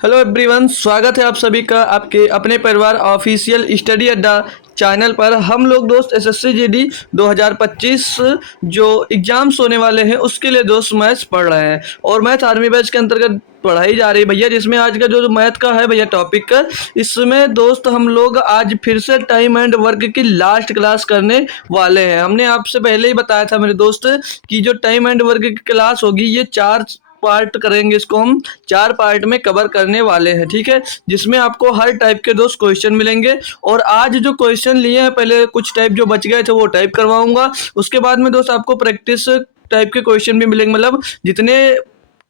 Hello everyone, स्वागत है आप सभी का आपके अपने परिवार ऑफिशियल स्टडी अड्डा चैनल पर। हम लोग दोस्त एसएससी जीडी 2025 जो एग्जाम्स होने वाले हैं उसके लिए दोस्त मैथ्स पढ़ रहे हैं और मैथ आर्मी बैच के अंतर्गत पढ़ाई जा रही है भैया, जिसमें आज का जो मैथ का है भैया टॉपिक का, इसमें दोस्त हम लोग आज फिर से टाइम एंड वर्क की लास्ट क्लास करने वाले हैं। हमने आपसे पहले ही बताया था मेरे दोस्त कि जो टाइम एंड वर्क की क्लास होगी ये 4 पार्ट करेंगे, इसको हम 4 पार्ट में कवर करने वाले हैं, ठीक है। जिसमें आपको हर टाइप के दोस्त क्वेश्चन मिलेंगे और आज जो क्वेश्चन लिए हैं पहले कुछ टाइप जो बच गए थे वो टाइप करवाऊंगा। उसके बाद में दोस्त आपको प्रैक्टिस टाइप के क्वेश्चन भी मिलेंगे, मतलब जितने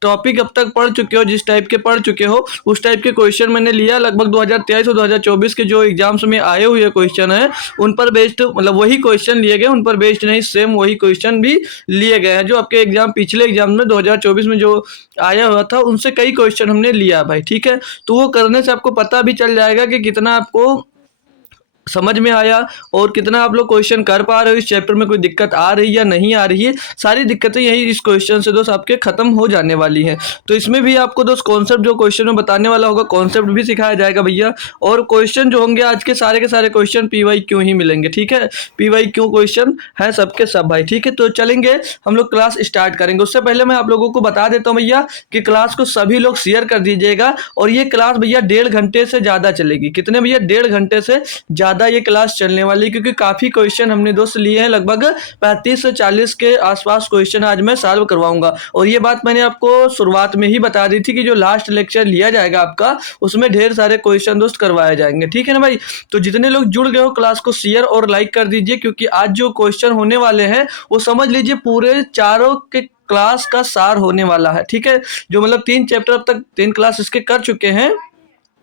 टॉपिक अब तक पढ़ चुके हो, जिस टाइप के पढ़ चुके हो उस टाइप के क्वेश्चन मैंने लिया। लगभग 2023 और 2024 के जो एग्जाम्स में आए हुए क्वेश्चन हैं उन पर बेस्ड, मतलब वही क्वेश्चन लिए गए, उन पर बेस्ड नहीं, सेम वही क्वेश्चन भी लिए गए हैं जो आपके एग्जाम पिछले एग्जाम में 2024 में जो आया हुआ था उनसे कई क्वेश्चन हमने लिया भाई, ठीक है। तो वो करने से आपको पता भी चल जाएगा कि कितना आपको समझ में आया और कितना आप लोग क्वेश्चन कर पा रहे हो, इस चैप्टर में कोई दिक्कत आ रही है या नहीं आ रही है। सारी दिक्कतें यही इस क्वेश्चन से दोस्त आपके खत्म हो जाने वाली हैं। तो इसमें भी आपको दोस्त कॉन्सेप्ट जो क्वेश्चन में बताने वाला होगा कॉन्सेप्ट भी सिखाया जाएगा भैया। और क्वेश्चन जो होंगे आज के सारे क्वेश्चन PYQ ही मिलेंगे, ठीक है। PYQ क्वेश्चन है सबके सब भाई, ठीक है। तो चलेंगे हम लोग क्लास स्टार्ट करेंगे। उससे पहले मैं आप लोगों को बता देता हूँ भैया कि क्लास को सभी लोग शेयर कर दीजिएगा और ये क्लास भैया 1.5 घंटे से ज़्यादा चलेगी। कितने भैया? 1.5 घंटे से ज़्यादा ये क्लास चलने वाली, क्योंकि काफ़ी क्वेश्चन हमने दोस्त लिए हैं, लगभग 35 से 40 के आसपास क्वेश्चन आज मैं सॉल्व करवाऊंगा। और ये बात मैंने आपको शुरुआत में ही बता दी थी कि जो लास्ट लेक्चर लिया जाएगा आपका उसमें ढेर सारे क्वेश्चन दोस्त करवाए जाएंगे, ठीक है ना भाई। तो जितने लोग जुड़ गए हो क्लास को शेयर और लाइक कर दीजिए, क्योंकि आज जो क्वेश्चन होने वाले हैं वो समझ लीजिए पूरे चारों के क्लास का सार होने वाला है, ठीक है। जो मतलब 3 चैप्टर अब तक 3 क्लास इसके कर चुके हैं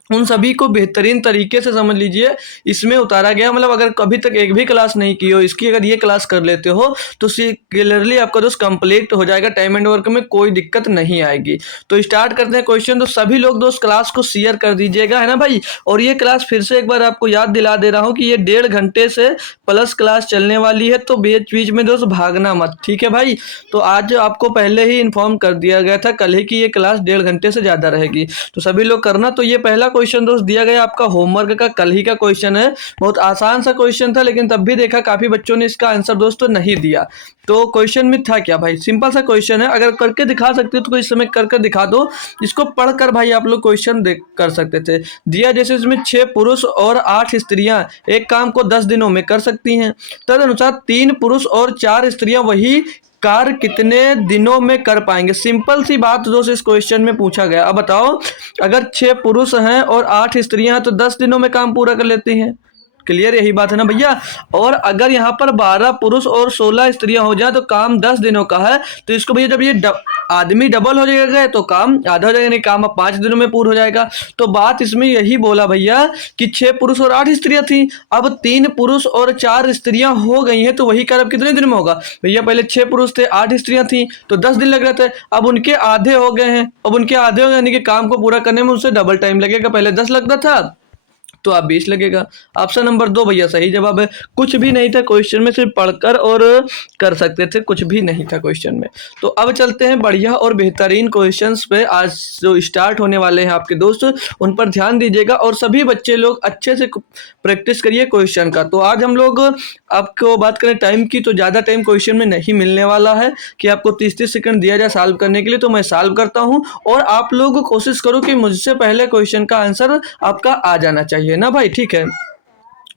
उन सभी को बेहतरीन तरीके से समझ लीजिए इसमें उतारा गया। मतलब अगर कभी तक एक भी क्लास नहीं की हो इसकी, अगर ये क्लास कर लेते हो तो क्लियरली आपका दोस्त कंप्लीट हो जाएगा, टाइम एंड वर्क में कोई दिक्कत नहीं आएगी। तो स्टार्ट करते हैं क्वेश्चन। तो सभी लोग दोस्त क्लास को शेयर कर दीजिएगा, है ना भाई। और ये क्लास फिर से एक बार आपको याद दिला दे रहा हूँ कि ये 1.5 घंटे से प्लस क्लास चलने वाली है, तो बीच बीच में दोस्त भागना मत, ठीक है भाई। तो आज आपको पहले ही इन्फॉर्म कर दिया गया था कल ही कि ये क्लास 1.5 घंटे से ज़्यादा रहेगी, तो सभी लोग करना। तो ये पहला क्वेश्चन दोस्त दिया गया आपका होमवर्क का, कल ही का क्वेश्चन है। बहुत आसान सा क्वेश्चन था, लेकिन तब भी देखा काफी बच्चों ने इसका आंसर दोस्तों नहीं दिया। तो क्वेश्चन में था क्या भाई? सिंपल सा क्वेश्चन है, अगर करके दिखा सकते हो तो इस समय करके दिखा दो। इसको पढ़कर भाई आप लोग क्वेश्चन देख कर सकते थे। दिया जैसे इसमें 6 पुरुष और 8 स्त्रियां एक काम को 10 दिनों में कर सकती हैं, तदनुसार 3 पुरुष और 4 स्त्रियां वही कार्य कितने दिनों में कर पाएंगे। सिंपल सी बात दोस्त इस क्वेश्चन में पूछा गया। अब बताओ, अगर 6 पुरुष हैं और 8 स्त्रियां हैं तो 10 दिनों में काम पूरा कर लेती हैं। क्लियर यही बात है ना भैया। और अगर यहाँ पर 12 पुरुष और 16 स्त्रियां हो जाए तो काम 10 दिनों का है, तो इसको भैया जब ये आदमी डबल हो जाएगा तो काम आधा हो जाएगा, नहीं काम अब 5 दिनों में पूरा हो जाएगा। तो बात इसमें यही बोला भैया कि 6 पुरुष और 8 स्त्रियां थी, अब 3 पुरुष और 4 स्त्रियां हो गई हैं, तो वही कार्य अब कितने दिन में होगा भैया? पहले 6 पुरुष थे 8 स्त्रियां थी तो 10 दिन लग रहे थे, अब उनके आधे हो गए हैं। अब उनके आधे हो गए यानी कि काम को पूरा करने में उनसे डबल टाइम लगेगा, पहले 10 लगता था तो आप 20 लगेगा। ऑप्शन नंबर 2 भैया सही जवाब है। कुछ भी नहीं था क्वेश्चन में, सिर्फ पढ़कर और कर सकते थे, कुछ भी नहीं था क्वेश्चन में। तो अब चलते हैं बढ़िया और बेहतरीन क्वेश्चंस पे। आज जो स्टार्ट होने वाले हैं आपके दोस्त उन पर ध्यान दीजिएगा और सभी बच्चे लोग अच्छे से प्रैक्टिस करिए क्वेश्चन का। तो आज हम लोग आपको बात करें टाइम की, तो ज़्यादा टाइम क्वेश्चन में नहीं मिलने वाला है कि आपको 30-30 सेकंड दिया जाए सॉल्व करने के लिए, तो मैं सॉल्व करता हूँ और आप लोग कोशिश करो कि मुझसे पहले क्वेश्चन का आंसर आपका आ जाना चाहिए ना भाई, ठीक है।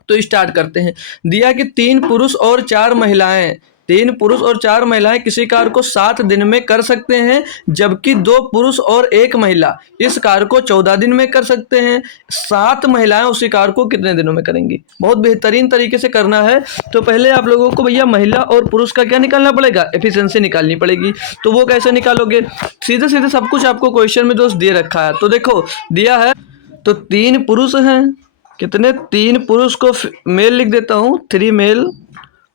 तो स्टार्ट करते हैं। दिया कि 3 पुरुष और 4 महिलाएं 3 पुरुष और 4 महिलाएं किसी कार्य को 7 दिन में कर सकते हैं, जबकि 2 पुरुष और 1 महिला इस कार्य को 14 दिन में कर सकते हैं। 7 महिलाएं उसी कार्य को कितने दिनों में करेंगी? बहुत बेहतरीन तरीके से करना है। तो पहले आप लोगों को भैया महिला और पुरुष का क्या निकालना पड़ेगा? एफिशिएंसी निकालनी पड़ेगी। तो वो कैसे निकालोगे? सीधे सीधे सब कुछ आपको क्वेश्चन में दोस्त दे रखा है। तो देखो दिया है, तो 3 पुरुष हैं, कितने? 3 पुरुष को मेल लिख देता हूँ, 3 मेल,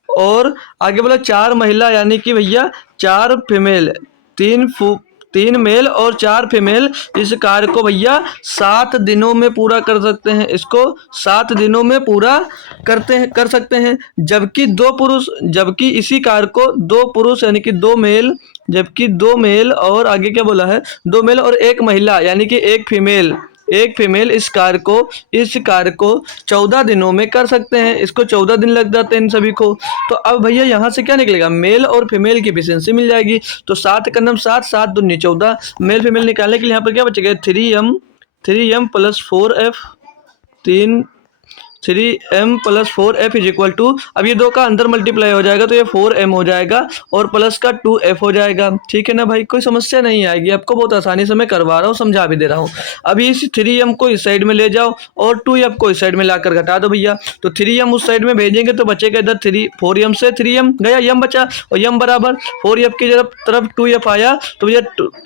और आगे बोला 4 महिला यानी कि भैया 4 फीमेल, 3 मेल और 4 फीमेल इस कार्य को भैया 7 दिनों में पूरा कर सकते हैं। इसको 7 दिनों में पूरा कर सकते हैं। जबकि इसी कार्य को 2 पुरुष यानी कि 2 मेल, जबकि 2 मेल और आगे क्या बोला है, 2 मेल और 1 महिला यानी कि एक फीमेल इस कार्य को 14 दिनों में कर सकते हैं। इसको 14 दिन लग जाते हैं इन सभी को। तो अब भैया यहाँ से क्या निकलेगा, मेल और फीमेल की एफिशिएंसी मिल जाएगी। तो 7 का नम 7, 7 दूनी 14, मेल फीमेल निकालने के लिए यहाँ पर क्या बचेगा, 3m plus 4f, 3m plus 4f is equal to, अब ये 2 का अंदर मल्टीप्लाई हो जाएगा तो ये 4m हो जाएगा और प्लस का 2f हो जाएगा। ठीक है ना भाई, कोई समस्या नहीं आएगी आपको, बहुत आसानी से मैं करवा रहा हूँ, समझा भी दे रहा हूँ। अभी इस 3m को इस साइड में ले जाओ और 2f को इस साइड में लाकर घटा दो भैया। तो 3m उस साइड में भेजेंगे तो बचेगा इधर 4m से 3m गया, m बचा और m बराबर 4f की तरफ 2f आया तो भैया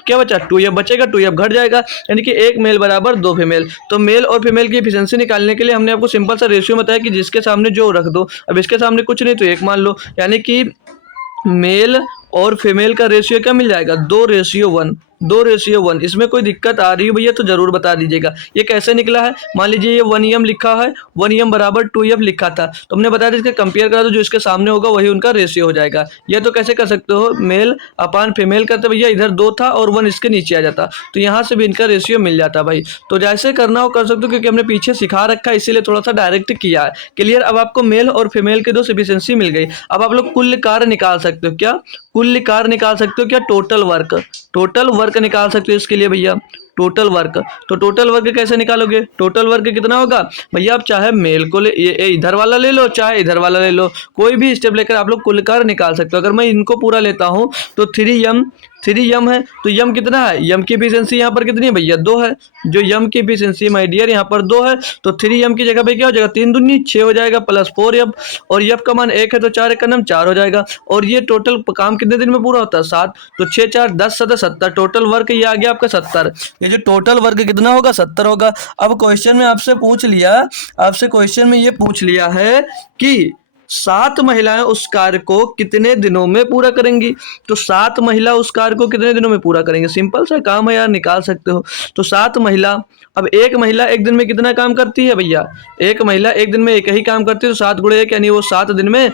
क्या बचा, 2f बचेगा, 2f घट जाएगा, यानी कि 1 मेल बराबर 2 फीमेल। तो मेल और फीमेल की एफिशिएंसी निकालने के लिए हमने आपको सिंपल सा रेशियो बताया कि जिसके सामने जो रख दो। अब इसके सामने कुछ नहीं तो 1 मान लो, यानी कि मेल और फीमेल का रेशियो क्या मिल जाएगा, 2:1। इसमें कोई दिक्कत आ रही है भैया तो जरूर बता दीजिएगा। ये कैसे निकला है, मान लीजिए ये 1m लिखा है, 1m बराबर 2f लिखा था, तो हमने बताया इसके कंपेयर करा तो जो इसके सामने होगा वही उनका रेशियो हो जाएगा। ये तो कैसे कर सकते हो, मेल अपान फीमेल करते भैया, इधर 2 था और 1 इसके नीचे आ जाता, तो यहाँ से भी इनका रेशियो मिल जाता भाई। तो जैसे करना हो कर सकते हो, क्योंकि हमने पीछे सिखा रखा है इसीलिए थोड़ा सा डायरेक्ट किया है। क्लियर, अब आपको मेल और फीमेल के 2 एफिशिएंसी मिल गई। अब आप लोग कुल कार्य निकाल सकते हो, क्या कुल कार्य निकाल सकते हो, क्या टोटल वर्क निकाल सकते हो इसके लिए भैया, टोटल वर्क। तो टोटल वर्क कैसे निकालोगे, टोटल वर्क कितना होगा भैया, आप चाहे मेल को ले ये इधर वाला ले लो, चाहे इधर वाला ले लो, कोई भी स्टेप लेकर आप लोग कुल कार्य निकाल सकते हो। अगर मैं इनको पूरा लेता हूँ तो 3m है, तो m कितना है, m की एफिशिएंसी यहाँ पर कितनी है भैया, 2 है। जो m की एफिशिएंसी माय डियर यहाँ पर 2 है, तो 3m की जगह पे क्या हो जाएगा, 3 दूनी 6 हो जाएगा प्लस 4f, और f का मान 1 है तो 4 का नाम 4 हो जाएगा। और ये टोटल काम कितने दिन में पूरा होता है, 7, तो 6 4 10 7 70, टोटल वर्क ये आ गया आपका 70। ये जो टोटल वर्क कितना होगा, 70 होगा। अब क्वेश्चन में आपसे क्वेश्चन में ये पूछ लिया है कि 7 महिलाएं उस कार्य को कितने दिनों में पूरा करेंगी। तो 7 महिला उस कार्य को कितने दिनों में पूरा करेंगे, सिंपल सा काम है यार, निकाल सकते हो। तो 7 महिला, अब एक महिला एक दिन में कितना काम करती है भैया, एक महिला एक दिन में एक ही काम करती है, तो 7 गुणे 1 यानी वो 7 दिन में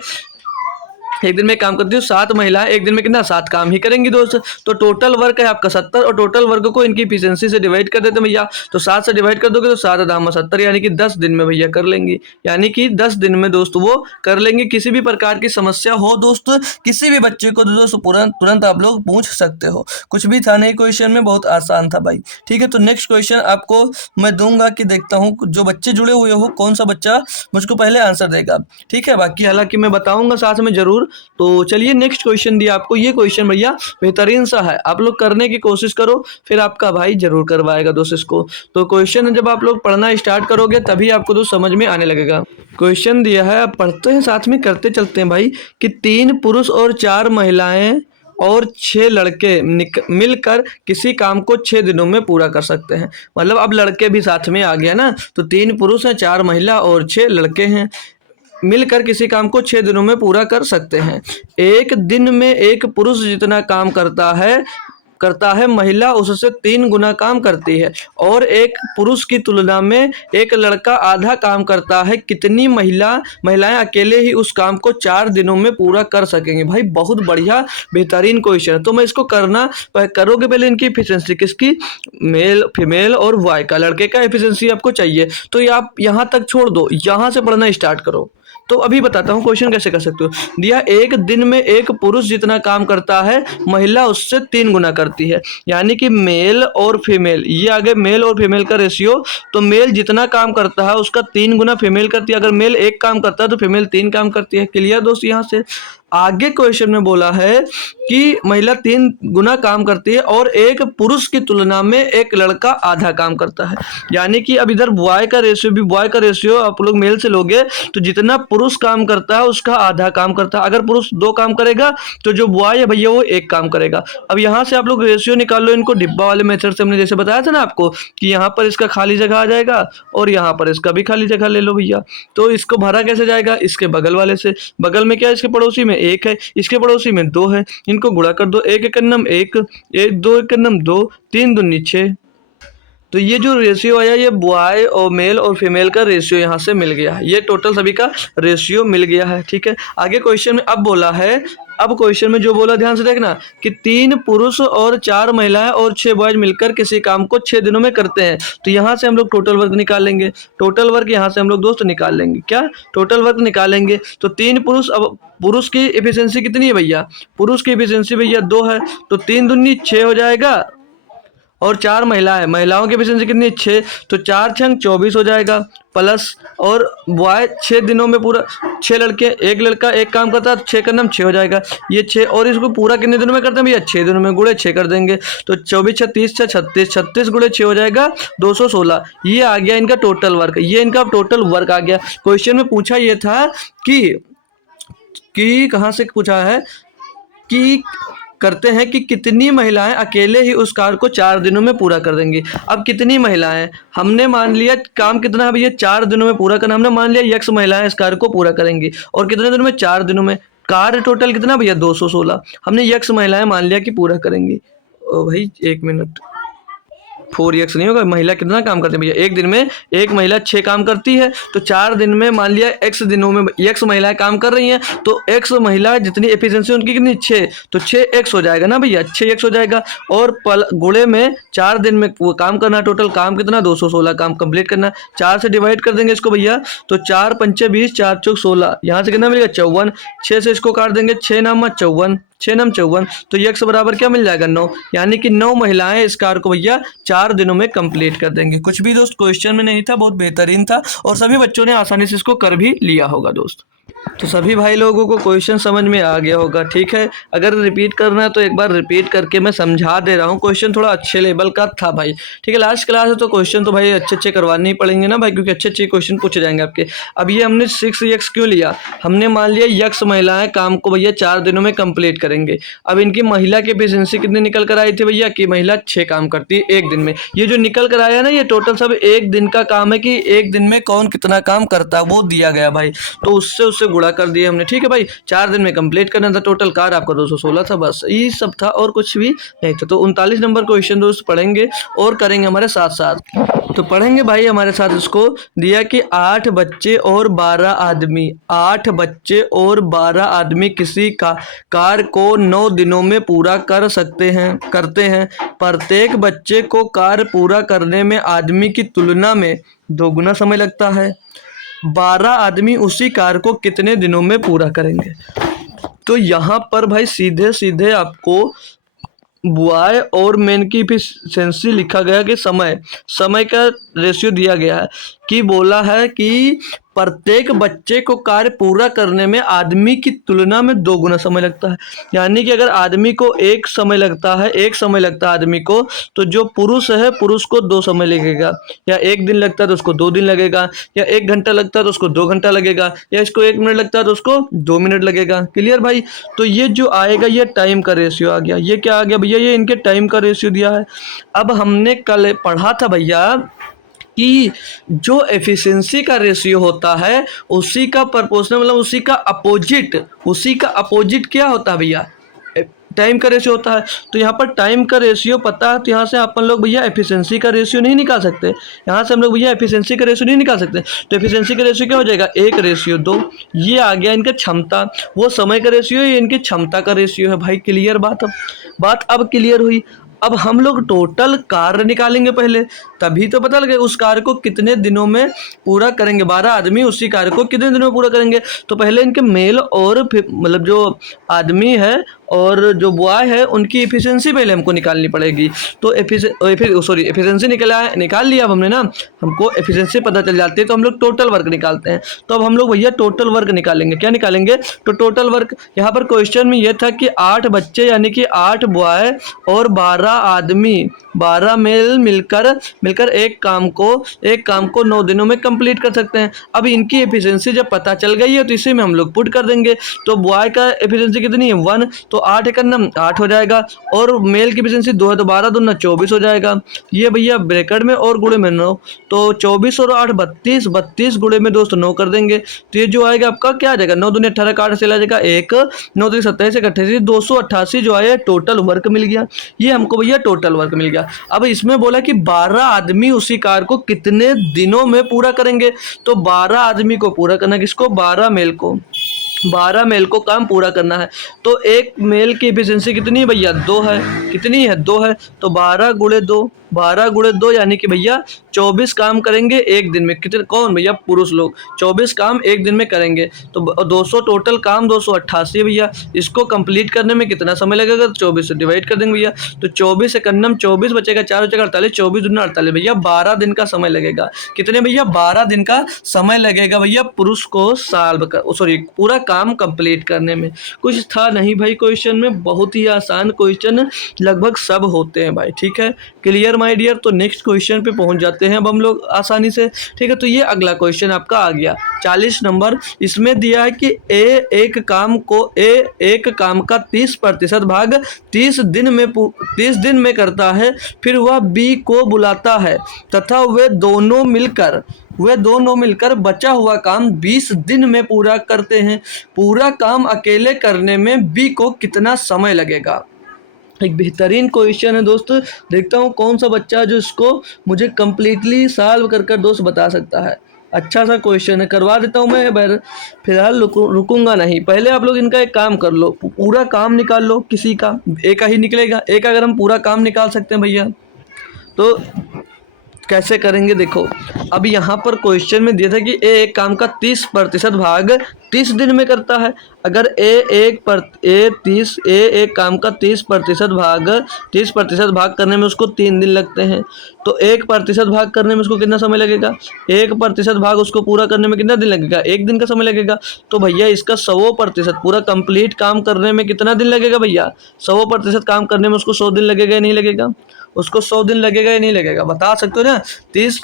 एक दिन में काम करती हूँ। 7 महिलाएं एक दिन में कितना, 7 काम ही करेंगी दोस्त। तो टोटल वर्क है आपका 70 और टोटल वर्क को इनकी एफिशिएंसी से डिवाइड कर देते हैं भैया। तो 7 से डिवाइड कर दोगे तो 7 दाम 70, यानी कि 10 दिन में भैया कर लेंगी, यानी कि 10 दिन में दोस्त वो कर लेंगे। किसी भी प्रकार की समस्या हो दोस्त, किसी भी बच्चे को दोस्त तुरंत आप लोग पूछ सकते हो, कुछ भी था नहीं क्वेश्चन में, बहुत आसान था भाई। ठीक है, तो नेक्स्ट क्वेश्चन आपको मैं दूंगा कि देखता हूँ जो बच्चे जुड़े हुए हो कौन सा बच्चा मुझको पहले आंसर देगा। ठीक है, बाकी हालांकि मैं बताऊंगा साथ में जरूर। तो चलिए नेक्स्ट क्वेश्चन दिया आपको, ये क्वेश्चन भैया बेहतरीन सा है, आप लोग करने की कोशिश करो, फिर आपका भाई जरूर करवाएगा दोस्त इसको। तो क्वेश्चन जब आप लोग पढ़ना स्टार्ट करोगे तभी आपको दोस्त समझ में आने लगेगा। क्वेश्चन दिया है, आप पढ़ते हैं साथ में करते चलते हैं भाई, कि 3 पुरुष और 4 महिलाएं और 6 लड़के मिलकर किसी काम को 6 दिनों में पूरा कर सकते हैं। मतलब अब लड़के भी साथ में आ गया ना, तो 3 पुरुष हैं, 4 महिला और 6 लड़के हैं, मिलकर किसी काम को 6 दिनों में पूरा कर सकते हैं। एक दिन में एक पुरुष जितना काम करता है महिला उससे 3 गुना काम करती है, और एक पुरुष की तुलना में एक लड़का आधा काम करता है। कितनी महिलाएं अकेले ही उस काम को 4 दिनों में पूरा कर सकेंगे। भाई बहुत बढ़िया बेहतरीन क्वेश्चन है। तो मैं इसको करोगे पहले इनकी एफिशिएंसी किसकी, मेल फीमेल और वाई का, लड़के का एफिशिएंसी आपको चाहिए, तो ये आप यहाँ तक छोड़ दो, यहाँ से पढ़ना स्टार्ट करो। तो अभी बताता हूँ क्वेश्चन कैसे कर सकते हो। दिया एक दिन में एक पुरुष जितना काम करता है महिला उससे 3 गुना करती है, यानी कि मेल और फीमेल, ये आगे मेल और फीमेल का रेशियो, तो मेल जितना काम करता है उसका 3 गुना फीमेल करती है। अगर मेल 1 काम करता है तो फीमेल 3 काम करती है। क्लियर दोस्त, यहाँ से आगे क्वेश्चन में बोला है कि महिला 3 गुना काम करती है और एक पुरुष की तुलना में एक लड़का आधा काम करता है, यानी कि अब इधर बॉय का रेशियो आप लोग मेल से लोगे तो जितना पुरुष काम करता है उसका आधा काम करता है। अगर पुरुष 2 काम करेगा तो जो बॉय है भैया वो 1 काम करेगा। अब यहाँ से आप लोग रेशियो निकाल लो इनको डिब्बा वाले मेथड से, हमने जैसे बताया था ना आपको कि यहाँ पर इसका खाली जगह आ जाएगा और यहाँ पर इसका भी खाली जगह ले लो भैया। तो इसको भरा कैसे जाएगा, इसके बगल वाले से, बगल में क्या है इसके पड़ोसी में में 1 है, इसके पड़ोसी में 2 है, इनको गुणा कर दो, 1 एक नम 1, 2 एक नम 2, 3 दूनी 6। तो ये जो रेशियो आया ये बॉय और मेल और फीमेल का रेशियो यहाँ से मिल गया है, ये टोटल सभी का रेशियो मिल गया है। ठीक है, आगे क्वेश्चन में अब बोला है, अब क्वेश्चन में जो बोला ध्यान से देखना कि 3 पुरुष और 4 महिलाएं और 6 बॉयज मिलकर किसी काम को 6 दिनों में करते हैं। तो यहाँ से हम लोग टोटल वर्क निकाल लेंगे, टोटल वर्क यहाँ से हम लोग दोस्त निकाल लेंगे, क्या टोटल वर्क निकालेंगे। तो 3 पुरुष, अब पुरुष की एफिशिएंसी कितनी है भैया, पुरुष की एफिशिएंसी भैया 2 है, तो 3 दूनी 6 हो जाएगा, और 4 महिलाएं, महिलाओं की एफिशिएंसी कितनी 6, तो 4 छंग 24 हो जाएगा, प्लस और बॉय 6 दिनों में पूरा 6 लड़के, एक लड़का एक काम करता है, 6 का नाम 6 हो जाएगा, ये 6, और इसको पूरा कितने दिनों में करते हैं भैया 6 दिनों में, गुणे 6 कर देंगे, तो 24 36 36, 36 गुणे 6 हो जाएगा 216। ये आ गया इनका टोटल वर्क, ये इनका टोटल वर्क आ गया। क्वेश्चन में पूछा ये था कि कहाँ से पूछा है कि करते हैं कि कितनी महिलाएं अकेले ही उस कार्य को 4 दिनों में पूरा कर देंगी। अब कितनी महिलाएं, हमने मान लिया काम कितना है भैया 4 दिनों में पूरा करना, हमने मान लिया x महिलाएं इस कार्य को पूरा करेंगी, और कितने दिनों में 4 दिनों में, कार्य टोटल कितना भैया 216, हमने x महिलाएं मान लिया कि पूरा करेंगी। ओ भाई 1 मिनट, 4x नहीं होगा, महिला कितना काम करती है भैया, एक दिन में एक महिला 6 काम करती है, तो 4 दिन में मान लिया x दिनों में x महिलाएं काम कर रही हैं, तो x महिला जितनी एफिशिएंसी उनकी कितनी 6, तो 6x हो जाएगा ना भैया, 6x हो जाएगा, और गुणे में 4 दिन में वो काम करना, टोटल काम कितना 216 काम कंप्लीट करना, 4 से डिवाइड कर देंगे इसको भैया, तो 4 पंचे 20, 4 चौक 16, यहाँ से कितना मिलेगा 54, 6 से इसको काट देंगे, 6 नाम 54, 6 नम 54, तो x बराबर क्या मिल जाएगा 9, यानी कि 9 महिलाएं इस कार्य को भैया 4 दिनों में कंप्लीट कर देंगे। कुछ भी दोस्त क्वेश्चन में नहीं था, बहुत बेहतरीन था, और सभी बच्चों ने आसानी से इसको कर भी लिया होगा दोस्त। तो सभी भाई लोगों को क्वेश्चन समझ में आ गया होगा। ठीक है, अगर रिपीट करना है तो एक बार रिपीट करके मैं समझा दे रहा हूँ, क्वेश्चन थोड़ा अच्छे लेवल का था भाई। ठीक है, लास्ट क्लास है तो क्वेश्चन तो भाई अच्छे करवाने ही पड़ेंगे ना भाई, क्योंकि अच्छे क्वेश्चन पूछे जाएंगे आपके। अब ये हमने 6x क्यों लिया, हमने मान लिया x महिलाएं काम को भैया 4 दिनों में कंप्लीट करेंगे। अब इनकी महिला की एफिशिएंसी कितनी निकल कर आई थी भैया कि महिला 6 काम करती है एक दिन में। ये जो निकल कर आया ना, ये टोटल सब एक दिन का काम है कि एक दिन में कौन कितना काम करता है वो दिया गया भाई, तो उससे गुणा कर दिया हमने। ठीक है भाई, 4 दिन में कंप्लीट करना था, टोटल कार्य आपका 216 था, बस ये सब था और कुछ भी नहीं था। तो 39 नंबर क्वेश्चन दोस्त पढ़ेंगे और करेंगे हमारे साथ साथ। तो पढ़ेंगे भाई हमारे साथ, इसको दिया कि 8 बच्चे और 12 आदमी, 8 बच्चे और 12 आदमी किसी का कार्य को 9 दिनों में पूरा करते हैं। प्रत्येक बच्चे को कार्य पूरा करने में आदमी की तुलना में 2 गुना समय लगता है। 12 आदमी उसी कार्य को कितने दिनों में पूरा करेंगे। तो यहाँ पर भाई सीधे सीधे आपको बॉय और मेन की एफिशिएंसी लिखा गया कि समय का रेशियो दिया गया है कि बोला है कि प्रत्येक बच्चे को कार्य पूरा करने में आदमी की तुलना में 2 गुना समय लगता है। यानी कि अगर आदमी को एक समय लगता है आदमी को, तो जो पुरुष है पुरुष को 2 समय लगेगा, या 1 दिन लगता है तो उसको 2 दिन लगेगा, या 1 घंटा लगता है तो उसको 2 घंटा लगेगा, या इसको 1 मिनट लगता है तो उसको 2 मिनट लगेगा। क्लियर भाई, तो ये जो आएगा ये टाइम का रेशियो आ गया। ये क्या आ गया भैया, ये इनके टाइम का रेशियो दिया है। अब हमने कल पढ़ा था भैया कि जो एफिशिएंसी का रेशियो होता है उसी का प्रोपोर्शनल, मतलब उसी का अपोजिट क्या होता है भैया, टाइम का रेशियो होता है। तो यहाँ पर टाइम का रेशियो पता है, तो यहाँ से अपन लोग भैया एफिशिएंसी का रेशियो नहीं निकाल सकते, यहाँ से हम लोग भैया एफिशिएंसी का रेशियो नहीं निकाल सकते। तो एफिशिएंसी का रेशियो क्या हो जाएगा 1:2। ये आ गया इनका क्षमता, वो समय का रेशियो, ये इनकी क्षमता का रेशियो है भाई। क्लियर बात अब क्लियर हुई। अब हम लोग टोटल कार्य निकालेंगे पहले, तभी तो पता लगे उस कार्य को कितने दिनों में पूरा करेंगे। 12 आदमी उसी कार्य को कितने दिनों में पूरा करेंगे। तो पहले इनके मेल और मतलब जो आदमी है और जो बॉय है उनकी एफिशिएंसी पहले हमको निकालनी पड़ेगी। तो एफिशिएंसी निकाल लिया अब हमने ना, हमको एफिशिएंसी पता चल जाती है तो हम लोग टोटल वर्क निकालते हैं। तो अब हम लोग भैया टोटल वर्क निकालेंगे। क्या निकालेंगे, तो टोटल वर्क। यहाँ पर क्वेश्चन में यह था कि 8 बच्चे यानी कि 8 बॉय और 12 आदमी, 12 मेल मिलकर एक काम को 9 दिनों में कंप्लीट कर सकते हैं। अब इनकी एफिशिएंसी जब पता चल गई है तो इसी में हम लोग पुट कर देंगे। तो बॉय का एफिशिएंसी कितनी है 1, तो 8 एक नम 8 हो जाएगा, और मेल की एफिशिएंसी 2 है तो 12 दूना 24 हो जाएगा। ये भैया ब्रैकेट में और गुणे में 9, तो 24 और 8 32, 32 गुणे में दोस्त 9 कर देंगे, तो ये जो आएगा आपका क्या आ जाएगा, 9 दूनी 18 का 8 से आ जाएगा 1, 9 दूनी 27 एक 28, 288 जो आया टोटल वर्क मिल गया। ये हमको भैया टोटल वर्क मिल गया। अब इसमें बोला कि 12 आदमी उसी कार को कितने दिनों में पूरा करेंगे, तो 12 आदमी को पूरा करना, किसको, 12 मेल को, 12 मेल को काम पूरा करना है। तो एक मेल की एफिशिएंसी कितनी है भैया, 2 है, कितनी है, 2 है, तो 12 गुणे 2, 12 गुणे 2 यानी कि भैया 24 काम करेंगे एक दिन में। कितने, कौन भैया, पुरुष लोग 24 काम एक दिन में करेंगे। तो 200 टोटल काम 288 भैया, इसको कंप्लीट करने में कितना समय लगेगा, 24 से डिवाइड कर देंगे भैया, तो 24 एकन्नम 24 बचेगा, 4 बचेगा 48, 24 दूना 48 भैया 12 दिन का समय लगेगा। कितने भैया, 12 दिन का समय लगेगा भैया पुरुष को सॉल्व कर, सॉरी पूरा काम कंप्लीट करने में। कुछ था नहीं भाई क्वेश्चन में, बहुत ही आसान क्वेश्चन लगभग सब होते हैं भाई, ठीक है, क्लियर माय डियर। तो नेक्स्ट क्वेश्चन पे पहुंच जाते हैं अब हम लोग आसानी से, ठीक है। तो ये अगला क्वेश्चन आपका आ गया 40 नंबर। इसमें दिया है कि ए एक काम का 30% भाग 30 दिन में करता है, फिर वह बी को बुलाता है तथा वे दोनों मिलकर बचा हुआ काम 20 दिन में पूरा करते हैं। पूरा काम अकेले करने में बी को कितना समय लगेगा। एक बेहतरीन क्वेश्चन है दोस्त, देखता हूँ कौन सा बच्चा जो इसको मुझे कम्प्लीटली सॉल्व कर दोस्त बता सकता है। अच्छा सा क्वेश्चन है, करवा देता हूँ मैं, फिलहाल रुकूंगा नहीं। पहले आप लोग इनका एक काम कर लो, पूरा काम निकाल लो, किसी का एक ही निकलेगा, एक अगर हम पूरा काम निकाल सकते हैं भैया तो कैसे करेंगे, देखो अब यहाँ पर क्वेश्चन में दिया था कि ए एक काम का 30% भाग 30 दिन में करता है। अगर ए एक काम का 30% भाग करने में उसको 3 दिन लगते हैं, तो 1% भाग करने में उसको कितना समय लगेगा, 1% भाग उसको पूरा करने में कितना दिन लगेगा, 1 दिन का समय लगेगा। तो भैया इसका 100% पूरा कंप्लीट काम करने में कितना दिन लगेगा भैया, 100% काम करने में उसको 100 दिन लगेगा या नहीं लगेगा, उसको 100 दिन लगेगा या नहीं लगेगा, बता सकते हो ना। 30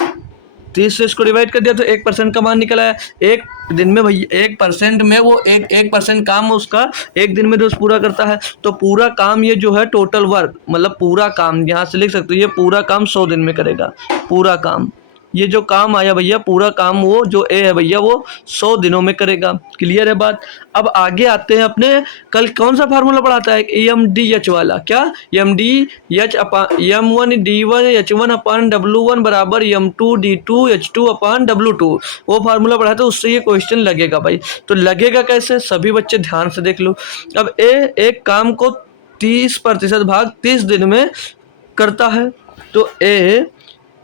से इसको डिवाइड कर दिया तो 1% का मान निकल आया। एक दिन में भैया 1% में वो 1% काम उसका एक दिन में दोस्त पूरा करता है। तो पूरा काम ये जो है टोटल वर्क, मतलब पूरा काम यहाँ से लिख सकते हो, ये पूरा काम 100 दिन में करेगा। पूरा काम, ये जो काम आया भैया, पूरा काम वो जो ए है भैया वो 100 दिनों में करेगा। क्लियर है बात। अब आगे आते हैं अपने, कल कौन सा फार्मूला पढ़ाता है, EMDH वाला, क्या MDH M1D1 H1 अपान W1 बराबर M2D2 H2 अपान W2, वो फार्मूला पढ़ा था, उससे ये क्वेश्चन लगेगा भाई। तो लगेगा कैसे, सभी बच्चे ध्यान से देख लो। अब ए एक काम को 30% भाग 30 दिन में करता है, तो ए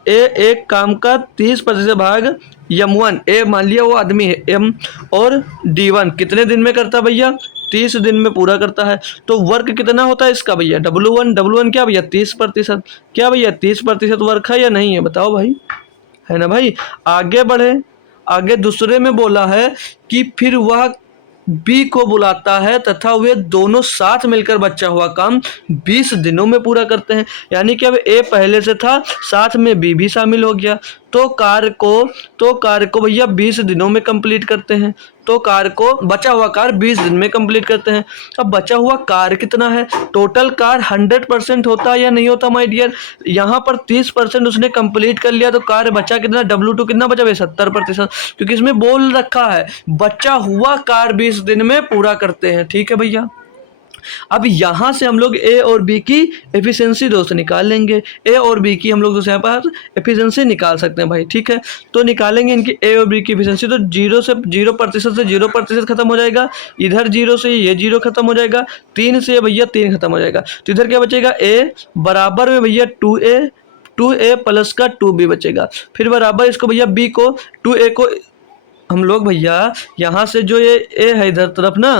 एक काम का 30% भाग M1, ए मान लिया वो आदमी है M, और D1 कितने दिन में करता है भैया, 30 दिन में पूरा करता है। तो वर्क कितना होता है इसका भैया, W1 क्या भैया 30%, क्या भैया 30% वर्क है या नहीं है, बताओ भाई, है ना भाई। आगे बढ़े, आगे दूसरे में बोला है कि फिर वह बी को बुलाता है तथा वे दोनों साथ मिलकर बचा हुआ काम 20 दिनों में पूरा करते हैं। यानी कि अब ए पहले से था, साथ में बी भी शामिल हो गया, तो कार्य को भैया 20 दिनों में कंप्लीट करते हैं। तो कार्य को, बचा हुआ कार्य 20 दिन में कंप्लीट करते हैं। अब बचा हुआ कार्य कितना है, टोटल कार्य 100% होता है या नहीं होता माय डियर। यहाँ पर 30% उसने कंप्लीट कर लिया, तो कार्य बचा कितना, W2 कितना बचा भाई 70%, क्योंकि इसमें बोल रखा है बचा हुआ कार्य 20 दिन में पूरा करते हैं। ठीक है भैया। अब यहाँ से हम लोग ए और बी की एफिशिएंसी दोस्त निकाल लेंगे। ए और बी की हम लोग दोस्त यहाँ पर एफिशिएंसी निकाल सकते हैं भाई, ठीक है। तो निकालेंगे इनकी ए और बी की एफिशिएंसी, तो 0% से 0% खत्म हो जाएगा, इधर 0 से ये 0 खत्म हो जाएगा, 3 से भैया 3 खत्म हो जाएगा, तो इधर क्या बचेगा, ए बराबर में भैया 2A प्लस का 2B बचेगा। फिर बराबर इसको भैया बी को 2A को हम लोग भैया यहाँ से जो ये ए है इधर तरफ ना,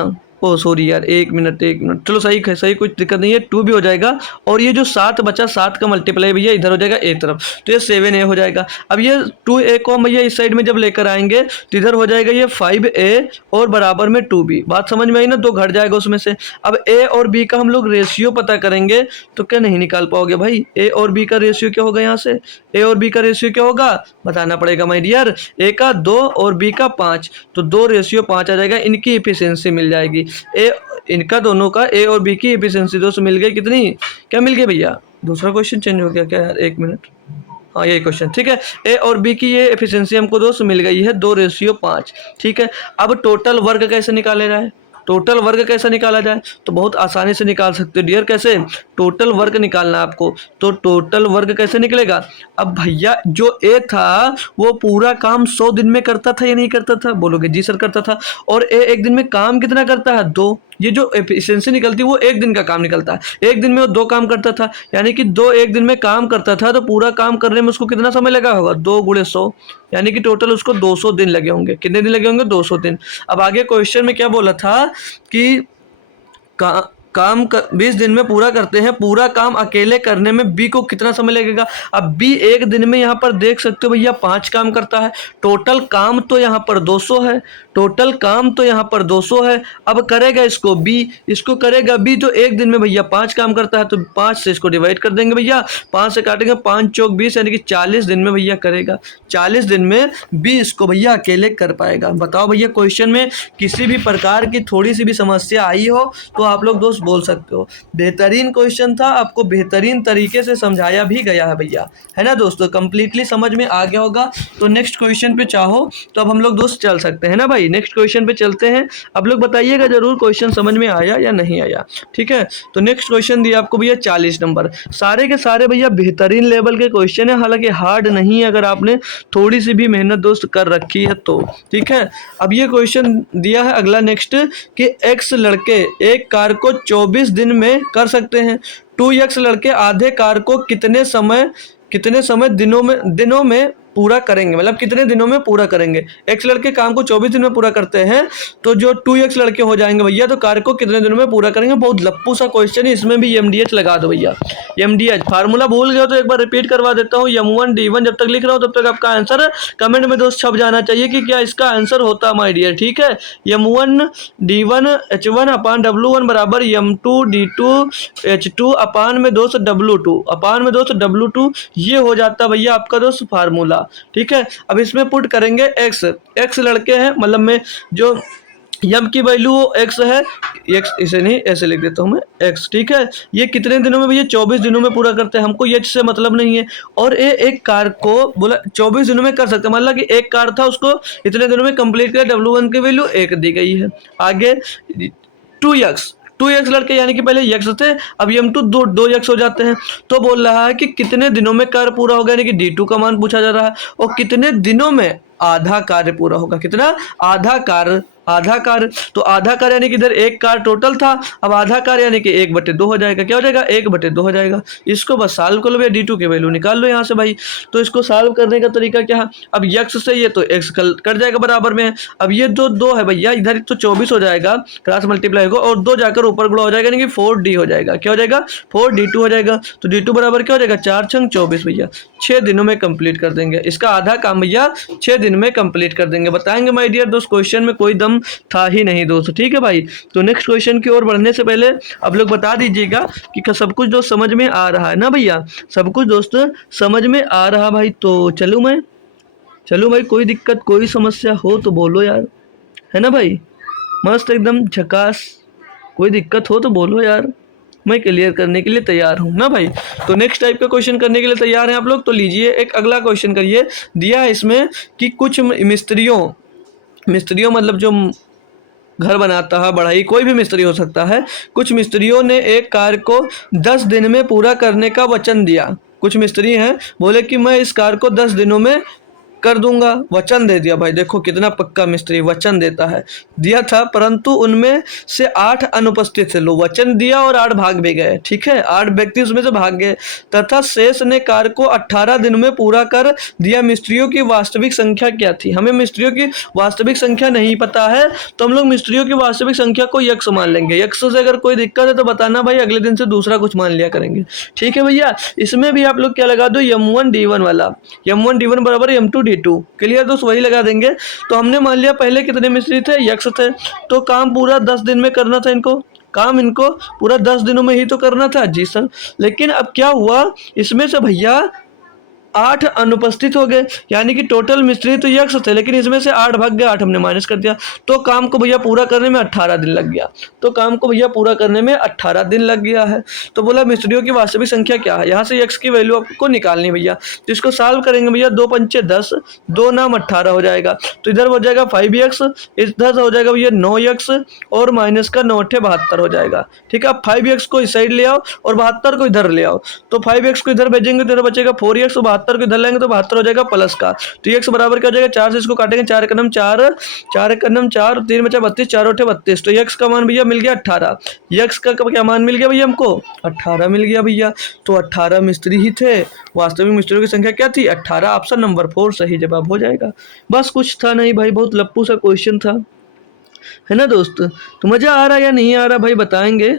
ओ सॉरी यार, एक मिनट, चलो सही है, सही, कुछ दिक्कत नहीं है, 2 भी हो जाएगा। और ये जो 7 बचा, 7 का मल्टीप्लाई भैया इधर हो जाएगा एक तरफ, तो ये 7A हो जाएगा। अब ये 2A को हम भैया इस साइड में जब लेकर आएंगे तो इधर हो जाएगा ये 5A और बराबर में 2B। बात समझ में आई ना, 2 घट जाएगा उसमें से। अब A और B का हम लोग रेशियो पता करेंगे तो क्या नहीं निकाल पाओगे भाई। A और B का रेशियो क्या होगा, यहाँ से A और B का रेशियो क्या होगा बताना पड़ेगा माय डियर। A का 2 और B का 5, तो 2 रेशियो 5 आ जाएगा, इनकी एफिशिएंसी मिल जाएगी। ए, इनका दोनों का ए और बी की एफिशिएंसी दोस्त मिल गई कितनी, क्या मिल गई भैया, दूसरा क्वेश्चन चेंज हो गया क्या यार, एक मिनट, हाँ यही क्वेश्चन, ठीक है। ए और बी की ये एफिशिएंसी हमको दोस्त मिल गई है 2:5, ठीक है। अब टोटल वर्क कैसे निकाले जाए, टोटल वर्क कैसे निकाला जाए, तो बहुत आसानी से निकाल सकते हो डियर। कैसे, टोटल वर्क निकालना है आपको, तो टोटल वर्क कैसे निकलेगा। अब भैया जो ए था वो पूरा काम 100 दिन में करता था या नहीं करता था, बोलोगे जी सर करता था। और ए एक दिन में काम कितना करता है, 2। ये जो एफिशिएंसी निकलती है वो एक दिन का काम निकलता है, एक दिन में वो 2 काम करता था, यानी कि 2 एक दिन में काम करता था, तो पूरा काम करने में उसको कितना समय लगा होगा, 2 × 100, यानी कि टोटल उसको 200 दिन लगे होंगे। कितने दिन लगे होंगे, 200 दिन। अब आगे क्वेश्चन में क्या बोला था कि का, काम 20 दिन में पूरा करते हैं, पूरा काम अकेले करने में बी को कितना समय लगेगा। अब बी एक दिन में यहाँ पर देख सकते हो भैया 5 काम करता है, टोटल काम तो यहाँ पर 200 है, टोटल काम तो यहाँ पर 200 है। अब करेगा इसको बी, इसको करेगा बी, तो एक दिन में भैया 5 काम करता है, तो 5 से इसको डिवाइड कर देंगे भैया, 5 से काटेंगे, 5 चौक 20, यानी कि 40 दिन में भैया करेगा। 40 दिन में बी इसको भैया अकेले कर पाएगा। बताओ भैया क्वेश्चन में किसी भी प्रकार की थोड़ी सी भी समस्या आई हो तो आप लोग दोस्त बोल सकते हो। बेहतरीन क्वेश्चन था, आपको बेहतरीन तरीके से समझाया भी गया है भैया, है ना दोस्तों, कंप्लीटली समझ में आ गया होगा। तो नेक्स्ट क्वेश्चन पे चाहो तो अब हम लोग दोस्त चल सकते हैं ना भाई, नेक्स्ट क्वेश्चन पे चलते हैं। अब लोग बताइएगा जरूर क्वेश्चन समझ में आया या नहीं आया, ठीक है। तो नेक्स्ट क्वेश्चन दिया आपको भैया 40 नंबर, सारे के सारे भैया बेहतरीन लेवल के क्वेश्चन है, हालांकि हार्ड नहीं है अगर आपने थोड़ी सी भी मेहनत दोस्त कर रखी है तो, ठीक है। अब ये क्वेश्चन दिया है अगला नेक्स्ट कि एक्स लड़के एक कार को 24 दिन में कर सकते हैं, 2x लड़के आधे कार को कितने समय दिनों में पूरा करेंगे, मतलब कितने दिनों में पूरा करेंगे। x लड़के काम को 24 दिन में पूरा करते हैं, तो जो 2x लड़के हो जाएंगे भैया, तो कार को कितने दिनों में पूरा करेंगे। बहुत लप्पू सा क्वेश्चन है, इसमें भी MDH लगा दो भैया, MDH फार्मूला भूल गए तो एक बार रिपीट करवा देता हूँ। M1 D1 जब तक लिख रहा हूँ तब तक आपका आंसर कमेंट में दोस्त छप जाना चाहिए कि क्या इसका आंसर होता माय डियर, ठीक है। M1 D1 H1 अपान W1 बराबर M2 D2 H2 अपान में दोस्त W2 ये हो जाता भैया आपका दोस्त फार्मूला, ठीक है। अब इसमें पुट करेंगे एक्स लड़के हैं, मतलब में जो यम की वैल्यू एक्स है, एक्स इसे नहीं ऐसे लिख देता हूँ मैं एक्स, ठीक है। ये कितने दिनों में भैया 24 दिनों में पूरा करते हैं, हमको ये से मतलब नहीं है। और ये एक कार को बोला 24 दिनों में कर सकते हैं, मान लो कि एक कार था उसको इतने दिनों में कंप्लीट किया, W1 की वैल्यू 1 दी गई है। आगे 2x लड़के यानी कि पहले x थे, अब M2 दो x हो जाते हैं, तो बोल रहा है कि कितने दिनों में कार्य पूरा होगा, यानी कि D2 का मान पूछा जा रहा है, और कितने दिनों में आधा कार्य पूरा होगा, कितना आधा कार्य, तो आधा कार्य यानी कि इधर एक कार टोटल था, अब आधा कार्य यानी कि 1/2 हो जाएगा, क्या हो जाएगा 1/2 हो जाएगा। इसको बस सॉल्व कर लो भैया, D2 की वैल्यू निकाल लो यहाँ से भाई। तो इसको सॉल्व करने का तरीका क्या है, अब x से ये तो x कट जाएगा बराबर में है, अब ये दो है भैया, इधर तो 24 हो जाएगा, क्रॉस मल्टीप्लाई होगा और 2 जाकर ऊपर गुणा हो जाएगा, यानी कि 4D हो जाएगा, क्या हो जाएगा 4D2 हो जाएगा। तो D2 बराबर क्या हो जाएगा 4 छंग 24 भैया, 6 दिनों में कंप्लीट कर देंगे इसका आधा काम भैया, 6 दिन में कंप्लीट कर देंगे। बताएंगे माय डियर दोस्त, क्वेश्चन में कोई दम था ही नहीं दोस्त, ठीक है भाई। तो नेक्स्ट क्वेश्चन की ओर बढ़ने से पहले आप लोग बता दीजिएगा कि सब कुछ दोस्त समझ में आ रहा है ना भैया, सब कुछ दोस्त समझ में आ रहा भाई। तो चलो भाई, कोई दिक्कत कोई समस्या हो तो बोलो यार, है ना भाई, मस्त एकदम झकास, कोई दिक्कत हो तो बोलो यार, मैं क्लियर करने के लिए तैयार हूँ ना भाई। तो नेक्स्ट टाइप का क्वेश्चन करने के लिए तैयार हैं आप लोग, तो लीजिए एक अगला क्वेश्चन करिए। दिया है इसमें कि कुछ मिस्त्रियों मतलब जो घर बनाता है, बढ़ाई, कोई भी मिस्त्री हो सकता है, कुछ मिस्त्रियों ने एक कार्य को 10 दिन में पूरा करने का वचन दिया। कुछ मिस्त्री हैं, बोले कि मैं इस कार्य को 10 दिनों में कर दूंगा, वचन दे दिया भाई, देखो कितना पक्का मिस्त्री वचन देता है, दिया था, परंतु उनमें से 8 अनुपस्थित थे। लो वचन दिया और 8 भाग भी गए, ठीक है, 8 व्यक्ति उसमें से भाग गए, तथा शेष ने कार्य को 18 दिन में पूरा कर दिया। मिस्त्रियों की वास्तविक संख्या क्या थी, हमें मिस्त्रियों की वास्तविक संख्या नहीं पता है, तो हम लोग मिस्त्रियों की वास्तविक संख्या को यक्स मान लेंगे। यक्स से अगर कोई दिक्कत है तो बताना भाई, अगले दिन से दूसरा कुछ मान लिया करेंगे, ठीक है भैया। इसमें भी आप लोग क्या लगा दो, M1 D1 वाला, M1 D1 बराबर M2 D2, क्लियर दोस्त, वही लगा देंगे। तो हमने मान लिया पहले कितने मिस्त्री थे, यक्स थे, तो काम पूरा 10 दिन में करना था इनको, काम इनको पूरा 10 दिनों में ही तो करना था जी सर। लेकिन अब क्या हुआ, इसमें से भैया 8 अनुपस्थित हो गए, यानी कि टोटल मिस्त्री तो यक्स थे, लेकिन इसमें से 8 भाग गया, 8 हमने माइनस कर दिया, तो काम को भैया पूरा करने में 18 दिन लग गया। तो काम को भैया पूरा करने में 18 दिन लग गया है। तो बोला मिस्त्रियों की वास्तविक संख्या क्या है, यहाँ से यक्स की वैल्यू आपको निकालनी है भैया। तो इसको सॉल्व करेंगे भैया, 2 पंचे 10, 2 नाम 18 हो जाएगा। तो इधर हो जाएगा 5x, इधर हो जाएगा भैया 9x, और माइनस का 9 अट्ठे 72 हो जाएगा। ठीक है, अब 5x को इस साइड ले आओ और 72 को इधर ले आओ। तो 5x को इधर भेजेंगे तो इधर बचेगा 4x, तो 72 को इधर लेंगे तो 72 हो जाएगा प्लस का। तो x बराबर क्या हो जाएगा, 4 से इसको काटेंगे, 4 एक नम 4, 4 एक नम 4, 3 बचा 32, 4 अट्ठे 32। तो x का मान भैया मिल गया 18। x का क्या मान मिल गया भैया हमको, 18 मिल गया भैया। तो 18 मिस्त्री ही थे, वास्तविक मिस्त्रियों की संख्या क्या थी, 18। ऑप्शन नंबर 4 सही जवाब हो जाएगा। बस कुछ था नहीं भाई, बहुत लप्पू सा क्वेश्चन था, है ना दोस्त। तो मज़ा आ रहा या नहीं आ रहा भाई बताएंगे,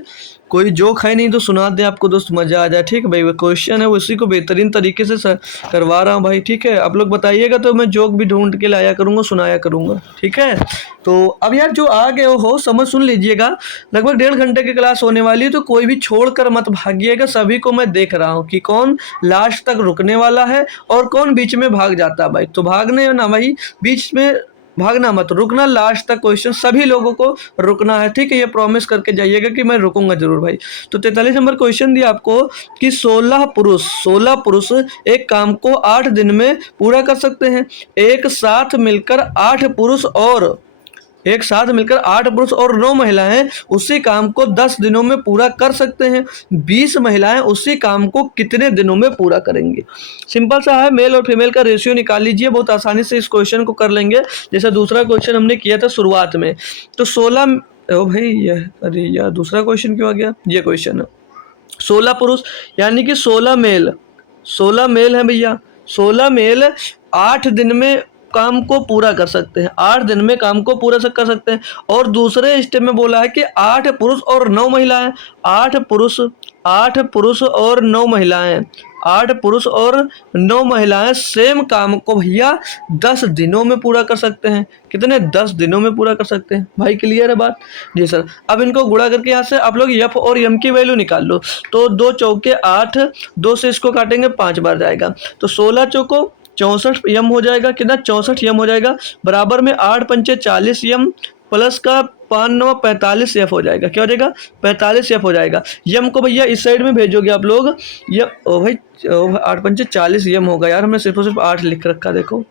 कोई जोक है नहीं तो सुना दे आपको दोस्त, मज़ा आ जाए। ठीक है भाई, वो क्वेश्चन है उसी को बेहतरीन तरीके से करवा रहा हूँ भाई। ठीक है, आप लोग बताइएगा तो मैं जोक भी ढूंढ के लाया करूँगा, सुनाया करूँगा। ठीक है, तो अब यार जो आ गए हो समझ सुन लीजिएगा, लगभग 1.5 घंटे की क्लास होने वाली है, तो कोई भी छोड़कर मत भागिएगा। सभी को मैं देख रहा हूँ कि कौन लास्ट तक रुकने वाला है और कौन बीच में भाग जाता है भाई। तो भागने ना भाई, बीच में भागना मत, रुकना लास्ट तक। क्वेश्चन सभी लोगों को रुकना है, ठीक है, ये प्रॉमिस करके जाइएगा कि मैं रुकूंगा जरूर भाई। तो 43 नंबर क्वेश्चन दिया आपको कि 16 पुरुष एक काम को 8 दिन में पूरा कर सकते हैं। एक साथ मिलकर 8 पुरुष और 9 महिलाएं उसी काम को 10 दिनों में पूरा कर सकते हैं। 20 महिलाएं उसी काम को कितने दिनों में पूरा करेंगे। सिंपल सा है, मेल और फीमेल का रेशियो निकाल लीजिए, बहुत आसानी से इस क्वेश्चन को कर लेंगे। जैसा दूसरा क्वेश्चन हमने किया था शुरुआत में, तो 16 ओ भाई अरे यार दूसरा क्वेश्चन क्यों आ गया, ये क्वेश्चन है 16 पुरुष यानी कि 16 मेल है भैया। 16 मेल 8 दिन में काम को पूरा कर सकते हैं, 8 दिन में काम को पूरा कर सकते हैं। और दूसरे स्टेप में बोला है कि 8 पुरुष और 9 महिलाएं, 8 पुरुष और 9 महिलाएं, 8 पुरुष और 9 महिलाएं सेम काम को भैया 10 दिनों में पूरा कर सकते हैं। कितने, 10 दिनों में पूरा कर सकते हैं भाई। क्लियर है बात, जी सर। अब इनको गुणा करके यहाँ से आप लोग एफ और एम की वैल्यू निकाल लो। तो 2 चौके 8, 2 से इसको काटेंगे 5 बार जाएगा, तो 16 चौको 64 यम हो जाएगा। कितना, 64 यम हो जाएगा। बराबर में 8 पंचे 40 यम प्लस का 5 9 45 एफ हो जाएगा। क्या हो जाएगा, 45 एफ हो जाएगा। यम को भैया इस साइड में भेजोगे आप लोग, ये ओ भाई 8 पंचे 40 यम होगा यार, हमने सिर्फ और सिर्फ 8 लिख रखा। देखो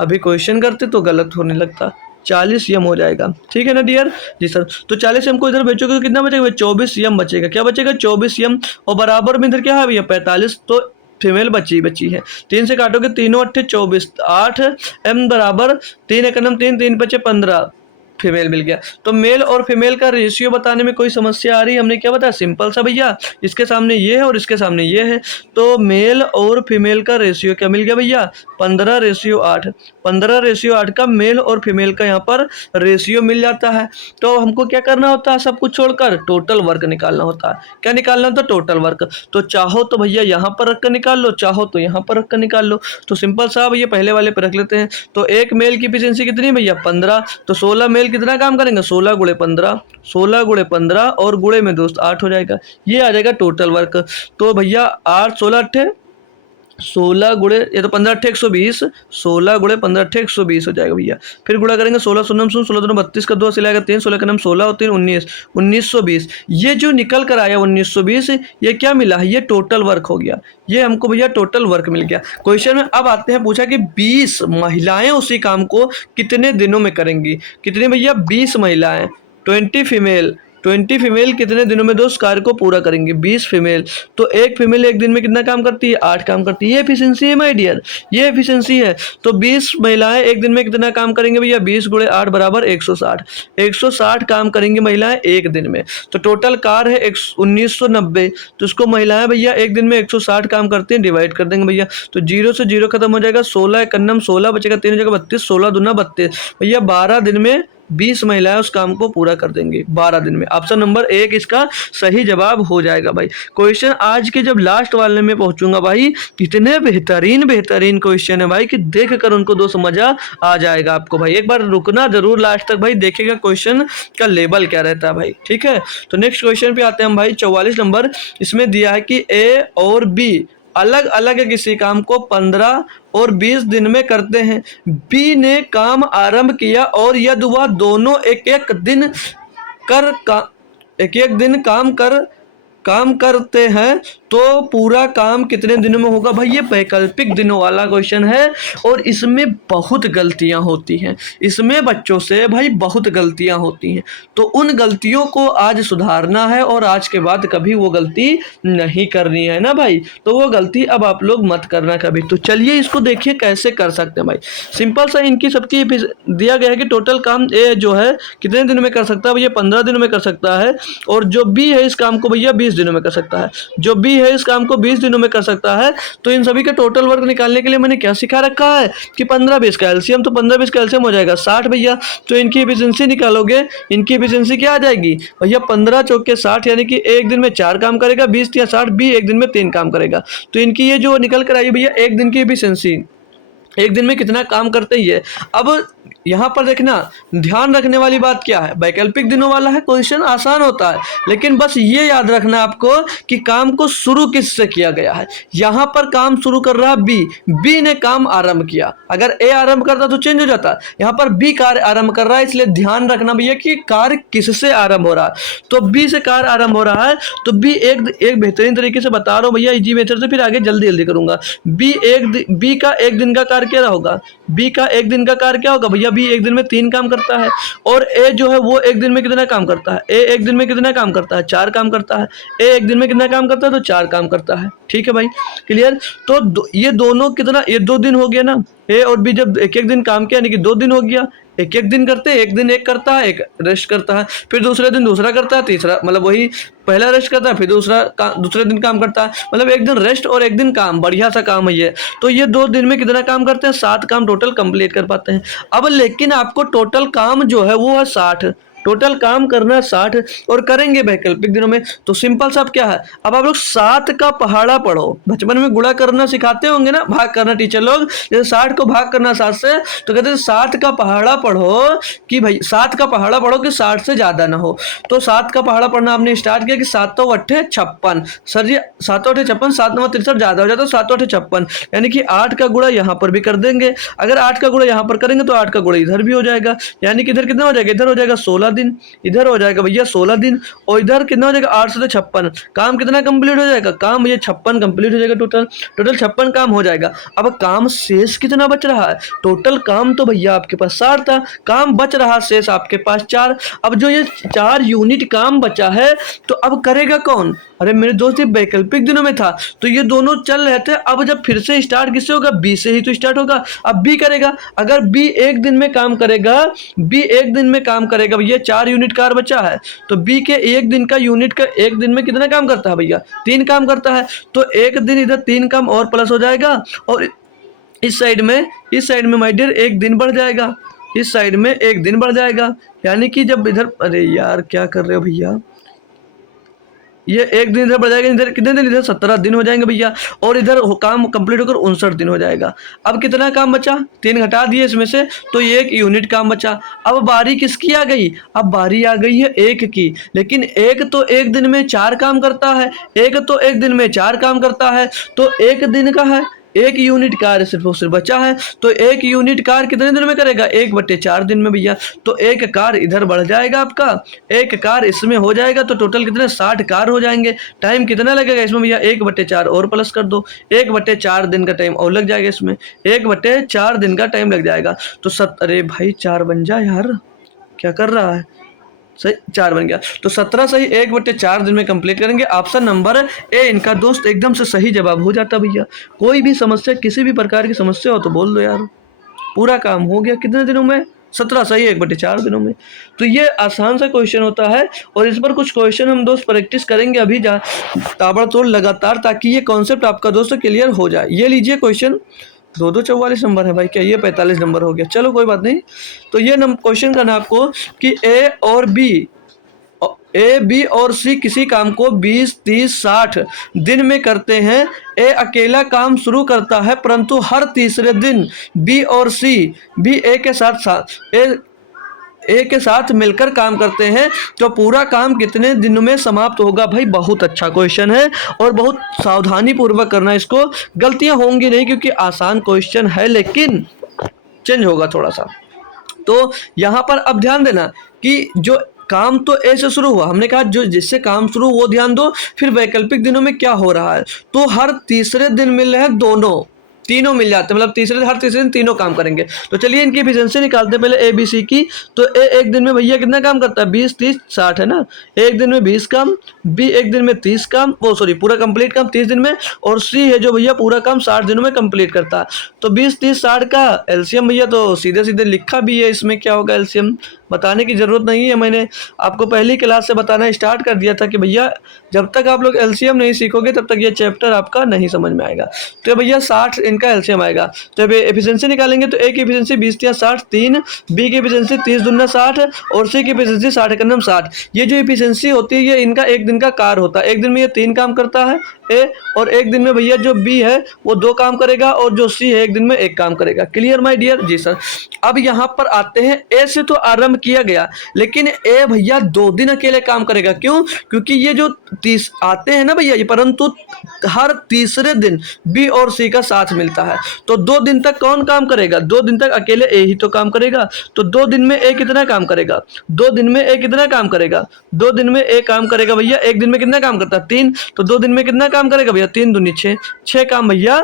अभी क्वेश्चन करते तो गलत होने लगता, 40 यम हो जाएगा। ठीक है ना डियर, जी सर। तो 40 यम को इधर भेजोगे तो कितना बचेगा, 24 यम बचेगा। क्या बचेगा, 24 यम। और बराबर में इधर क्या है भैया, 45, तो फीमेल बची है। 3 से काटोगे, 3 अट्ठे 24, 8 एम बराबर 3 एक नम 3, 3 बचे 15, फीमेल मिल गया। तो मेल और फीमेल का रेशियो बताने में कोई समस्या आ रही है, हमने क्या बताया, सिंपल सा भैया, इसके सामने ये है और इसके सामने ये है, तो मेल और फीमेल का रेशियो क्या मिल गया भैया, 15:8। 15:8 का मेल और फीमेल का यहाँ पर रेशियो मिल जाता है। तो हमको क्या करना होता है, सब कुछ छोड़कर टोटल वर्क निकालना होता है। क्या निकालना होता है, टोटल वर्क। तो चाहो तो भैया यहाँ पर रख कर निकाल लो, चाहो तो यहाँ पर रख कर निकाल लो। तो सिंपल सा भैया पहले वाले पर रख लेते हैं। तो एक मेल की एफिशिएंसी कितनी भैया, 15, तो 16 मेल कितना काम करेंगे, 16 गुणे 15, 16 गुणे 15 और गुणे में दोस्त 8 हो जाएगा। ये आ जाएगा टोटल वर्क। तो भैया 8 16 अट्ठे 16 गुणे, ये तो 15 अट्ठे 120, 16 गुणे 15 अट्ठे 120 हो जाएगा भैया। फिर गुणा करेंगे 16 शून्य 16 दोनों 32 का 2 सिलाएगा 3, 16 का नाम 16 और 3 19, 1920। ये जो निकल कर आया 1920, ये क्या मिला है, ये टोटल वर्क हो गया। ये हमको भैया टोटल वर्क मिल गया। क्वेश्चन में अब आते हैं, पूछा कि 20 महिलाएं उसी काम को कितने दिनों में करेंगी। कितनी भैया, 20 महिलाएं, 20 फीमेल कितने दिनों में दोस्त कार्य को पूरा करेंगे, 20 फीमेल। तो एक फीमेल एक दिन में कितना काम करती है, 8 काम करती है। ये एफिशिएंसी है माय डियर, ये एफिशिएंसी है। तो 20 महिलाएं एक दिन में कितना काम करेंगे भैया, 20 गुणे 8 बराबर 160, 160 काम करेंगी महिलाएं एक दिन में। तो टोटल कार है 1990, तो इसको महिलाएं भैया एक दिन में 160 काम करती हैं, डिवाइड कर देंगे भैया। तो 0 से 0 खत्म हो जाएगा, 16 एकन्नम 16 बचेगा, 3 जगह 32, 16 दूना 32 भैया। 12 दिन में 20 महिलाएं उस काम को पूरा कर देंगी 12 दिन में। ऑप्शन नंबर 1 इसका सही जवाब हो जाएगा भाई। क्वेश्चन आज के जब लास्ट वाले में पहुंचूंगा भाई, इतने बेहतरीन क्वेश्चन है भाई कि देख कर उनको दोस्त मजा आ जाएगा आपको भाई। एक बार रुकना जरूर लास्ट तक भाई, देखेगा क्वेश्चन का लेवल क्या रहता है भाई। ठीक है, तो नेक्स्ट क्वेश्चन पे आते हैं हम भाई। 44 नंबर इसमें दिया है कि ए और बी अलग अलग किसी काम को 15 और 20 दिन में करते हैं। बी ने काम आरंभ किया और यदि वह दोनों एक एक दिन काम करते हैं तो पूरा काम कितने दिनों में होगा। भाई ये वैकल्पिक दिनों वाला क्वेश्चन है और इसमें बहुत गलतियां होती हैं, इसमें बच्चों से भाई बहुत गलतियां होती हैं। तो उन गलतियों को आज सुधारना है और आज के बाद कभी वो गलती नहीं करनी है ना भाई। तो वो गलती अब आप लोग मत करना कभी। तो चलिए इसको देखिए कैसे कर सकते हैं भाई। सिंपल सा इनकी सबकी दिया गया है कि टोटल काम ए जो है कितने दिन में कर सकता है भैया, 15 दिनों में कर सकता है। और जो बी है इस काम को भैया 20 दिनों में कर सकता है। जो बी है इस काम को 20 दिनों में कर सकता है। तो इन सभी का टोटल वर्क निकालने के लिए मैंने क्या सिखा रखा है कि 15-20 का एलसीएम, तो 15-20 का एलसीएम हो जाएगा 60 भैया। तो इनकी एफिशिएंसी निकालोगे, इनकी एफिशिएंसी क्या आ जाएगी भैया 15 चौके 60, यानी कि एक दिन में 4 काम करेगा, 20 या 60, बी एक दिन में 3 काम करेगा। तो इनकी ये जो निकल कर आई भैया एक दिन की एफिशिएंसी, एक दिन में कितना काम करते ही है। अब यहाँ पर देखना ध्यान रखने वाली बात क्या है, वैकल्पिक दिनों वाला है, क्वेश्चन आसान होता है, लेकिन बस ये याद रखना आपको कि काम को शुरू किससे किया गया है। यहाँ पर काम शुरू कर रहा है बी ने काम आरंभ किया। अगर ए आरंभ करता तो चेंज हो जाता, यहाँ पर बी कार्य आरंभ कर रहा है, इसलिए ध्यान रखना भैया कि कार्य किससे आरंभ हो रहा है। तो बी से कार्य आरंभ हो रहा है, तो बी एक बेहतरीन तरीके से बता रहा हूँ भैया इजी मेथड से, फिर आगे जल्दी जल्दी करूंगा। बी का एक दिन का कार्य क्या होगा, बी का एक दिन का कार्य क्या होगा भैया, बी एक दिन में 3 काम करता है। और ए जो है वो एक दिन में कितना काम करता है, ए एक दिन में कितना काम करता है, 4 काम करता है। ए एक दिन में कितना काम करता है, तो 4 काम करता है। ठीक है भाई, क्लियर। तो ये दोनों कितना, ये 2 दिन हो गया ना, ए और बी जब एक एक दिन काम किया यानी कि 2 दिन हो गया। एक एक दिन करते हैं, एक दिन एक करता है, एक रेस्ट करता है, फिर दूसरे दिन दूसरा करता है, तीसरा मतलब वही पहला रेस्ट करता है, फिर दूसरे दिन काम करता है, मतलब एक दिन रेस्ट और एक दिन काम। बढ़िया सा काम है ये। तो ये 2 दिन में कितना काम करते हैं, 7 काम टोटल कंप्लीट कर पाते हैं। अब लेकिन आपको टोटल काम जो है वो है 60, टोटल काम करना है 60 और करेंगे वैकल्पिक दिनों में। तो सिंपल सा क्या है, अब आप लोग 7 का पहाड़ा पढ़ो। बचपन में गुणा करना सिखाते होंगे ना, भाग करना टीचर लोग, जैसे 60 को भाग करना 7 से, तो कहते हैं 7 का पहाड़ा पढ़ो कि भाई 7 का पहाड़ा पढ़ो कि 60 से ज्यादा ना हो। तो 7 का पहाड़ा पढ़ना आपने स्टार्ट किया कि 7 8 56, सर जी 7 8 56, 7 9 63 ज्यादा हो जाता है, 7 8 56, यानी कि 8 का गुणा यहाँ पर भी कर देंगे। अगर 8 का गुणा यहाँ पर करेंगे तो 8 का गुणा इधर भी हो जाएगा, यानी कि इधर कितना हो जाएगा, इधर हो जाएगा 16 दिन, इधर हो जाएगा भैया 16 दिन, और इधर कितना हो जाएगा 8 से 56। काम कितना कंप्लीट हो जाएगा, काम ये 56 कंप्लीट हो जाएगा, टोटल 56 काम हो जाएगा। अब काम शेष कितना बच रहा है, टोटल काम तो भैया आपके पास 60 था, काम बच रहा शेष आपके पास 4। अब जो ये 4 यूनिट काम बचा है तो अब करेगा कौन, अरे मेरे दोस्त ये वैकल्पिक दिनों में था तो ये दोनों चल रहे थे। अब जब फिर से स्टार्ट किससे होगा, बी से ही तो स्टार्ट होगा। अब बी करेगा, अगर बी एक दिन में काम करेगा, बी एक दिन में काम करेगा भैया, 4 यूनिट कार बचा है, तो बी के एक दिन का यूनिट का एक दिन में कितना काम करता है भैया, 3 काम करता है। तो एक दिन इधर 3 काम और प्लस हो जाएगा, और इस साइड में माय डियर एक दिन बढ़ जाएगा, इस साइड में एक दिन बढ़ जाएगा, यानी कि जब इधर, अरे यार क्या कर रहे हो भैया, ये एक दिन इधर बढ़ जाएगा, इधर कितने दिन, इधर 17 दिन हो जाएंगे भैया, और इधर काम कंप्लीट होकर 59 दिन हो जाएगा। अब कितना काम बचा, 3 घटा दिए इसमें से, तो ये 1 यूनिट काम बचा। अब बारी किसकी आ गई, अब बारी आ गई है 1 की, लेकिन 1 तो एक दिन में 4 काम करता है, 1 तो एक दिन में 4 काम करता है, तो 1 दिन का है, 1 यूनिट कार सिर्फ और सिर्फ बचा है। तो 1 यूनिट कार कितने दिन में करेगा, 1/4 दिन में भैया। तो 1 कार इधर बढ़ जाएगा आपका, 1 कार इसमें हो जाएगा, तो टोटल कितने 60 कार हो जाएंगे। टाइम कितना लगेगा इसमें भैया, 1/4 और प्लस कर दो, 1/4 दिन का टाइम और लग जाएगा इसमें, 1/4 दिन का टाइम लग जाएगा। तो अरे भाई 4 बन जा यार, क्या कर रहा है, सही 4 बन गया। तो 17 सही 1/4 दिन में कंप्लीट करेंगे। ऑप्शन नंबर ए इनका दोस्त एकदम से सही जवाब हो जाता भैया। कोई भी समस्या, किसी भी प्रकार की समस्या हो तो बोल दो यार, पूरा काम हो गया कितने दिनों में, 17 सही 1/4 दिनों में। तो ये आसान सा क्वेश्चन होता है, और इस पर कुछ क्वेश्चन हम दोस्त प्रैक्टिस करेंगे अभी ताबड़तोड़ लगातार, ताकि ये कॉन्सेप्ट आपका दोस्त क्लियर हो जाए। ये लीजिए क्वेश्चन, 2 44 नंबर है भाई, क्या ये 45 नंबर हो गया, चलो कोई बात नहीं। तो ये क्वेश्चन करना आपको कि ए बी और सी किसी काम को 20 30 60 दिन में करते हैं। ए अकेला काम शुरू करता है, परंतु हर तीसरे दिन बी और सी भी ए के साथ ए के साथ मिलकर काम करते हैं तो पूरा काम कितने दिनों में समाप्त होगा? भाई बहुत अच्छा क्वेश्चन है और बहुत सावधानी पूर्वक करना इसको, गलतियां होंगी नहीं क्योंकि आसान क्वेश्चन है लेकिन चेंज होगा थोड़ा सा। तो यहाँ पर अब ध्यान देना कि जो काम तो ए से शुरू हुआ, हमने कहा जो जिससे काम शुरू वो ध्यान दो, फिर वैकल्पिक दिनों में क्या हो रहा है, तो हर तीसरे दिन मिल रहे हैं दोनों, तीनों मिल जाते हैं, मतलब हर तीसरे दिन तीनों काम करेंगे। तो चलिए इनकी एफिशिएंसी निकालते हैं पहले ए बी सी की। तो ए एक दिन में भैया कितना काम करता है? 20 30 60 है ना, एक दिन में 20 काम, बी एक दिन में 30 काम, वो सॉरी पूरा कंप्लीट काम 30 दिन में, और सी है जो भैया पूरा काम 60 दिनों में कंप्लीट करता है। तो 20 30 60 का एलसीएम भैया तो सीधे सीधे लिखा भी है, इसमें क्या होगा एलसीएम बताने की ज़रूरत नहीं है, मैंने आपको पहली क्लास से बताना स्टार्ट कर दिया था कि भैया जब तक आप लोग एलसीएम नहीं सीखोगे तब तक ये चैप्टर आपका नहीं समझ में आएगा। तो भैया 60 इनका एलसीएम आएगा। तो अब एफिशिएंसी निकालेंगे तो ए की एफिशिएंसी 20 या 60 3, बी की एफिशिएंसी 30 दूना 60 और सी की एफिशिएंसी 60 एकम 60। ये जो एफिशिएंसी होती है ये इनका एक दिन का कार्य होता है। एक दिन में ये 3 काम करता है ए, और एक दिन में भैया जो बी है वो 2 काम करेगा और जो सी है एक दिन में 1 काम करेगा। Clear my dear? जी सर। अब यहाँ पर आते हैं, ए से तो आरंभ किया गया लेकिन ए भैया 2 दिन अकेले काम करेगा। क्यों? क्योंकि ये जो 30 आते हैं ना भैया ये, परंतु हर तीसरे दिन बी और सी का साथ मिलता है। तो 2 दिन तक कौन काम करेगा? 2 दिन तक अकेले ए ही तो काम करेगा। तो 2 दिन में ए कितना काम करेगा? 2 दिन में ए कितना काम करेगा? 2 दिन में ए काम करेगा भैया, एक दिन में कितना काम करता है? 3। तो 2 दिन में कितना काम करेगा भैया? 3 दूनी 6, 6 काम भैया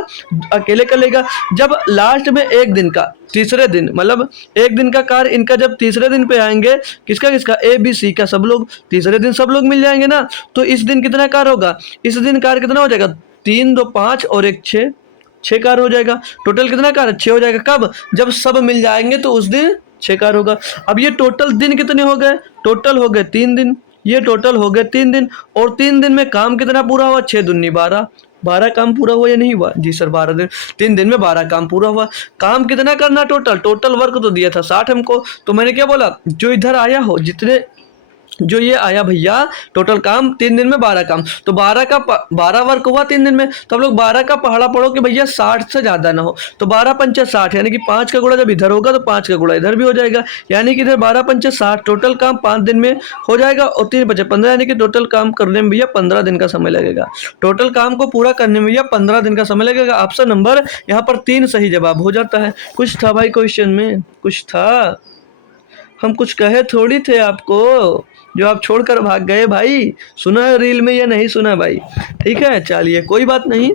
अकेले कर लेगा। जब लास्ट में एक दिन का तीसरे दिन, मतलब एक दिन का कार्य इनका जब तीसरे दिन पे आएंगे, किसका किसका? ए बी सी का, सब लोग तीसरे दिन सब लोग मिल जाएंगे ना। तो इस दिन कितना कार्य होगा? इस दिन कार्य कितना हो जाएगा? 3 2 5 और 1 6, 6 कार्य हो जाएगा। टोटल कितना कार्य? 6 हो जाएगा। कब? जब सब मिल जाएंगे तो उस दिन 6 कार्य होगा। अब ये टोटल दिन कितने हो गए? टोटल हो गए 3 दिन, ये टोटल हो गए 3 दिन, और 3 दिन में काम कितना पूरा हुआ? 6 दूनी 12, 12 काम पूरा हुआ या नहीं हुआ? जी सर 12 दिन, 3 दिन में 12 काम पूरा हुआ। काम कितना करना? टोटल वर्क तो दिया था 60 हमको, तो मैंने क्या बोला? जो इधर आया हो, जितने जो ये आया भैया टोटल काम 3 दिन में 12 काम, तो 12 वर्क हुआ 3 दिन में। तो हम लोग 12 का पहाड़ा पढ़ो कि भैया 60 से ज़्यादा ना हो। तो 12 पंचे 60, यानी कि 5 का गुणा जब इधर होगा तो 5 का गुणा इधर भी हो जाएगा, यानी कि इधर 12 पंचे 60 टोटल काम 5 दिन में हो जाएगा, और 3 बचे 15, यानी कि टोटल काम करने में भैया 15 दिन का समय लगेगा। टोटल काम को पूरा करने में भैया 15 दिन का समय लगेगा। ऑप्शन नंबर यहाँ पर 3 सही जवाब हो जाता है। कुछ था भाई क्वेश्चन में? कुछ था? हम कुछ कहे थोड़ी थे आपको जो आप छोड़कर भाग गए भाई। सुना है रील में या नहीं सुना भाई? ठीक है चलिए कोई बात नहीं,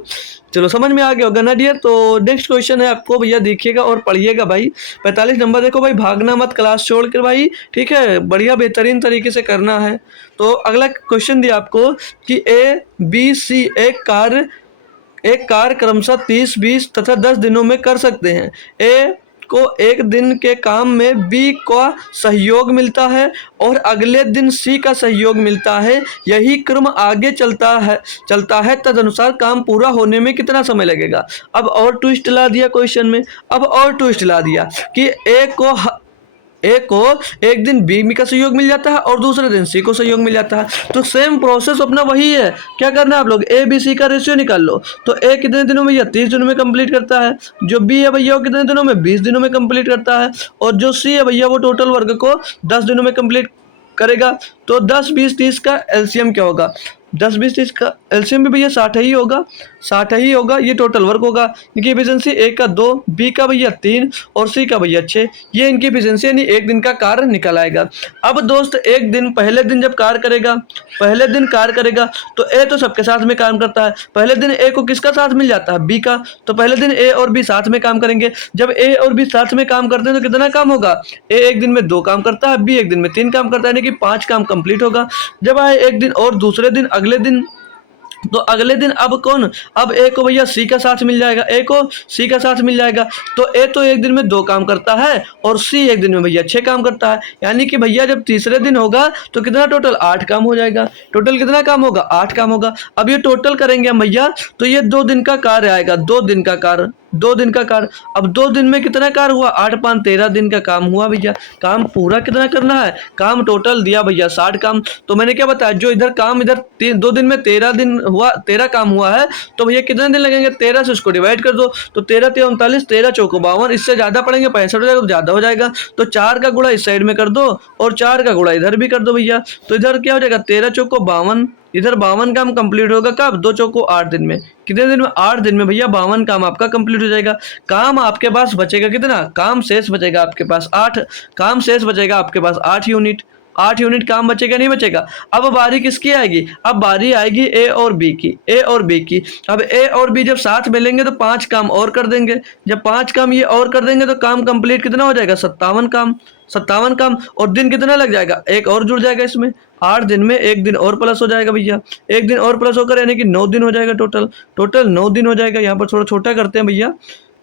चलो समझ में आ गया होगा ना डियर। तो नेक्स्ट क्वेश्चन है आपको भैया, देखिएगा और पढ़िएगा भाई। 45 नंबर देखो भाई, भागना मत क्लास छोड़कर भाई, ठीक है, बढ़िया बेहतरीन तरीके से करना है। तो अगला क्वेश्चन दिया आपको कि ए बी सी एक कार्य क्रमशः 30 20 तथा 10 दिनों में कर सकते हैं। ए को एक दिन के काम में बी का सहयोग मिलता है और अगले दिन सी का सहयोग मिलता है। यही क्रम आगे चलता है तदनुसार काम पूरा होने में कितना समय लगेगा? अब और ट्विस्ट ला दिया क्वेश्चन में, अब और ट्विस्ट ला दिया कि ए को एक दिन बी का सहयोग मिल जाता है और दूसरे दिन सी को सहयोग मिल जाता है। तो सेम प्रोसेस अपना वही है। क्या करना है आप लोग? ए बी सी का रेशियो निकाल लो। तो ए कितने दिनों में? या 30 दिनों में कंप्लीट करता है। जो बी है भैया वो कितने दिनों में? 20 दिनों में कंप्लीट करता है। और जो सी है भैया वो टोटल वर्क को 10 दिनों में कंप्लीट करेगा। तो 10 20 30 का एलसीएम क्या होगा? 10 20 30 का एलसीएम भी भैया 60 ही होगा, 60 ही होगा। ये टोटल वर्क होगा। इनकी एफिशिएंसी ए का 2, बी का भैया 3 और सी का भैया 6। ये इनकी एफिशिएंसी यानी एक दिन का कार्य निकल आएगा। अब दोस्त एक दिन, पहले दिन जब कार्य करेगा, पहले दिन कार्य करेगा तो ए तो सबके साथ में काम करता है। पहले दिन ए को किसका साथ मिल जाता है? बी का। तो पहले दिन ए और बी साथ में काम करेंगे। जब ए और बी साथ में काम करते हैं तो कितना काम होगा? ए एक दिन में 2 काम करता है, बी एक दिन में 3 काम करता है, यानी कि 5 काम कंप्लीट होगा। जब आए एक दिन और दूसरे दिन अगले दिन, तो अगले दिन अब कौन? अब ए को भैया सी का साथ मिल जाएगा, ए को सी का साथ मिल जाएगा। तो ए तो एक दिन में 2 काम करता है और सी एक दिन में भैया 6 काम करता है, यानी कि भैया जब तीसरे दिन होगा तो कितना टोटल 8 काम हो जाएगा। टोटल कितना काम होगा? 8 काम होगा। अब ये टोटल करेंगे हम भैया तो ये 2 दिन का कार्य आएगा, 2 दिन का कार्य 2 दिन का कार्य। अब 2 दिन में कितना कार्य हुआ, 8 5 13 दिन का काम हुआ भैया। काम पूरा कितना करना है, काम टोटल दिया भैया 60 काम। तो मैंने क्या बताया, जो इधर काम इधर 2 दिन में 13 दिन हुआ, 13 काम हुआ है, तो भैया कितने दिन लगेंगे, 13 से उसको डिवाइड कर दो, तो 13 3 39, 13 चौको 52, इससे ज़्यादा पड़ेंगे 65 हो जाएगा, तो ज़्यादा हो जाएगा। तो 4 का गुणा इस साइड में कर दो और 4 का गुणा इधर भी कर दो भैया। तो इधर क्या हो जाएगा, 13 चौको 52, इधर 52 काम कंप्लीट होगा कब, 2 चौको 8 दिन में। कितने दिन में, 8 दिन में भैया 52 काम आपका कंप्लीट हो जाएगा। काम आपके पास बचेगा कितना, काम शेष बचेगा आपके पास 8, काम शेष बचेगा आपके पास 8 यूनिट। 8 यूनिट काम बचेगा नहीं बचेगा। अब बारी किसकी आएगी, अब बारी आएगी ए और बी की, ए और बी की। अब ए और बी जब साथ मिलेंगे तो 5 काम और कर देंगे, जब 5 काम ये और कर देंगे तो काम कंप्लीट कितना हो जाएगा, 57 काम। 57 काम, और दिन कितना लग जाएगा, एक और जुड़ जाएगा इसमें। 8 दिन में 1 दिन और प्लस हो जाएगा भैया, 1 दिन और प्लस होकर यानी कि 9 दिन हो जाएगा टोटल 9 दिन हो जाएगा। यहाँ पर थोड़ा छोटा करते हैं भैया,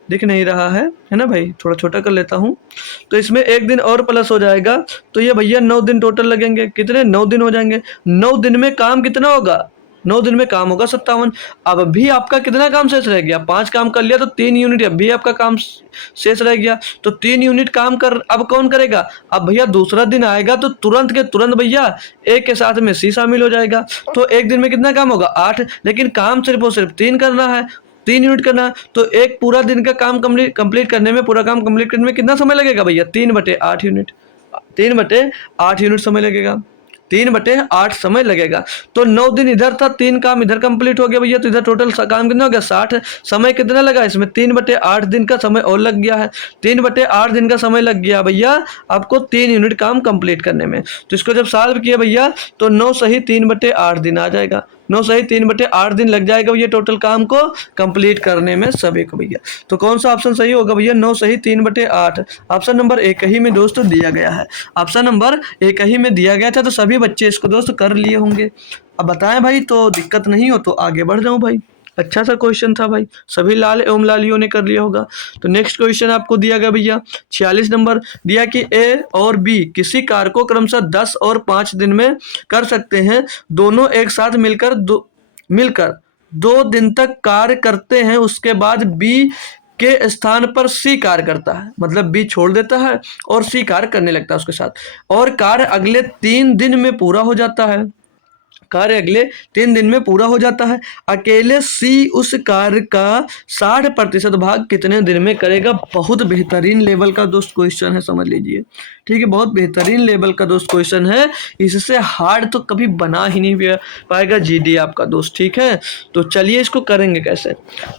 दिख नहीं रहा है ना भाई, थोड़ा छोटा कर लेता हूँ। तो इसमें 1 दिन और प्लस हो जाएगा, तो ये भैया 9 दिन टोटल लगेंगे। कितने, 9 दिन हो जाएंगे। 9 दिन में काम कितना होगा, 9 दिन में काम होगा 57। अब भी आपका कितना काम शेष रह गया, 5 काम कर लिया तो 3 यूनिट अब भी आपका काम शेष रह गया। तो 3 यूनिट काम कर, अब कौन करेगा, अब भैया दूसरा दिन आएगा तो तुरंत के तुरंत भैया एक के साथ में सी शामिल हो जाएगा। तो 1 दिन में कितना काम होगा, 8, लेकिन काम सिर्फ और सिर्फ 3 करना है, 3 यूनिट करना है। तो एक पूरा दिन का काम कंप्लीट करने में, पूरा काम कंप्लीट करने में कितना समय लगेगा भैया, 3/8 यूनिट, 3/8 यूनिट समय लगेगा, 3/8 समय लगेगा। तो 9 दिन इधर था, 3 काम इधर कंप्लीट हो गया भैया, तो इधर टोटल काम कितना हो गया, 60। समय कितना लगा इसमें, 3/8 दिन का समय और लग गया है। 3/8 दिन का समय लग गया भैया आपको 3 यूनिट काम कंप्लीट करने में। तो इसको जब सॉल्व किया भैया तो 9 सही 3/8 दिन आ जाएगा, 9 सही 3/8 दिन लग जाएगा भैया टोटल काम को कंप्लीट करने में सभी को भैया। तो कौन सा ऑप्शन सही होगा भैया, 9 सही 3/8। ऑप्शन नंबर एक ही में दोस्तों दिया गया है, ऑप्शन नंबर एक ही में दिया गया था। तो सभी बच्चे इसको दोस्त कर लिए होंगे। अब बताएं भाई, तो दिक्कत नहीं हो तो आगे बढ़ जाऊं भाई। अच्छा सा क्वेश्चन था भाई, सभी लाल एवं लालियों ने कर लिया होगा। तो नेक्स्ट क्वेश्चन आपको दिया गया भैया 46 नंबर, दिया कि ए और बी किसी कार्य को क्रमशः 10 और 5 दिन में कर सकते हैं। दोनों एक साथ मिलकर 2 दिन तक कार्य करते हैं, उसके बाद बी के स्थान पर सी कार्य करता है, मतलब बी छोड़ देता है और सी कार्य करने लगता है उसके साथ, और कार्य अगले 3 दिन में पूरा हो जाता है, कार्य अगले 3 दिन में पूरा हो जाता है। अकेले सी उस कार्य का 60% भाग कितने दिन में करेगा। बहुत बेहतरीन लेवल का दोस्त क्वेश्चन है, समझ लीजिए, ठीक है, बहुत बेहतरीन लेवल का दोस्त क्वेश्चन है। इससे हार्ड तो कभी बना ही नहीं पाएगा जीडी आपका दोस्त, ठीक है। तो चलिए इसको करेंगे कैसे।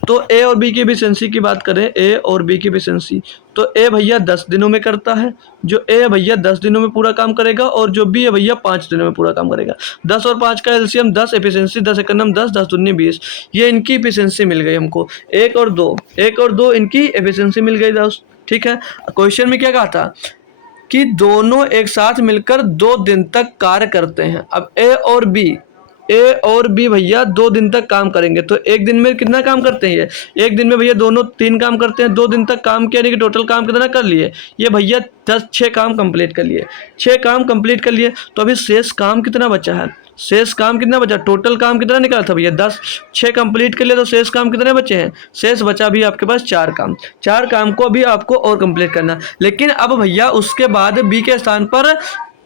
तो ए और बी की एफिशिएंसी की बात करें, ए और बी की एफिशिएंसी, तो ए भैया 10 दिनों में करता है, जो ए है भैया 10 दिनों में पूरा काम करेगा, और जो बी है भैया 5 दिनों में पूरा काम करेगा। 10 और 5 का एलसीएम 10, एफिशिएंसी 10 एकम 10, 10 दूनी 20, ये इनकी एफिशिएंसी मिल गई हमको। 1 और 2 इनकी एफिशिएंसी मिल गई दोस्त, ठीक है। क्वेश्चन में क्या कहा था कि दोनों एक साथ मिलकर 2 दिन तक कार्य करते हैं। अब ए और बी भैया 2 दिन तक काम करेंगे, तो एक दिन में कितना काम करते हैं ये, एक दिन में भैया दोनों 3 काम करते हैं, 2 दिन तक काम किया, यानी कि टोटल काम कितना कर लिए ये भैया 6 काम कंप्लीट कर लिए, 6 काम कंप्लीट कर लिए। तो अभी शेष काम कितना बचा है, शेष काम कितना बचा, टोटल काम कितना निकाला था भैया 10, 6 कंप्लीट कर लिया, तो शेष काम कितने बचे हैं, शेष बचा भी आपके पास 4 काम। 4 काम को अभी आपको और कंप्लीट करना, लेकिन अब भैया उसके बाद बी के स्थान पर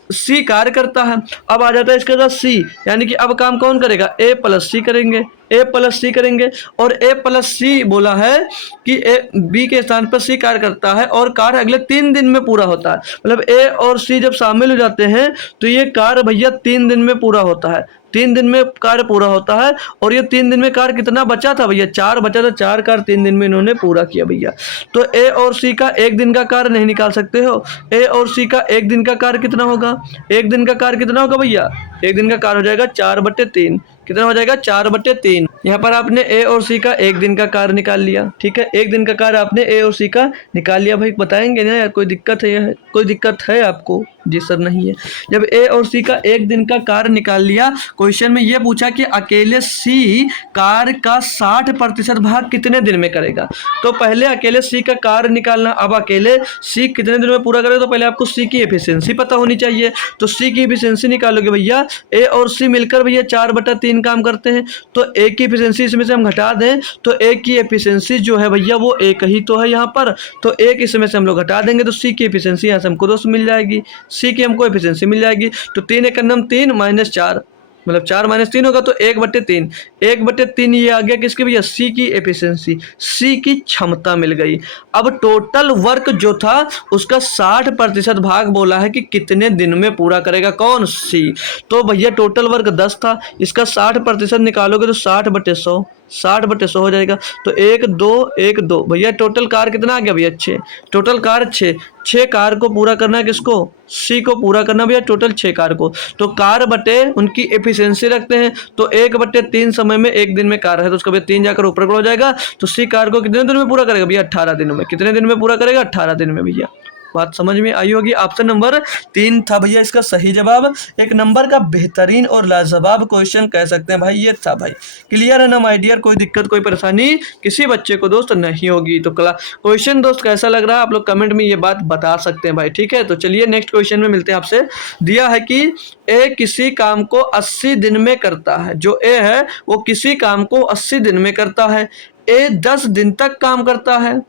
सी कार्य करता है। अब आ जाता है इसके साथ सी, यानी कि अब काम कौन करेगा, ए प्लस सी करेंगे, ए प्लस सी करेंगे, और ए प्लस सी बोला है कि ए बी के स्थान पर सी कार्य करता है, और कार्य अगले 3 दिन में पूरा होता है। मतलब ए और सी जब शामिल हो जाते हैं तो ये कार्य भैया 3 दिन में पूरा होता है, 3 दिन में कार्य पूरा होता है। और ये 3 दिन में कार्य कितना बचा था भैया, 4 बचा था, 4 कार्य 3 दिन में इन्होंने पूरा किया भैया। तो ए और सी का 1 दिन का कार्य नहीं निकाल सकते हो, ए और सी का 1 दिन का कार्य कितना होगा, 1 दिन का कार्य कितना होगा भैया, 1 दिन का कार्य हो जाएगा 4/3, कितना हो जाएगा 4/3। यहाँ पर आपने ए और सी का 1 दिन का कार्य निकाल लिया, ठीक है, 1 दिन का कार्य आपने ए और सी का निकाल लिया। भाई बताएंगे ना यार, कोई दिक्कत है आपको। जी सर नहीं है। जब ए और सी का एक दिन का कार्य निकाल लिया, क्वेश्चन में ये पूछा कि अकेले सी कार्य का 60% भाग कितने दिन में करेगा। तो पहले अकेले सी का कार्य निकालना। अब अकेले सी कितने दिन में पूरा करेगा, तो पहले आपको सी की एफिशिएंसी पता होनी चाहिए। तो सी की एफिशिएंसी निकालोगे भैया, ए और सी मिलकर भैया 4/3 काम करते हैं, तो ए की एफिशिएंसी इसमें से हम घटा दें तो ए की एफिशिएंसी जो है भैया वो एक ही तो है यहाँ पर, तो एक इसमें से हम लोग घटा देंगे तो सी की एफिशिएंसी यहाँ से हमको दोस्त मिल जाएगी, सी की हमको एफिशिएंसी मिल जाएगी। तो 3 एक नम 3 -4, मतलब 4 - 3 होगा तो 1/3, 1/3 ये आ गया किसके भैया, सी की एफिशिएंसी, सी की क्षमता मिल गई। अब टोटल वर्क जो था उसका 60% भाग बोला है कि कितने दिन में पूरा करेगा, कौन, सी। तो भैया टोटल वर्क 10 था, इसका 60% निकालोगे तो 60/100, 60/100 हो जाएगा। तो 1 2 1 2 भैया टोटल कार्य कितना आ गया भैया, 6, टोटल कार्य 6 कार्य को पूरा करना है किसको, सी को पूरा करना भैया, टोटल 6 कार्य को। तो कार्य बटे उनकी एफिशिएंसी रखते हैं, तो 1/3 समय में एक दिन में कार्य है तो उसका भैया 3 जाकर ऊपर हो जाएगा। तो सी कार्य को कितने दिन में पूरा करेगा भैया, 18 दिनों में। कितने दिन में पूरा करेगा, 18 दिन में भैया। बात समझ में आई होगी। ऑप्शन नंबर 3 था भैया इसका सही जवाब। एक नंबर का बेहतरीन और लाजवाब क्वेश्चन कह सकते हैं भाई ये था भाई। क्लियर है ना माय डियर, कोई दिक्कत कोई परेशानी किसी बच्चे को दोस्त नहीं होगी। तो क्वेश्चन दोस्त कैसा लग रहा है आप लोग कमेंट में ये बात बता सकते हैं भाई, ठीक है। तो चलिए नेक्स्ट क्वेश्चन में मिलते हैं आपसे। दिया है कि ए किसी काम को 80 दिन में करता है, जो ए है वो किसी काम को 80 दिन में करता है, ए 10 दिन तक काम करता है।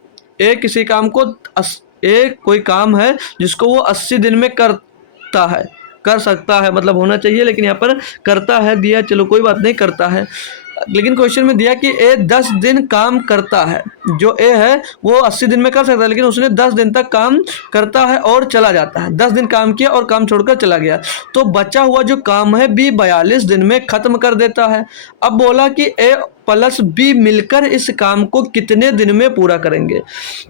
ए किसी काम को एक कोई काम है जिसको वो 80 दिन में करता है, कर सकता है मतलब होना चाहिए, लेकिन यहाँ पर करता है दिया, चलो कोई बात नहीं, करता है। लेकिन क्वेश्चन में दिया कि ए 10 दिन काम करता है, जो ए है वो 80 दिन में कर सकता है लेकिन उसने 10 दिन तक काम करता है और चला जाता है। 10 दिन काम किया और काम छोड़कर चला गया, तो बचा हुआ जो काम है बी 42 दिन में खत्म कर देता है। अब बोला कि ए प्लस बी मिलकर इस काम को कितने दिन में पूरा करेंगे।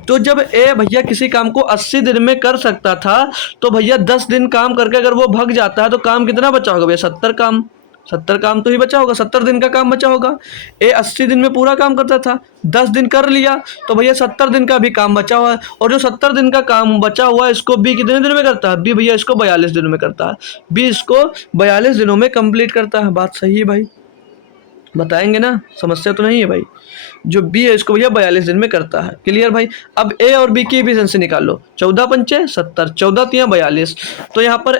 तो जब ए भैया किसी काम को 80 दिन में कर सकता था, तो भैया 10 दिन काम करके अगर वो भाग जाता है तो काम कितना बचा होगा भैया, 70 काम तो ही बचा होगा, 70 दिन का काम बचा होगा। ए 80 दिन में पूरा काम करता था, 10 दिन कर लिया तो भैया 70 दिन का भी काम बचा हुआ है, और जो 70 दिन का काम बचा हुआ है इसको बी कितने दिन में करता है, बी भैया इसको 42 दिनों में करता है, बी इसको 42 दिनों में कंप्लीट करता है। बात सही है भाई, बताएंगे ना, समस्या तो नहीं है भाई। जो बी है इसको भैया 42 दिन में करता है। क्लियर भाई। अब ए और बी की एफिशिएंसी निकाल लो, 14 पंचे 70, 14 तिया 42। तो यहाँ पर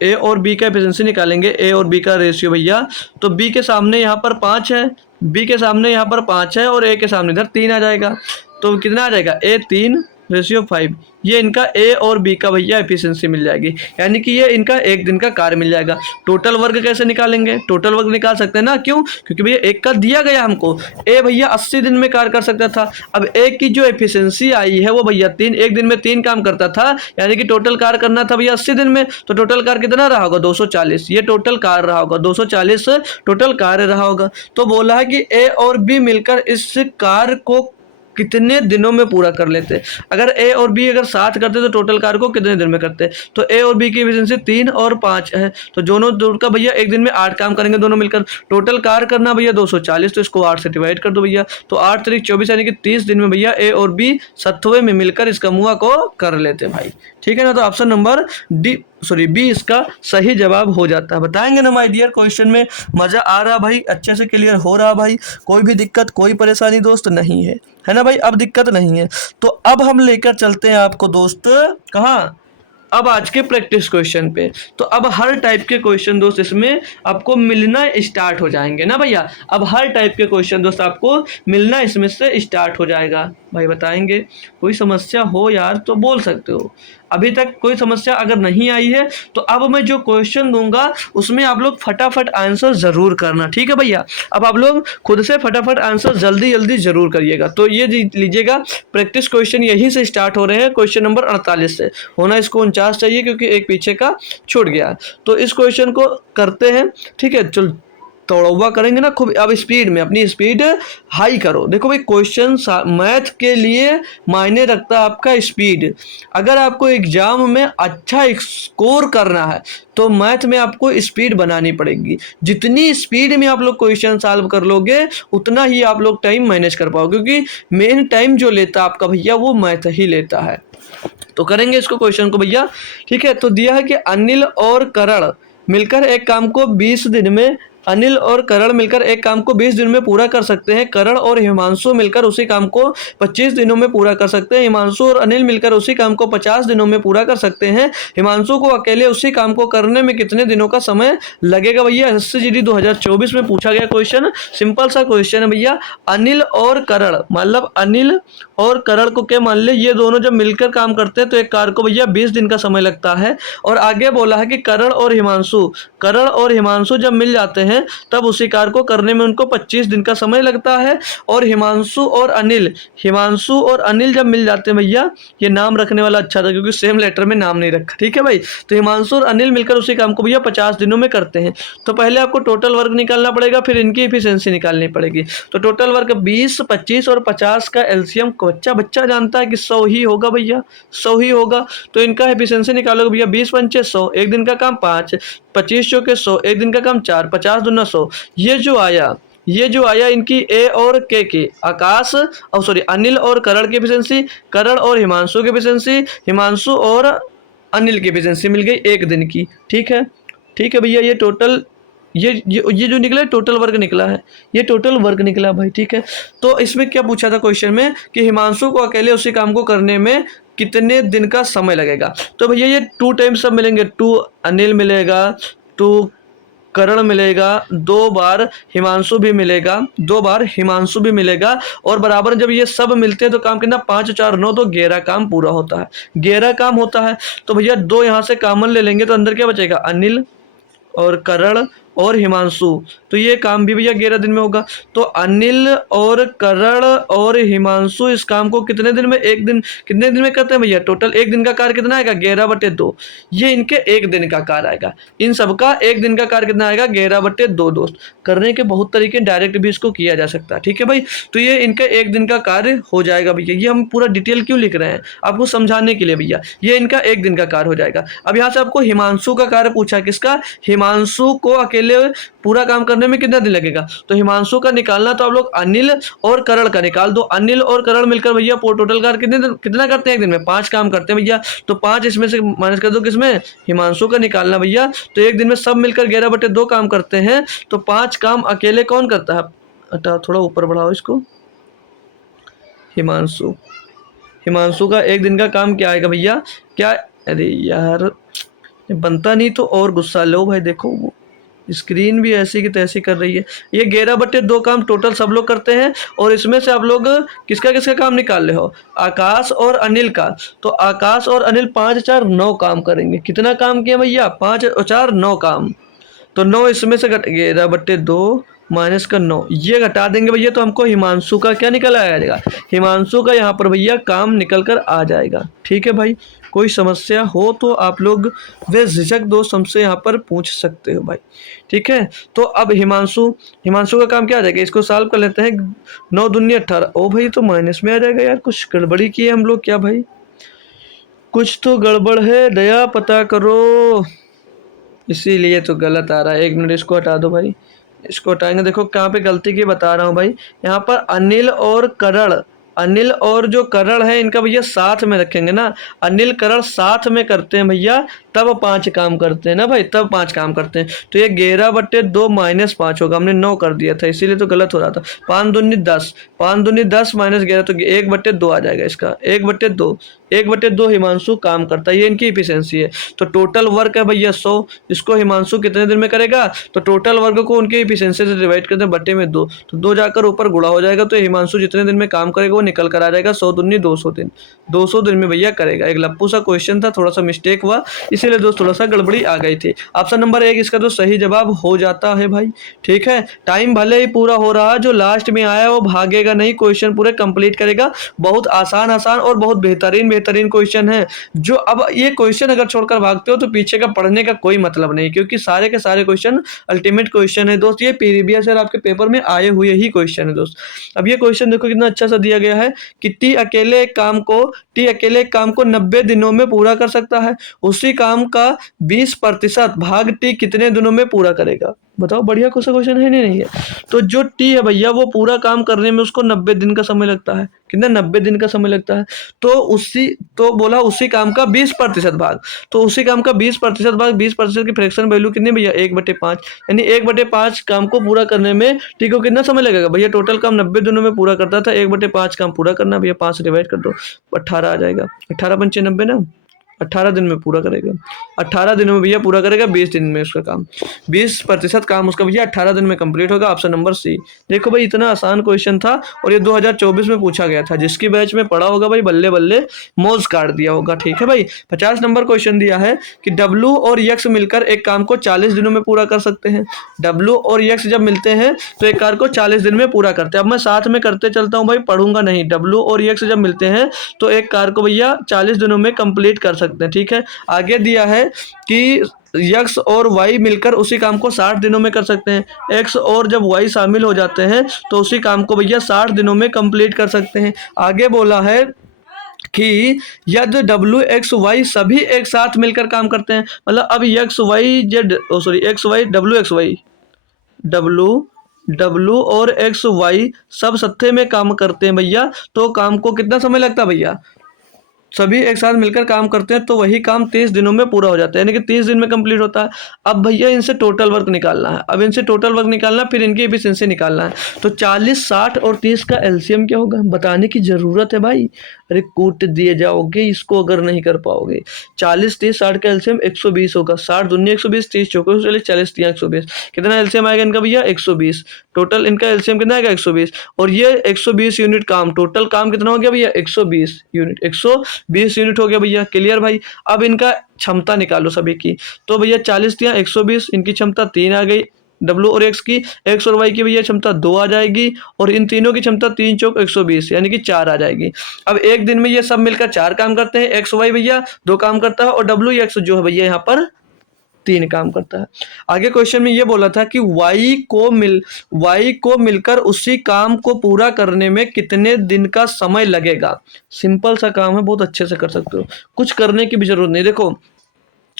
ए और बी का एफिशिएंसी निकालेंगे, ए और बी का रेशियो भैया। तो बी के सामने यहाँ पर 5 है, बी के सामने यहाँ पर 5 है और ए के सामने इधर 3 आ जाएगा, तो कितना आ जाएगा, ए 3 रेशियो 5। ये इनका ए और बी का भैया एफिशिएंसी मिल जाएगी, यानी कि ये इनका एक दिन का कार्य मिल जाएगा। टोटल वर्क कैसे निकालेंगे, टोटल वर्क निकाल सकते हैं ना, क्यों, क्योंकि भैया एक का दिया गया हमको, ए भैया 80 दिन में कार्य कर सकता था। अब ए की जो एफिशिएंसी आई है वो भैया 3, एक दिन में 3 काम करता था, यानी कि टोटल कार्य करना था भैया 80 दिन में, तो टोटल कार्य कितना रहा होगा, 240। ये टोटल कार्य रहा होगा 240, टोटल कार्य रहा होगा। तो बोला है कि ए और बी मिलकर इस कार्य को कितने दिनों में पूरा कर लेते। अगर ए और बी अगर साथ करते तो टोटल कार्य को कितने दिन में करते। तो ए और बी की एफिशिएंसी 3 और 5 है, तो दोनों का भैया एक दिन में 8 काम करेंगे दोनों मिलकर। टोटल कार्य करना भैया 240, तो इसको 8 से डिवाइड कर दो भैया, तो 8 तारीख 24 यानी कि 30 दिन में भैया ए और बी सत्वे में मिलकर इस समूह को कर लेते भाई, ठीक है ना। तो ऑप्शन नंबर बी इसका सही जवाब हो जाता है। बताएंगे ना माय डियर, क्वेश्चन में मजा आ रहा भाई, अच्छे से क्लियर हो रहा भाई, कोई भी दिक्कत कोई परेशानी दोस्त नहीं है ना भाई, अब दिक्कत नहीं है। तो अब हम लेकर चलते हैं आपको दोस्त कहाँ, अब आज के प्रैक्टिस क्वेश्चन पे। तो अब हर टाइप के क्वेश्चन दोस्त इसमें आपको मिलना स्टार्ट हो जाएंगे ना भैया। अब हर टाइप के क्वेश्चन दोस्त आपको मिलना इसमें से स्टार्ट हो जाएगा भाई। बताएंगे, कोई समस्या हो यार तो बोल सकते हो। अभी तक कोई समस्या अगर नहीं आई है तो अब मैं जो क्वेश्चन दूंगा उसमें आप लोग फटाफट आंसर जरूर करना, ठीक है भैया। अब आप लोग खुद से फटाफट आंसर जल्दी जल्दी जरूर करिएगा। तो ये लीजिएगा, प्रैक्टिस क्वेश्चन यहीं से स्टार्ट हो रहे हैं, क्वेश्चन नंबर 48 से। होना इसको 49 चाहिए क्योंकि एक पीछे का छूट गया। तो इस क्वेश्चन को करते हैं, ठीक है। चल तोड़वा करेंगे ना खूब, अब स्पीड में अपनी स्पीड हाई करो। देखो भाई, क्वेश्चन मैथ के लिए मायने रखता है आपका स्पीड। अगर आपको एग्जाम में अच्छा स्कोर करना है तो मैथ में आपको स्पीड बनानी पड़ेगी। जितनी स्पीड में आप लोग क्वेश्चन सॉल्व कर लोगे उतना ही आप लोग टाइम मैनेज कर पाओगे, क्योंकि मेन टाइम जो लेता है आपका भैया वो मैथ ही लेता है। तो करेंगे इसको क्वेश्चन को भैया। ठीक है, तो दिया है कि अनिल और करण मिलकर एक काम को 20 दिन में, अनिल और करण मिलकर एक काम को 20 दिन में पूरा कर सकते हैं। करण और हिमांशु मिलकर उसी काम को 25 दिनों में पूरा कर सकते हैं। हिमांशु और अनिल मिलकर उसी काम को 50 दिनों में पूरा कर सकते हैं। हिमांशु को अकेले उसी काम को करने में कितने दिनों का समय लगेगा भैया? एसएससी 2024 में पूछा गया क्वेश्चन, सिंपल सा क्वेश्चन है भैया। अनिल और करण, मतलब अनिल और करण को क्या मान ले, ये दोनों जब मिलकर काम करते हैं तो एक कार को भैया 20 दिन का समय लगता है। और आगे बोला है कि करण और हिमांशु जब मिल जाते हैं तब उसी कार को करने में उनको 25 दिन का समय लगता है। और हिमांशु और अनिल जब मिल जाते हैं भैया, ये नाम रखने वाला अच्छा था क्योंकि सेम लेटर में नाम नहीं रखा। ठीक है भाई, तो हिमांशु और अनिल मिलकर उसी काम को भैया 50 दिनों में करते हैं। तो पहले आपको टोटल वर्क निकालना पड़ेगा, फिर इनकी एफिशिएंसी निकालनी पड़ेगी। तो टोटल वर्क 20, 25 और 50 का एलसीएम बच्चा जानता है कि 100 ही होगा भैया, 100 ही होगा। तो इनका एफिशिएंसी निकालोगे भैया, 20 पंचे 100, एक दिन का काम 5, 25 चौके 100, एक दिन का काम 4, 50 दूना 100। ये जो आया इनकी ए और के की, अनिल और करण की एफिशिएंसी, करण और हिमांशु की एफिशिएंसी, हिमांशु और अनिल की एफिशिएंसी मिल गई एक दिन की। ठीक है भैया, ये टोटल ये जो निकला है टोटल वर्क निकला है, ये टोटल वर्क निकला भाई। ठीक है, तो इसमें क्या पूछा था क्वेश्चन में कि हिमांशु को अकेले उसी काम को करने में कितने दिन का समय लगेगा। तो भैया ये 2 टाइम सब मिलेंगे, 2 अनिल मिलेगा, 2 करण मिलेगा, 2 बार हिमांशु भी मिलेगा, और बराबर जब ये सब मिलते हैं तो काम कितना, 5 4 9, तो 11 काम पूरा होता है, 11 काम होता है। तो भैया 2 यहाँ से कॉमन ले लेंगे तो अंदर क्या बचेगा, अनिल और करण और हिमांशु, तो ये काम भी भैया 11 दिन में होगा। तो अनिल और करण और हिमांशु इस काम को कितने दिन में, कितने दिन में करते हैं भैया? टोटल एक दिन का कार्य कितना आएगा, 11/2। ये इनके एक दिन का कार्य आएगा, इन सबका एक दिन का कार्य कितना आएगा, 11/2। दोस्त करने के बहुत तरीके, डायरेक्ट भी इसको किया जा सकता है। ठीक है भाई, तो ये इनका एक दिन का कार्य हो जाएगा भैया। ये हम पूरा डिटेल क्यों लिख रहे हैं, आपको समझाने के लिए भैया। ये इनका एक दिन का कार्य हो जाएगा। अब यहाँ से आपको हिमांशु का कार्य पूछा, किसका? हिमांशु को अकेले पूरा काम करने में कितना दिन लगेगा? तो हिमांशु का निकालना, तो आप लोग अनिल और करण का निकाल दो। अनिल और करण मिलकर भैया टोटल कार्य कितना करते हैं एक दिन में? 5 काम करते हैं भैया। तो 5 इसमें से माइनस कर दो, किसमें? हिमांशु का निकालना भैया। तो एक दिन में सब मिलकर 11/2 काम करते हैं। तो 5 काम अकेले कौन करता है? हटा, थोड़ा ऊपर बढ़ाओ इसको। हिमांशु का एक दिन का काम क्या आएगा भैया? क्या, अरे यार बनता नहीं तो और गुस्सा लो भाई। देखो वो स्क्रीन भी ऐसी की तैसी कर रही है। ये 11/2 काम टोटल सब लोग करते हैं, और इसमें से आप लोग किसका काम निकाल रहे हो? आकाश और अनिल का। तो आकाश और अनिल 5 4 9 काम करेंगे। कितना काम किया भैया? 5 और 4 9 काम। तो 9 इसमें से 11/2 माइनस का 9, ये घटा देंगे भैया, तो हमको हिमांशु का क्या निकल आएगा? हिमांशु का यहाँ पर भैया काम निकल कर आ जाएगा। ठीक है भाई, कोई समस्या हो तो आप लोग बेझिझक दोस्त हमसे यहाँ पर पूछ सकते हो भाई। ठीक है, तो अब हिमांशु का काम क्या आ जाएगा? इसको सॉल्व कर लेते हैं। 9 दूनी 18। ओ भाई तो माइनस में आ जाएगा यार, कुछ गड़बड़ी की है हम लोग क्या भाई? कुछ तो गड़बड़ है, दया पता करो, इसीलिए तो गलत आ रहा है। 1 मिनट इसको हटा दो भाई, इसको हटाएंगे। देखो कहाँ पे गलती की बता रहा हूँ भाई। यहाँ पर अनिल और जो करण है इनका भैया साथ में रखेंगे ना। अनिल करण साथ में करते हैं भैया, तब 5 काम करते हैं ना भाई, तब 5 काम करते हैं। तो ये 11/2 माइनस 5 होगा, हमने 9 कर दिया था इसीलिए तो गलत हो रहा था। 5 दूनी 10, 5 दूनी 10 माइनस 11, तो 1/2 आ जाएगा इसका। 1/2 हिमांशु काम करता है, ये इनकी एफिशिएंसी है। तो टोटल वर्क है भैया 100, इसको हिमांशु कितने दिन में करेगा? तो टोटल वर्क को उनकी एफिशिएंसी से डिवाइड करते हैं बट्टे में 2, तो 2 जाकर ऊपर गुणा हो जाएगा। तो हिमांशु जितने दिन में काम करेगा वो निकल कर आ जाएगा 100 दूनी 200 दिन, 200 दिन में भैया करेगा। एक लप्पू सा क्वेश्चन था, थोड़ा सा मिस्टेक हुआ इसीलिए दोस्त थोड़ा सा गड़बड़ी आ गई थी। ऑप्शन नंबर 1 इसका तो सही जवाब हो जाता है भाई। ठीक है, टाइम भले ही पूरा हो रहा है, जो लास्ट में आया वो भागेगा नहीं, क्वेश्चन पूरे कंप्लीट करेगा। बहुत आसान और बहुत बेहतरीन क्वेश्चन है। जो अब ये क्वेश्चन अगर छोड़कर भागते हो तो पीछे का पढ़ने का कोई मतलब नहीं, क्योंकि सारे के सारे क्वेश्चन अल्टीमेट क्वेश्चन है दोस्त। ये प्रीवियस ईयर आपके पेपर में आए हुए ही क्वेश्चन है दोस्त। अब ये क्वेश्चन देखो कितना अच्छा सा दिया गया है कि टी अकेले एक काम को 90 दिनों में पूरा कर सकता है। उसी काम का 20% भाग टी कितने दिनों में पूरा करेगा? बताओ बढ़िया कौन सा क्वेश्चन है? नहीं है। तो जो टी है भैया वो पूरा काम करने में उसको 90 दिन का समय लगता है। कितना? 90 दिन का समय लगता है। तो उसी तो बोला उसी काम का 20% भाग। तो उसी काम का 20% भाग 20% की फ्रैक्शन वैल्यू कितनी भैया? 1/5। यानी 1/5 काम को पूरा करने में टी को कितना समय लगेगा भैया? टोटल काम 90 दिनों में पूरा करता था, 1/5 काम पूरा करना भैया, 5 से डिवाइड कर दो, 18 आ जाएगा। 18 पंचे 90 ना, 18 दिन में पूरा करेगा। 18 दिनों में भैया पूरा करेगा, 20 दिन में उसका काम, 20% काम उसका भैया 18 दिन में कंप्लीट होगा। Option number C. देखो भाई इतना आसान क्वेश्चन था और ये 2024 में पूछा गया था। जिसकी बैच में पढ़ा होगा भाई बल्ले बल्ले मौज काट दिया होगा। ठीक है भाई। 50 नंबर क्वेश्चन दिया है कि डब्लू और यक्स मिलकर एक काम को 40 दिनों में पूरा कर सकते हैं। डब्लू और यक्स जब मिलते हैं तो एक कार को 40 दिन में पूरा करते हैं। अब मैं साथ में करते चलता हूँ भाई, पढ़ूंगा नहीं। डब्लू और यक्स जब मिलते हैं तो एक कार को भैया 40 दिनों में कंप्लीट कर सकते हैं। ठीक है। आगे दिया है कि यक्स और वाई मिलकर उसी काम को 60 दिनों में कर सकते हैं। एक्स और जब वाई शामिल हो जाते हैं तो उसी काम को भैया 60 दिनों में कंप्लीट कर सकते हैं। आगे बोला है कि यदि डब्ल्यू एक्स वाई सभी एक साथ मिलकर काम करते हैं, मतलब अब X Y Z sorry X Y W W और एक्स वाई सब सत्ते में काम करते हैं भैया, तो काम को कितना समय लगता है भैया? सभी एक साथ मिलकर काम करते हैं तो वही काम 30 दिनों में पूरा हो जाता है, यानी कि 30 दिन में कंप्लीट होता है। अब भैया इनसे टोटल वर्क निकालना है। अब इनसे टोटल वर्क निकालना है, फिर इनकी एफिशिएंसी निकालना है। तो 40, 60 और 30 का एलसीएम क्या होगा? बताने की जरूरत है भाई। अरे कूट दिए जाओगे इसको अगर नहीं कर पाओगे। 40, 30, 60 का एलसीएम 120 होगा। 60 दूनी 120, 30 चौके चले 40 तिया 120। कितना एलसीएम आएगा इनका भैया? 120। टोटल इनका एलसीएम कितना आएगा? 120। और ये 120 यूनिट काम, टोटल काम कितना हो गया भैया? 120 यूनिट। 120 यूनिट हो गया भैया। क्लियर भाई। अब इनका क्षमता निकालो सभी की। तो भैया 40 तिया 120, इनकी क्षमता 3 आ गई। डब्ल्यू और एक्स की, एक्स और वाई की भैया क्षमता 2 आ जाएगी और इन तीनों की क्षमता 3 चौक 120 यानी कि 4 आ जाएगी। अब एक दिन में ये सब मिलकर 4 काम करते हैं। एक्स वाई भैया 2 काम करता है और डब्ल्यू एक्स जो है भैया यहाँ पर 3 काम करता है। आगे क्वेश्चन में ये बोला था कि वाई को मिलकर उसी काम को पूरा करने में कितने दिन का समय लगेगा? सिंपल सा काम है, बहुत अच्छे से कर सकते हो, कुछ करने की भी जरूरत नहीं। देखो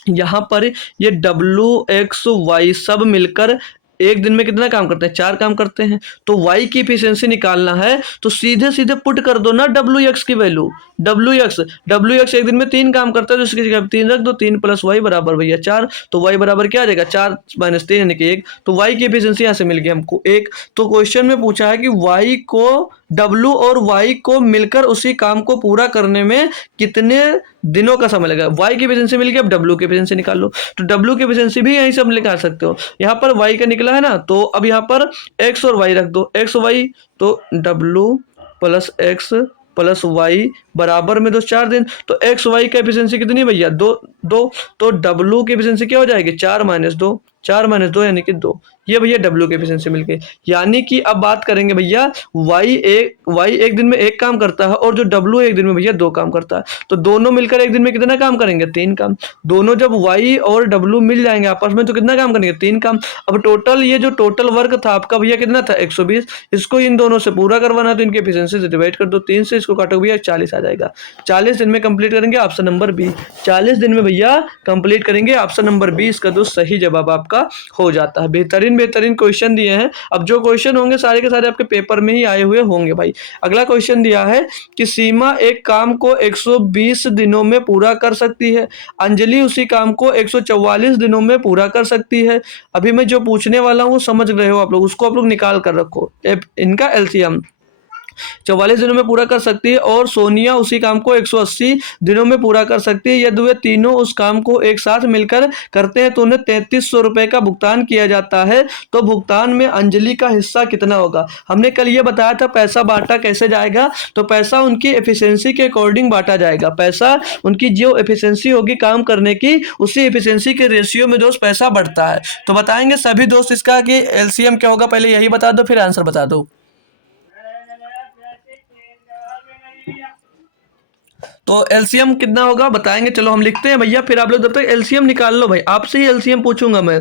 यहाँ पर ये डब्ल्यू एक्स वाई सब मिलकर एक दिन में कितना काम करते हैं? 4 काम करते हैं। तो वाई की इफिशियंसी निकालना है तो सीधे सीधे पुट कर दो ना डब्ल्यू एक्स की वैल्यू। डब्ल्यू एक्स एक दिन में 3 काम करता है तो इसकी जगह 3 रख दो। 3 प्लस वाई बराबर भैया 4। तो वाई बराबर क्या आ जाएगा? 4 - 3 यानी कि 1। तो वाई की इफिशियंसी यहाँ से मिल गई हमको 1। तो क्वेश्चन में पूछा है कि वाई को डब्ल्यू और वाई को मिलकर उसी काम को पूरा करने में कितने दिनों का समय लगेगा? वाई की एफिशिएंसी मिल गई, अब डब्ल्यू की एफिशिएंसी निकाल लो। तो डब्ल्यू की एफिशिएंसी भी यहीं से हम निकाल सकते हो। यहाँ पर वाई का निकला है ना, तो अब यहाँ पर एक्स और वाई रख दो। एक्स वाई तो W plus X plus Y बराबर में 4 दिन। तो एक्स वाई का एफिशिएंसी कितनी भैया? 2। तो डब्ल्यू की एफिशिएंसी क्या हो जाएगी? 4 - 2, 4 - 2 यानी कि 2। ये भैया डब्ल्यू की एफिशिएंसी मिल गई। यानी कि अब बात करेंगे भैया वाई एक दिन में 1 काम करता है और जो डब्ल्यू एक दिन में भैया 2 काम करता है। तो दोनों मिलकर एक दिन में कितना काम करेंगे? 3 काम। दोनों जब वाई और डब्ल्यू मिल जाएंगे आपस में तो कितना काम करेंगे? 3 काम। अब टोटल ये जो टोटल वर्क था आपका भैया कितना था? 120। इसको इन दोनों से पूरा करवाना तो इनकी एफिशिएंसी से डिवाइड कर दो। 3 से इसको काटो भैया 40 आ जाएगा। 40 दिन में कंप्लीट करेंगे, ऑप्शन नंबर बी। 40 दिन में भैया कंप्लीट करेंगे, ऑप्शन नंबर बी इसका दोस्त सही जवाब आपका हो जाता है। बेहतरीन क्वेश्चन दिए हैं। अब जो क्वेश्चन होंगे सारे के सारे आपके पेपर में ही आए हुए होंगे भाई। अगला क्वेश्चन दिया है कि सीमा एक काम को 120 दिनों में पूरा कर सकती है, अंजलि उसी काम को 144 दिनों में पूरा कर सकती है। अभी मैं जो पूछने वाला हूँ समझ रहे हो आप लोग, उसको आप लोग निकाल कर रखो। इनका एलसीएम 44 दिनों में पूरा कर सकती है और सोनिया उसी काम को 180 दिनों में पूरा कर सकती है। यदि वे तीनों उस काम को एक साथ मिलकर करते हैं तो उन्हें 3300 रुपए का भुगतान किया जाता है। तो भुगतान में अंजलि का हिस्सा कितना होगा? हमने कल ये बताया था पैसा बांटा कैसे जाएगा। तो पैसा उनकी एफिशिएंसी के अकॉर्डिंग बांटा जाएगा। पैसा उनकी जो एफिशिएंसी होगी काम करने की, उसी एफिशिएंसी के रेशियो में दोस्त पैसा बढ़ता है। तो बताएंगे सभी दोस्त इसका कि एलसीएम क्या होगा, पहले यही बता दो फिर आंसर बता दो। तो एलसीएम कितना होगा बताएंगे, चलो हम लिखते हैं भैया, फिर आप लोग जब तक एलसीएम निकाल लो भाई। आपसे ही एलसीएम पूछूंगा मैं,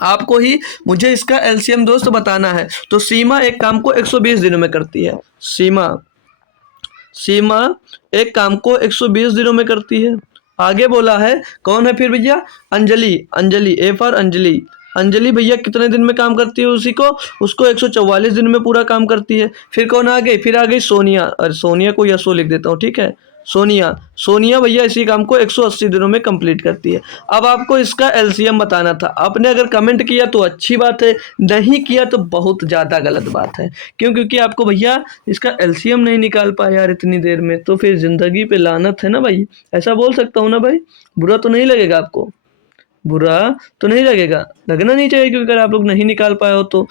आपको ही मुझे इसका एलसीएम दोस्त बताना है। तो सीमा एक काम को 120 दिनों में करती है। सीमा एक काम को 120 दिनों में करती है। आगे बोला है कौन है फिर भैया? अंजलि। A for Anjali. अंजलि भैया कितने दिन में काम करती है उसी को, उसको 144 दिन में पूरा काम करती है। फिर कौन आ गई, फिर आ गई सोनिया, अरे सोनिया को यसो लिख देता हूँ, ठीक है, सोनिया, सोनिया भैया इसी काम को 180 दिनों में कंप्लीट करती है। अब आपको इसका एलसीएम बताना था, आपने अगर कमेंट किया तो अच्छी बात है, नहीं किया तो बहुत ज़्यादा गलत बात है। क्यों? क्योंकि आपको भैया इसका एलसीएम नहीं निकाल पाया यार इतनी देर में, तो फिर ज़िंदगी पे लानत है ना भाई, ऐसा बोल सकता हूँ ना भाई, बुरा तो नहीं लगेगा आपको, बुरा तो नहीं लगेगा, लगना नहीं चाहिए, क्योंकि अगर आप लोग नहीं निकाल पाए हो तो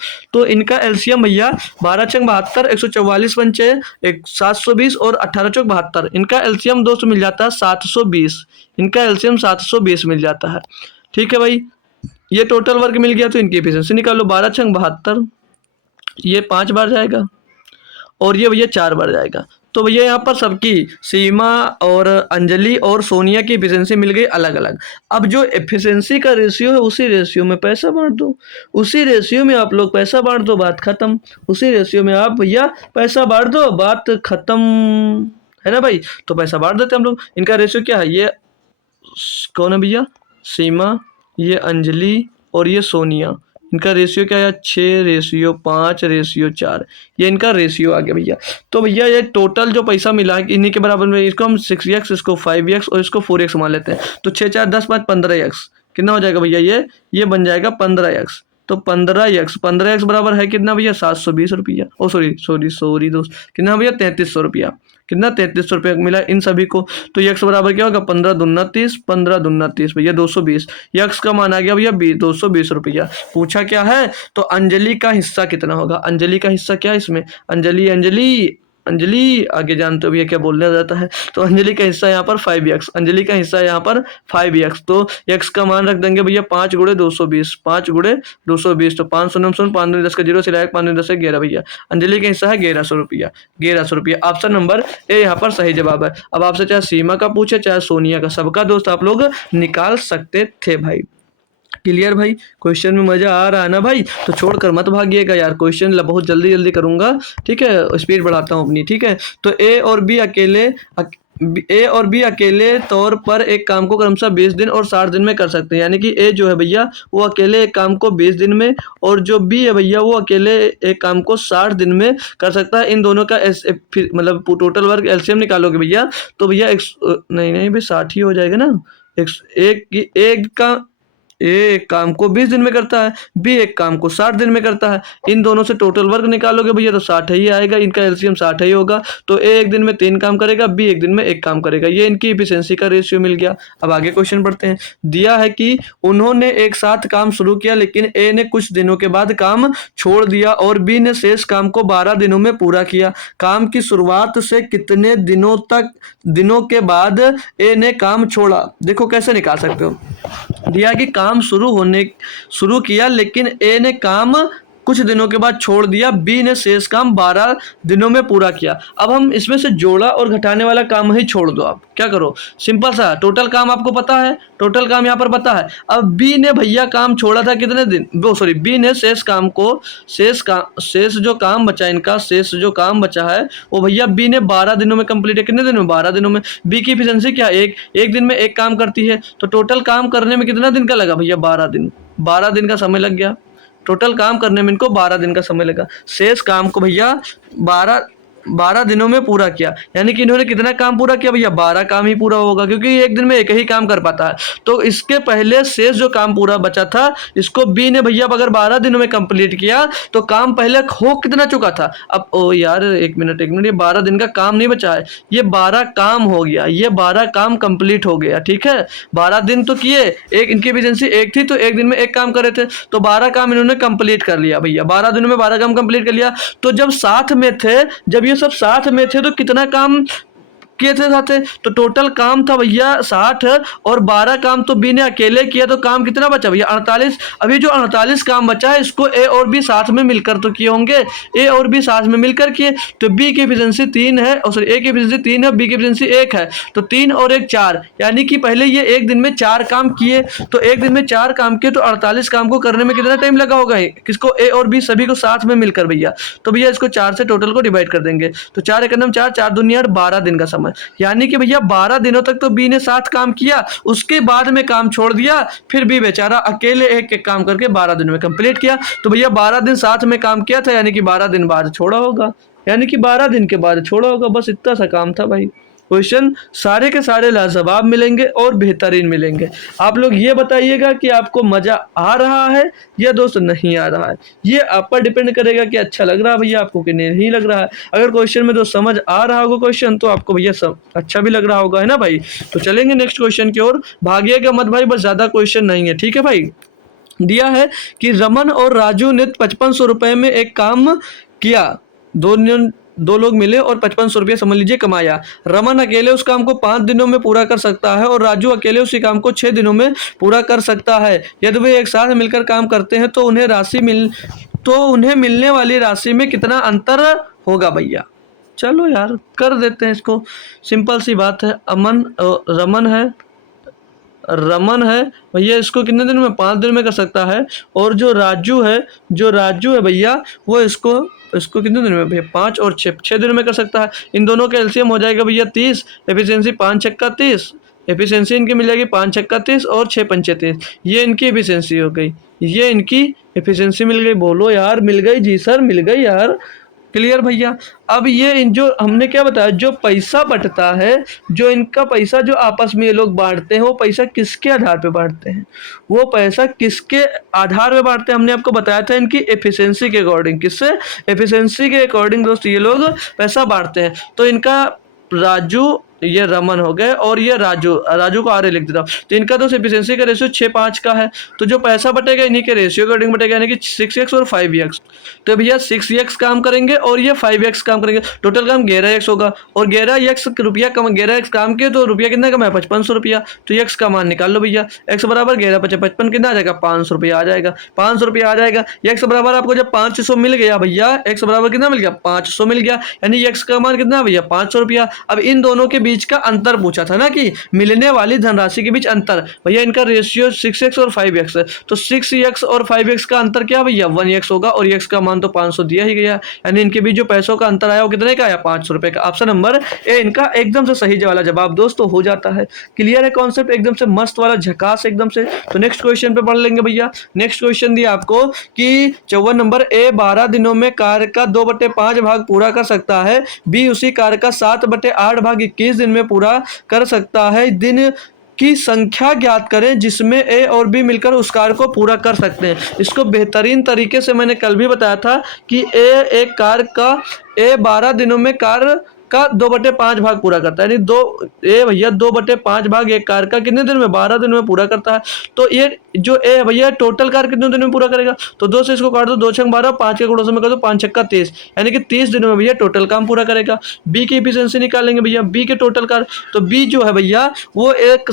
इनका एलसीएम भैया 12 चंग 72, 144 पंचे 720 और 18 चौक 72, इनका एलसीएम दोस्त मिल जाता है 720, इनका एलसीएम 720 मिल जाता है। ठीक है भाई, ये टोटल वर्क मिल गया, तो इनकी एफिशिएंसी निकालो, 12 चंग 72, ये 5 बार जाएगा और ये भैया 4 बार जाएगा। तो भैया यहाँ पर सबकी सीमा और अंजलि और सोनिया की एफिशिएंसी मिल गई अलग अलग। अब जो एफिशिएंसी का रेशियो है उसी रेशियो में पैसा बांट दो, उसी रेशियो में आप लोग पैसा बांट दो, बात खत्म। उसी रेशियो में आप भैया पैसा बांट दो, बात खत्म, है ना भाई। तो पैसा बांट देते हम लोग। इनका रेशियो क्या है, ये कौन है भैया, सीमा, ये अंजलि और ये सोनिया, इनका रेशियो क्या है, 6:5:4, ये इनका रेशियो आ गया भैया। तो भैया ये टोटल जो पैसा मिला है इन्हीं के बराबर में, इसको हम 6x, इसको 5x और इसको 4x मान लेते हैं, तो 6 4 10 5 15x, कितना हो जाएगा भैया, ये बन जाएगा 15x। तो 15x बराबर है कितना भैया, 720 रुपया, ओ सॉरी दोस्त, कितना भैया, 3300 रुपया, कितना 3300 रुपया मिला इन सभी को। तो यक्स बराबर क्या होगा, 15 दूना 30, 15 दूना 30 भैया 220, यक्स का मान आ गया भैया 220 रुपया। पूछा क्या है, तो अंजलि का हिस्सा कितना होगा, अंजलि का हिस्सा क्या है इसमें, अंजलि आगे जानते हो भैया क्या बोलने जाता है। तो अंजलि का हिस्सा यहाँ पर 5x, अंजलि का हिस्सा यहाँ पर 5x, तो x का मान रख देंगे भैया 5 × 220, 5 × 220, तो 5 सुन 5 10 का 0 से 5 10 से 11 भैया, अंजलि का हिस्सा है 1100 रुपया, 1100 रुपया। ऑप्शन नंबर ए यहाँ पर सही जवाब है। अब आपसे चाहे सीमा का पूछे चाहे सोनिया का, सबका दोस्त आप लोग निकाल सकते थे भाई। क्लियर भाई, क्वेश्चन में मजा आ रहा है ना भाई, तो छोड़कर मत भागिएगा यार, क्वेश्चन बहुत जल्दी जल्दी करूंगा, ठीक है, स्पीड बढ़ाता हूँ अपनी, ठीक है। तो ए और बी अकेले तौर पर एक काम को क्रमशः 20 दिन और 60 दिन में कर सकते हैं, यानी कि ए जो है भैया वो अकेले एक काम को 20 दिन में, और जो बी है भैया वो अकेले एक काम को 60 दिन में कर सकता है। इन दोनों का मतलब टोटल वर्क एलसीएम निकालोगे भैया, तो भैया नहीं भाई 60 ही हो जाएगा ना, एक का ए एक काम को 20 दिन में करता है, बी एक काम को 60 दिन में करता है, इन दोनों से टोटल वर्क निकालोगे भैया तो 60 ही आएगा, इनका एलसीएम 60 ही होगा। तो ए एक दिन में 3 काम करेगा, बी एक दिन में 1 काम करेगा, ये इनकी एफिशिएंसी का रेशियो मिल गया। अब आगे क्वेश्चन पढ़ते हैं। दिया है कि उन्होंने एक साथ काम शुरू किया, लेकिन ए ने कुछ दिनों के बाद काम छोड़ दिया और बी ने शेष काम को 12 दिनों में पूरा किया। काम की शुरुआत से कितने दिनों के बाद ए ने काम छोड़ा, देखो कैसे निकाल सकते हो। दिया कि काम शुरू किया, लेकिन ए ने काम कुछ दिनों के बाद छोड़ दिया, बी ने शेष काम 12 दिनों में पूरा किया। अब हम इसमें से जोड़ा और घटाने वाला काम ही छोड़ दो, आप क्या करो, सिंपल सा, टोटल काम आपको पता है, टोटल काम यहाँ पर पता है। अब बी ने भैया काम छोड़ा था कितने दिन, बी ने शेष जो काम बचा, इनका शेष जो काम बचा है वो भैया बी ने 12 दिनों में कंप्लीट है, कितने दिन में, 12 दिनों में। बी की एफिशिएंसी क्या, एक दिन में एक काम करती है, तो टोटल काम करने में कितना दिन का लगा भैया, 12 दिन, 12 दिन का समय लग गया, टोटल काम करने में इनको 12 दिन का समय लगा। शेष काम को भैया 12 दिनों में पूरा किया, यानी कि इन्होंने कितना काम पूरा किया भैया, 12 काम ही पूरा होगा, क्योंकि एक दिन में एक ही काम कर पाता है। तो इसके पहले शेष जो काम पूरा बचा था इसको बी ने भैया अगर 12 दिनों में कंप्लीट किया तो काम पहले हो कितना चुका था। अब ओ यार एक मिनट, ये 12 दिन का काम नहीं बचा है, ये 12 काम हो गया, ये 12 काम कंप्लीट हो गया, ठीक है। 12 दिन तो किए, एक इनकी एफिशिएंसी एक थी तो एक दिन में एक काम कर रहे थे, तो 12 काम इन्होंने कंप्लीट कर लिया भैया, 12 दिनों में 12 काम कंप्लीट कर लिया। तो जब साथ में थे, जब सब साथ में थे तो कितना काम किए थे साथ, तो टोटल काम था भैया 60 और 12 काम तो बी ने अकेले किया, तो काम कितना बचा भैया 48। अभी जो 48 काम बचा है इसको ए और बी साथ में मिलकर तो किए होंगे, ए और बी साथ में मिलकर किए, तो बी की एफिशिएंसी 3 है, और सॉरी ए की एफिशिएंसी 3 है, बी की एफिशिएंसी 1 है, तो 3 और 1 4, यानी कि पहले ये एक दिन में 4 काम किए, तो एक दिन में 4 काम किए, तो 48 काम को करने में कितना टाइम लगा होगा, किसको, ए और बी सभी को साथ में मिलकर भैया। तो भैया इसको 4 से टोटल को डिवाइड कर देंगे, तो 4 × 4 4 दूनी 8, 12 दिन का समय काम है। यानी कि भैया 12 दिनों तक तो बी ने साथ काम किया, उसके बाद में काम छोड़ दिया, फिर बी बेचारा अकेले एक एक काम करके 12 दिनों में कंप्लीट किया। तो भैया 12 दिन साथ में काम किया था, यानी कि 12 दिन बाद छोड़ा होगा, यानी कि 12 दिन के बाद छोड़ा होगा। बस इतना सा काम था भाई। क्वेश्चन सारे के सारे लाजवाब मिलेंगे और बेहतरीन मिलेंगे। आप लोग ये बताइएगा कि आपको मजा आ रहा है या दोस्त नहीं आ रहा है। ये आप पर डिपेंड करेगा कि अच्छा लग रहा है भैया आपको कि नहीं लग रहा है। अगर क्वेश्चन में तो समझ आ रहा होगा क्वेश्चन, तो आपको भैया सब अच्छा भी लग रहा होगा, है ना भाई। तो चलेंगे नेक्स्ट क्वेश्चन की ओर। भागिएगा मत भाई, बस ज्यादा क्वेश्चन नहीं है, ठीक है भाई। दिया है कि रमन और राजू ने 5500 रुपए में एक काम किया। दो लोग मिले और 5500 रुपये समझ लीजिए कमाया। रमन अकेले उस काम को 5 दिनों में पूरा कर सकता है और राजू अकेले उसी काम को 6 दिनों में पूरा कर सकता है। यदि वे एक साथ मिलकर काम करते हैं तो उन्हें मिलने वाली राशि में कितना अंतर होगा भैया। चलो यार कर देते हैं इसको, सिंपल सी बात है। रमन है भैया, इसको कितने दिन में, 5 दिन में कर सकता है। और जो राजू है भैया, वो इसको कितने दिन में भैया, 5 और 6 दिन में कर सकता है। इन दोनों का एलसीएम हो जाएगा भैया 30, एफिशिएंसी 5 छक्का 30, एफिशिएंसी इनकी मिल जाएगी 5 छक्का 30 और 6 पंचे 30। ये इनकी एफिशिएंसी हो गई, ये इनकी एफिशिएंसी मिल गई। बोलो यार, मिल गई जी सर, मिल गई यार। क्लियर भैया। अब ये जो हमने क्या बताया, जो पैसा बंटता है, जो इनका पैसा जो आपस में ये लोग बांटते हैं, वो पैसा किसके आधार पे बांटते हैं, वो पैसा किसके आधार पे बांटते हैं, हमने आपको बताया था इनकी एफिशिएंसी के अकॉर्डिंग। किससे, एफिशिएंसी के अकॉर्डिंग दोस्त ये लोग पैसा बांटते हैं। तो इनका राजू, ये रमन हो गए और ये राजू को आर लिख देता हूँ। तो इनका दोस्त एफिशिएंसी का रेशियो 6:5 का है। तो जो पैसा बटेगा इन्हीं के रेशियो के अकॉर्डिंग बटेगा, यानी कि 6x और 5x। तो भैया 6x काम करेंगे और ये 5x काम करेंगे, टोटल काम 11x होगा। और 11x रुपया कम, 11x काम किए तो रुपया कितना कमाया, 5500 रुपया। तो x का मान निकाल लो भैया, x बराबर 11 × 55 कितना आ जाएगा, 500 रुपया आ जाएगा। 500 रुपया आ जाएगा। x बराबर आपको जब 500 मिल गया भैया, x बराबर कितना मिल गया, 500 मिल गया, यानी x का मान कितना भैया, 500 रुपया। अब इन दोनों के बीच का अंतर पूछा था ना, कि मिलने वाली धनराशि के बीच अंतर। भैया इनका रेशियो 6x और 5x है, तो 6x और 5x का अंतर क्या भैया, 1x होगा। और x का मान तो 500 दिया ही गया, यानी इनके बीच जो पैसों का अंतर आया वो कितने का आया, 500 रुपए का। ऑप्शन नंबर ए इनका एकदम से सही वाला जवाब दोस्तों हो जाता है। क्लियर है कॉन्सेप्ट, एकदम से मस्त वाला झकास एकदम से। तो नेक्स्ट क्वेश्चन पे पढ़ लेंगे भैया। नेक्स्ट क्वेश्चन दिया आपको कि 54 नंबर, ए 12 दिनों में कार्य का 2/5 भाग पूरा कर सकता है, बी उसी कार्य का 7/8 भाग 21 दिन में पूरा कर सकता है। दिन की संख्या ज्ञात करें जिसमें ए और बी मिलकर उस कार्य को पूरा कर सकते हैं। इसको बेहतरीन तरीके से मैंने कल भी बताया था कि ए 12 दिनों में कार्य का 2/5 भाग पूरा करता है, यानी भैया 2/5 भाग एक कार्य का कितने दिन में, 12 दिन में पूरा करता है। तो ये जो ए भैया टोटल कार्य कितने दिन में पूरा करेगा, तो 2 से इसको काट दो, 2 × 12, 5 के गुणों से कर दो, 5 छक्का 30, यानी कि 30 दिनों में भैया टोटल काम पूरा करेगा। बी की एफिशिएंसी निकालेंगे भैया, बी के टोटल कार्य। तो बी जो है भैया वो एक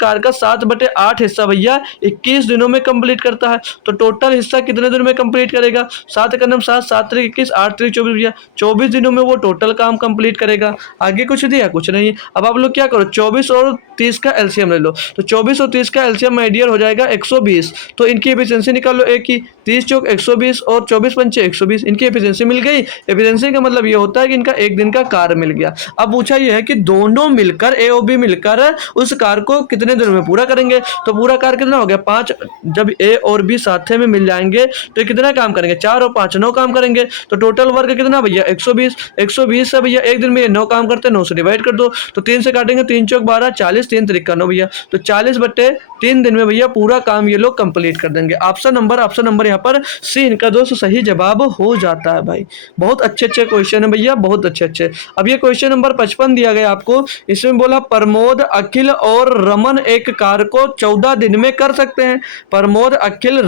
कार्य का 7/8 हिस्सा भैया 21 दिनों में कंप्लीट करता है। तो टोटल हिस्सा कितने दिन में कंप्लीट करेगा, 7 × 9 7, 7 × 3 21, 8 × 3 24 भैया 24 दिनों में वो टोटल काम कंप्लीट करेगा। आगे कुछ दिया, कुछ नहीं। अब आप लोग क्या करो, 24 और 30 का एलसीएम ले लो। तो 24 और 30 का एलसीएम माय डियर हो जाएगा 120। तो इनकी एफिशिएंसी निकाल लो, एक की 30 × 120 और 24 × 5 120, इनकी एफिशिएंसी मिल गई। एफिशिएंसी का मतलब ये होता है कि इनका एक दिन का कार्य मिल गया। अब पूछा ये है कि दोनों मिलकर, ए और बी मिलकर उस कार्य को कितने दिनों में पूरा करेंगे। तो पूरा कार्य कितना हो गया, 5। जब ए और बी साथ में मिल जाएंगे तो कितना काम करेंगे, 4 और 5 9 काम करेंगे। तो टोटल वर्क कितना भैया 120 से भैया एक दिन में ये 9 काम करते हैं, 9 से डिवाइड कर दो, तो 3 से काटेंगे, 3 × 4 12, 40, 3 × 3 9 भैया। तो 40/3 दिन में भैया पूरा काम ये लोग कंप्लीट कर देंगे। ऑप्शन नंबर यहाँ पर सी इनका दोस्त सही जवाब हो जाता है भाई। बहुत अच्छे क्वेश्चन है भैया, बहुत अच्छे। अब ये क्वेश्चन नंबर 55 दिया गया आपको। इसमें बोला प्रमोद, अखिल और रमन एक कार्य को 14 दिन में कर सकते हैं। प्रमोद, अखिल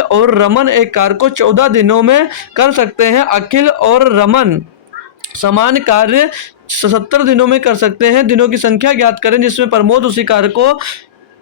और रमन एक कार्य को 14 दिनों में कर सकते हैं। अखिल और रमन समान कार्य 77 दिनों में कर सकते हैं। दिनों की संख्या ज्ञात करें जिसमें प्रमोद उसी कार्य को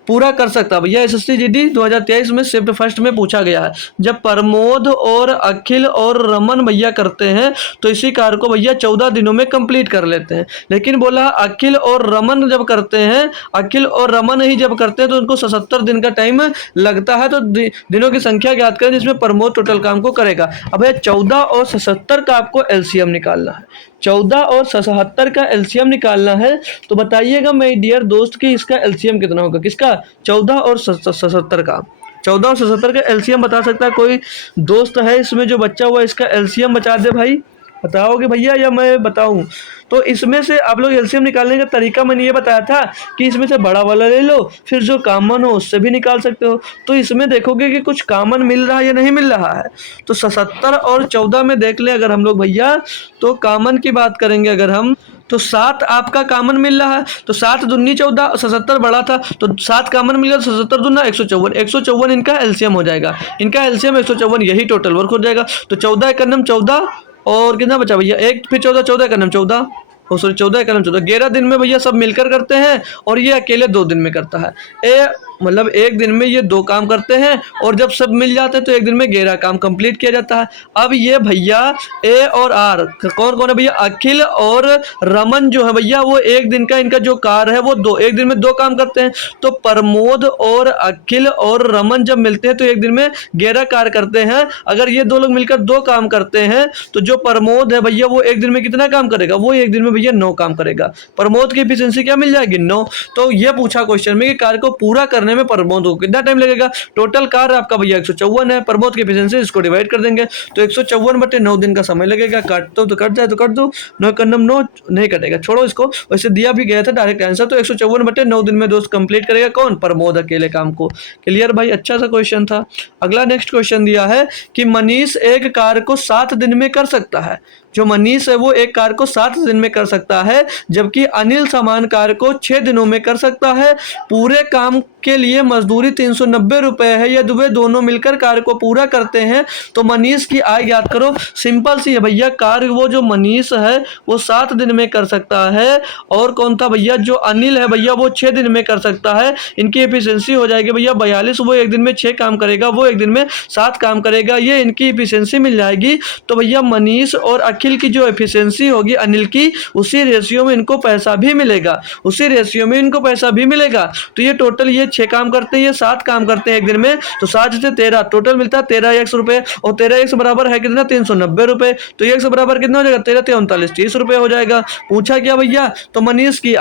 पूरा कर सकता है। भैया एसएससी जीडी 2023 में शिफ्ट फर्स्ट में पूछा गया है। जब प्रमोद और अखिल और रमन भैया करते हैं तो इसी कार्य को भैया 14 दिनों में कंप्लीट कर लेते हैं। लेकिन बोला अखिल और रमन जब करते हैं, अखिल और रमन ही जब करते हैं तो उनको 77 दिन का टाइम लगता है। तो दिनों की संख्या ज्ञात करें जिसमें प्रमोद टोटल काम को करेगा। अब भैया 14 और 77 का आपको एलसीएम निकालना है। 14 और 77 का एलसीएम निकालना है, तो बताइएगा मेरे डियर दोस्त कि इसका एलसीएम कितना होगा, किसका, 14 और 77 का। 14 और 77 का एलसीएम बता सकता है कोई दोस्त है इसमें जो बच्चा हुआ, इसका एलसीएम बता दे भाई। बताओगे भैया या मैं बताऊं? तो इसमें से आप लोग एलसीएम निकालने का तरीका मैंने ये बताया था कि इसमें से बड़ा वाला ले लो, फिर जो कॉमन हो उससे भी निकाल सकते हो। तो इसमें देखोगे कि कुछ कॉमन मिल रहा है या नहीं मिल रहा है। तो 77 और 14 में देख लें अगर हम लोग भैया, तो कॉमन की बात करेंगे अगर हम, तो 7 आपका कॉमन मिल रहा है, तो 7 दूनी 14, 77 बड़ा था तो 7 कॉमन मिल गया, 77 दूना 154, 154 इनका एलसीएम हो जाएगा। इनका एलसीएम 154, यही टोटल वर्क हो जाएगा। तो 14 एक नम 14 और कितना बचा भैया, एक, फिर 14, 14 का नाम 14, ओ सॉरी 14 का नाम 14, 11 दिन में भैया सब मिलकर करते हैं और ये अकेले 2 दिन में करता है। मतलब एक दिन में ये 2 काम करते हैं और जब सब मिल जाते हैं तो एक दिन में 11 काम कंप्लीट किया जाता है। अब ये भैया ए और आर कौन कौन है भैया, अखिल और रमन जो है भैया, वो एक दिन का इनका जो कार्य है वो 2, एक दिन में 2 काम करते हैं। तो प्रमोद और अखिल और रमन जब मिलते हैं तो एक दिन में 11 कार्य करते हैं। अगर ये 2 लोग मिलकर 2 काम करते हैं तो जो प्रमोद है भैया वो एक दिन में कितना काम करेगा, वो एक दिन में भैया 9 काम करेगा। प्रमोद की एफिशिएंसी क्या मिल जाएगी, 9। तो ये पूछा क्वेश्चन में कि कार्य को पूरा करने में प्रमोद को कितना टाइम लगेगा। टोटल कार्य आपका भैया 154 है, प्रमोद की एफिशिएंसी इसको डिवाइड कर देंगे तो 154/9 दिन का समय लगेगा। काटते हो तो कट जाए तो कट दो, 9 करनम 9 नहीं कटेगा, छोड़ो इसको। वैसे दिया भी गया था डायरेक्ट आंसर, तो 154/9 दिन में दोस्त कंप्लीट करेगा कौन, प्रमोद अकेले काम को। क्लियर भाई, अच्छा सा क्वेश्चन था। अगला नेक्स्ट क्वेश्चन दिया है कि मनीष एक कार्य को 7 दिन में कर सकता है। जो मनीष है वो एक कार्य को 7 दिन में कर सकता है, जबकि अनिल समान कार्य को 6 दिनों में कर सकता है। पूरे काम के लिए मजदूरी 390 रुपए है, या दुबे दोनों मिलकर कार्य को पूरा करते हैं तो मनीष की आय ज्ञात करो। सिंपल सी है भैया, कार्य वो जो मनीष है वो 7 दिन में कर सकता है, और कौन था भैया, जो अनिल है भैया वो 6 दिन में कर सकता है। इनकी एफिशिएंसी हो जाएगी भैया 42, वो एक दिन में 6 काम करेगा, वो एक दिन में 7 काम करेगा, ये इनकी एफिशिएंसी मिल जाएगी। तो भैया मनीष और अखिल की जो एफिशिएंसी होगी अनिल की, उसी रेशियो में इनको पैसा भी मिलेगा, उसी रेशियो में इनको पैसा भी मिलेगा। तो ये टोटल ये 6 काम करते हैं, ये 7 काम करते हैं एक दिन में, तो 7 से 13 टोटल मिलता है 13x रुपए, और 13x बराबर है कितना, 390 रुपए। तो x बराबर कितना हो जाएगा, 13 39 30 रुपए हो जाएगा। पूछा क्या भैया, तो मनीष की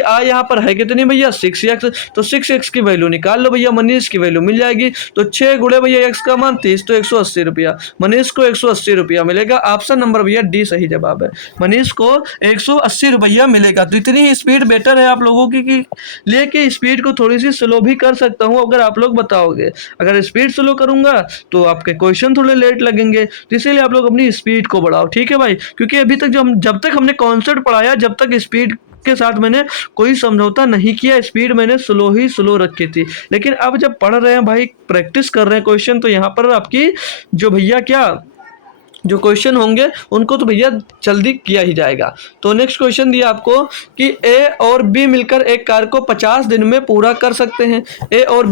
आय यहाँ पर है कितनी भैया, 6x, तो 6x की वैल्यू निकाल लो भैया, मनीष की वैल्यू मिल जाएगी। तो 6 गुणे भैया x का मान 30, तो 180 रुपया, मनीष को 180 रुपया मिलेगा। ऑप्शन नंबर भैया डी सही जवाब है, मनीष को 180 रुपया मिलेगा। तो इतनी स्पीड बेटर है आप लोगों की कि लेके स्पीड को थोड़ी सी स्लो भी कर सकता हूं अगर आप लोग बताओगे। अगर स्पीड स्लो करूंगा तो आपके क्वेश्चन थोड़े लेट लगेंगे, तो इसीलिए आप लोग अपनी स्पीड को बढ़ाओ, ठीक है भाई। क्योंकि अभी तक जब तक हमने कॉन्सेप्ट पढ़ाया, जब तक स्पीड के साथ मैंने कोई समझौता नहीं किया, स्पीड मैंने स्लो रखी थी। लेकिन अब जब पढ़ रहे हैं भाई, प्रैक्टिस कर रहे हैं क्वेश्चन, तो यहाँ पर आपकी जो भैया क्या जो क्वेश्चन होंगे उनको तो भैया जल्दी किया ही जाएगा। तो नेक्स्ट क्वेश्चन दिया आपको कि ए और बी मिलकर एक कार्य को 50 दिन में पूरा कर सकते हैं। ए और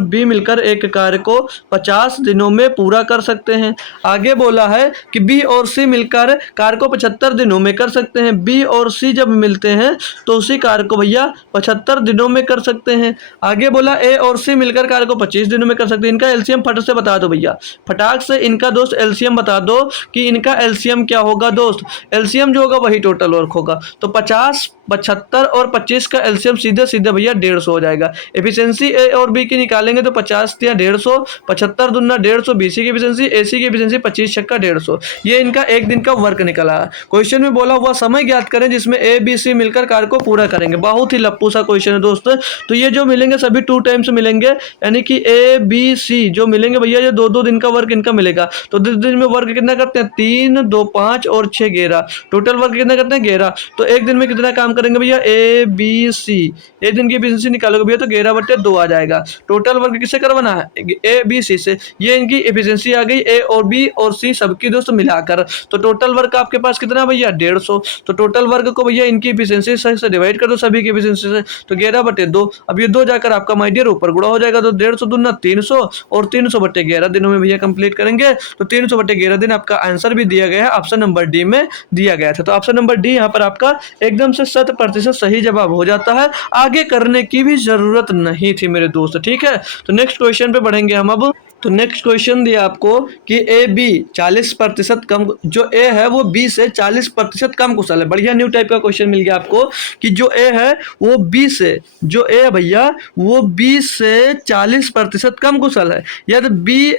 बी मिलकर एक कार्य को 50 दिनों में पूरा कर सकते हैं। आगे बोला है कि बी और सी मिलकर कार्य को 75 दिनों में कर सकते हैं। बी और सी जब मिलते हैं तो उसी कार्य को भैया 75 दिनों में कर सकते हैं। आगे बोला ए और सी मिलकर कार्य को 25 दिनों में कर सकते हैं। इनका एलसीएम फट से बता दो भैया, फटाक से इनका दोस्त एलसीएम बता दो कि इनका एलसीएम क्या होगा दोस्त। एलसीएम जो होगा वही टोटल वर्क होगा। तो 50, 75 और 25 का एलसीएम सीधे सीधे भैया 150 हो जाएगा। एफिशिएंसी ए और बी की निकालेंगे तो 50 या 150, 75 दूना 150, बीसी की एफिशिएंसी, एसी की एफिशिएंसी 25 छक्का 150। ये इनका एक दिन का वर्क निकला है। क्वेश्चन में बोला हुआ समय ज्ञात करें जिसमें ए बी सी मिलकर कार्य को पूरा करेंगे। बहुत ही लप्पू सा क्वेश्चन है दोस्तों। तो ये जो मिलेंगे सभी 2 टाइम्स मिलेंगे, यानी कि ए बी सी जो मिलेंगे भैया ये 2-2 दिन का वर्क इनका मिलेगा। तो 10 दिन में वर्क कितना करते हैं, 3, 2, 5 और 6 11, टोटल वर्क कितना करते हैं 11। तो एक दिन में कितना काम करेंगे भैया, ए बी सी, एक दिन की एफिशिएंसी निकालोगे भैया तो 11/2 आ जाएगा। टोटल वर्क किससे करवाना है, ए बी सी से। ये इनकी एफिशिएंसी आ गई ए और बी और सी सबकी दोस्त मिलाकर। तो टोटल वर्क आपके पास कितना भैया 150। तो टोटल वर्क को भैया इनकी एफिशिएंसी से डिवाइड कर दो सभी की एफिशिएंसी से, तो 11/2। अब ये 2 जाकर आपका माय डियर ऊपर गुणा हो जाएगा। तो 150 दूना 300 और 300/11 दिनों में भैया कंप्लीट करेंगे। तो 300/11 दिन आपका आंसर भी दिया गया है, ऑप्शन नंबर डी में दिया गया था। तो ऑप्शन नंबर डी यहाँ पर आपका एकदम से 100% सही जवाब हो जाता है। आगे करने की भी जरूरत नहीं थी मेरे दोस्त, ठीक है। तो नेक्स्ट क्वेश्चन पे बढ़ेंगे हम अब। तो नेक्स्ट क्वेश्चन दिया आपको कि ए बी 40% कम, जो ए है वो बी से 40% कम कुशल है। बढ़िया न्यू टाइप का क्वेश्चन मिल गया आपको कि जो ए है वो बी से, जो ए है भैया वो बी से 40% कम कुशल है। यदि बी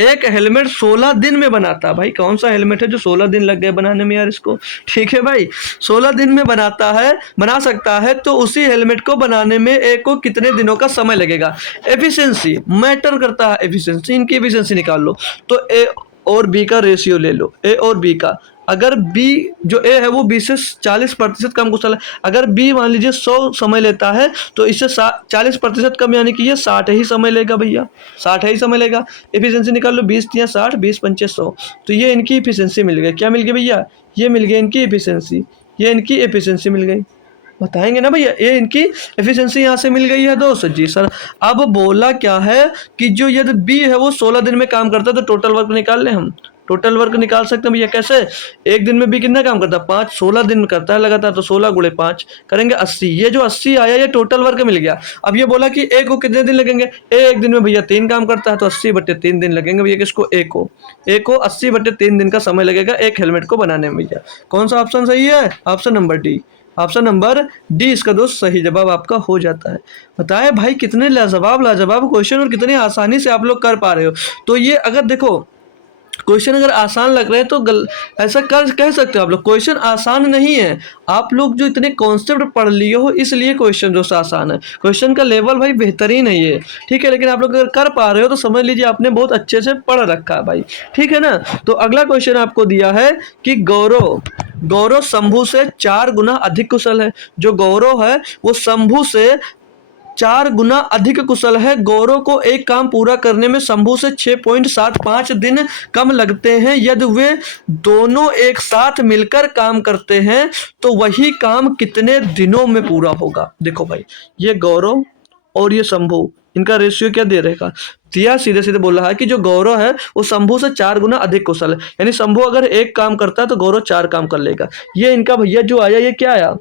एक हेलमेट 16 दिन में बनाता है, भाई कौन सा हेलमेट है जो 16 दिन लग गए बनाने में यार इसको, ठीक है भाई 16 दिन में बनाता है, बना सकता है, तो उसी हेलमेट को बनाने में ए को कितने दिनों का समय लगेगा। एफिशिएंसी मैटर करता है, एफिशिएंसी, इनकी एफिशिएंसी निकाल लो। तो ए और बी का रेशियो ले लो, ए और बी का। अगर बी जो ए है वो बी से 40% कम कुशल है, अगर बी मान लीजिए 100 समय लेता है तो इससे 40% कम, यानी कि ये 60 ही समय लेगा भैया, 60 ही समय लेगा। एफिशिएंसी निकाल लो, 20 या 60, 20 पंचे 100, तो ये इनकी एफिशिएंसी मिल गई। क्या मिल गई भैया, ये मिल गई इनकी एफिशिएंसी, ये इनकी एफिशिएंसी मिल गई। बताएंगे ना भैया, ये इनकी एफिशिएंसी यहाँ से मिल गई है दोस्त जी सर। अब बोला क्या है कि जो यदि बी है वो 16 दिन में काम करता है, तो टोटल वर्क निकाल लें हम। टोटल वर्क निकाल सकते हैं भैया, कैसे, एक दिन में बी कितना काम करता है, 5, 16 दिन में करता है लगातार, तो 16 गुणे 5 करेंगे 80। ये जो 80 आया ये टोटल वर्क मिल गया। अब ये बोला कि ए को कितने दिन लगेंगे, ए एक दिन में भैया 3 काम करता है, तो 80/3 दिन लगेंगे भैया किसको, ए को 80/3 दिन का समय लगेगा एक हेलमेट को बनाने में भैया। कौन सा ऑप्शन सही है, option number D, option number D इसका दोस्त सही जवाब आपका हो जाता है। बताए भाई कितने लाजवाब लाजवाब क्वेश्चन और कितने आसानी से आप लोग कर पा रहे हो। तो ये अगर देखो क्वेश्चन अगर आसान लग रहे हैं तो ऐसा कर कह सकते हो आप लोग, क्वेश्चन आसान नहीं है, आप लोग जो इतने कॉन्सेप्ट पढ़ लिए हो इसलिए क्वेश्चन जो आसान है, क्वेश्चन का लेवल भाई बेहतरीन है ये, ठीक है। लेकिन आप लोग अगर कर पा रहे हो तो समझ लीजिए आपने बहुत अच्छे से पढ़ रखा है भाई, ठीक है ना। तो अगला क्वेश्चन आपको दिया है कि गौरव शंभू से 4 गुना अधिक कुशल है। जो गौरव है वो शंभू से 4 गुना अधिक कुशल है। गौरव को एक काम पूरा करने में शंभू से 6.75 दिन कम लगते हैं। यदि वे दोनों एक साथ मिलकर काम करते हैं तो वही काम कितने दिनों में पूरा होगा। देखो भाई ये गौरव और ये शंभू, इनका रेशियो क्या दे रहेगा, दिया सीधे सीधे बोल रहा है कि जो गौरव है वो शंभू से 4 गुना अधिक कुशल है, यानी शंभू अगर एक काम करता है तो गौरव 4 काम कर लेगा। ये इनका भैया जो आया ये क्या आया,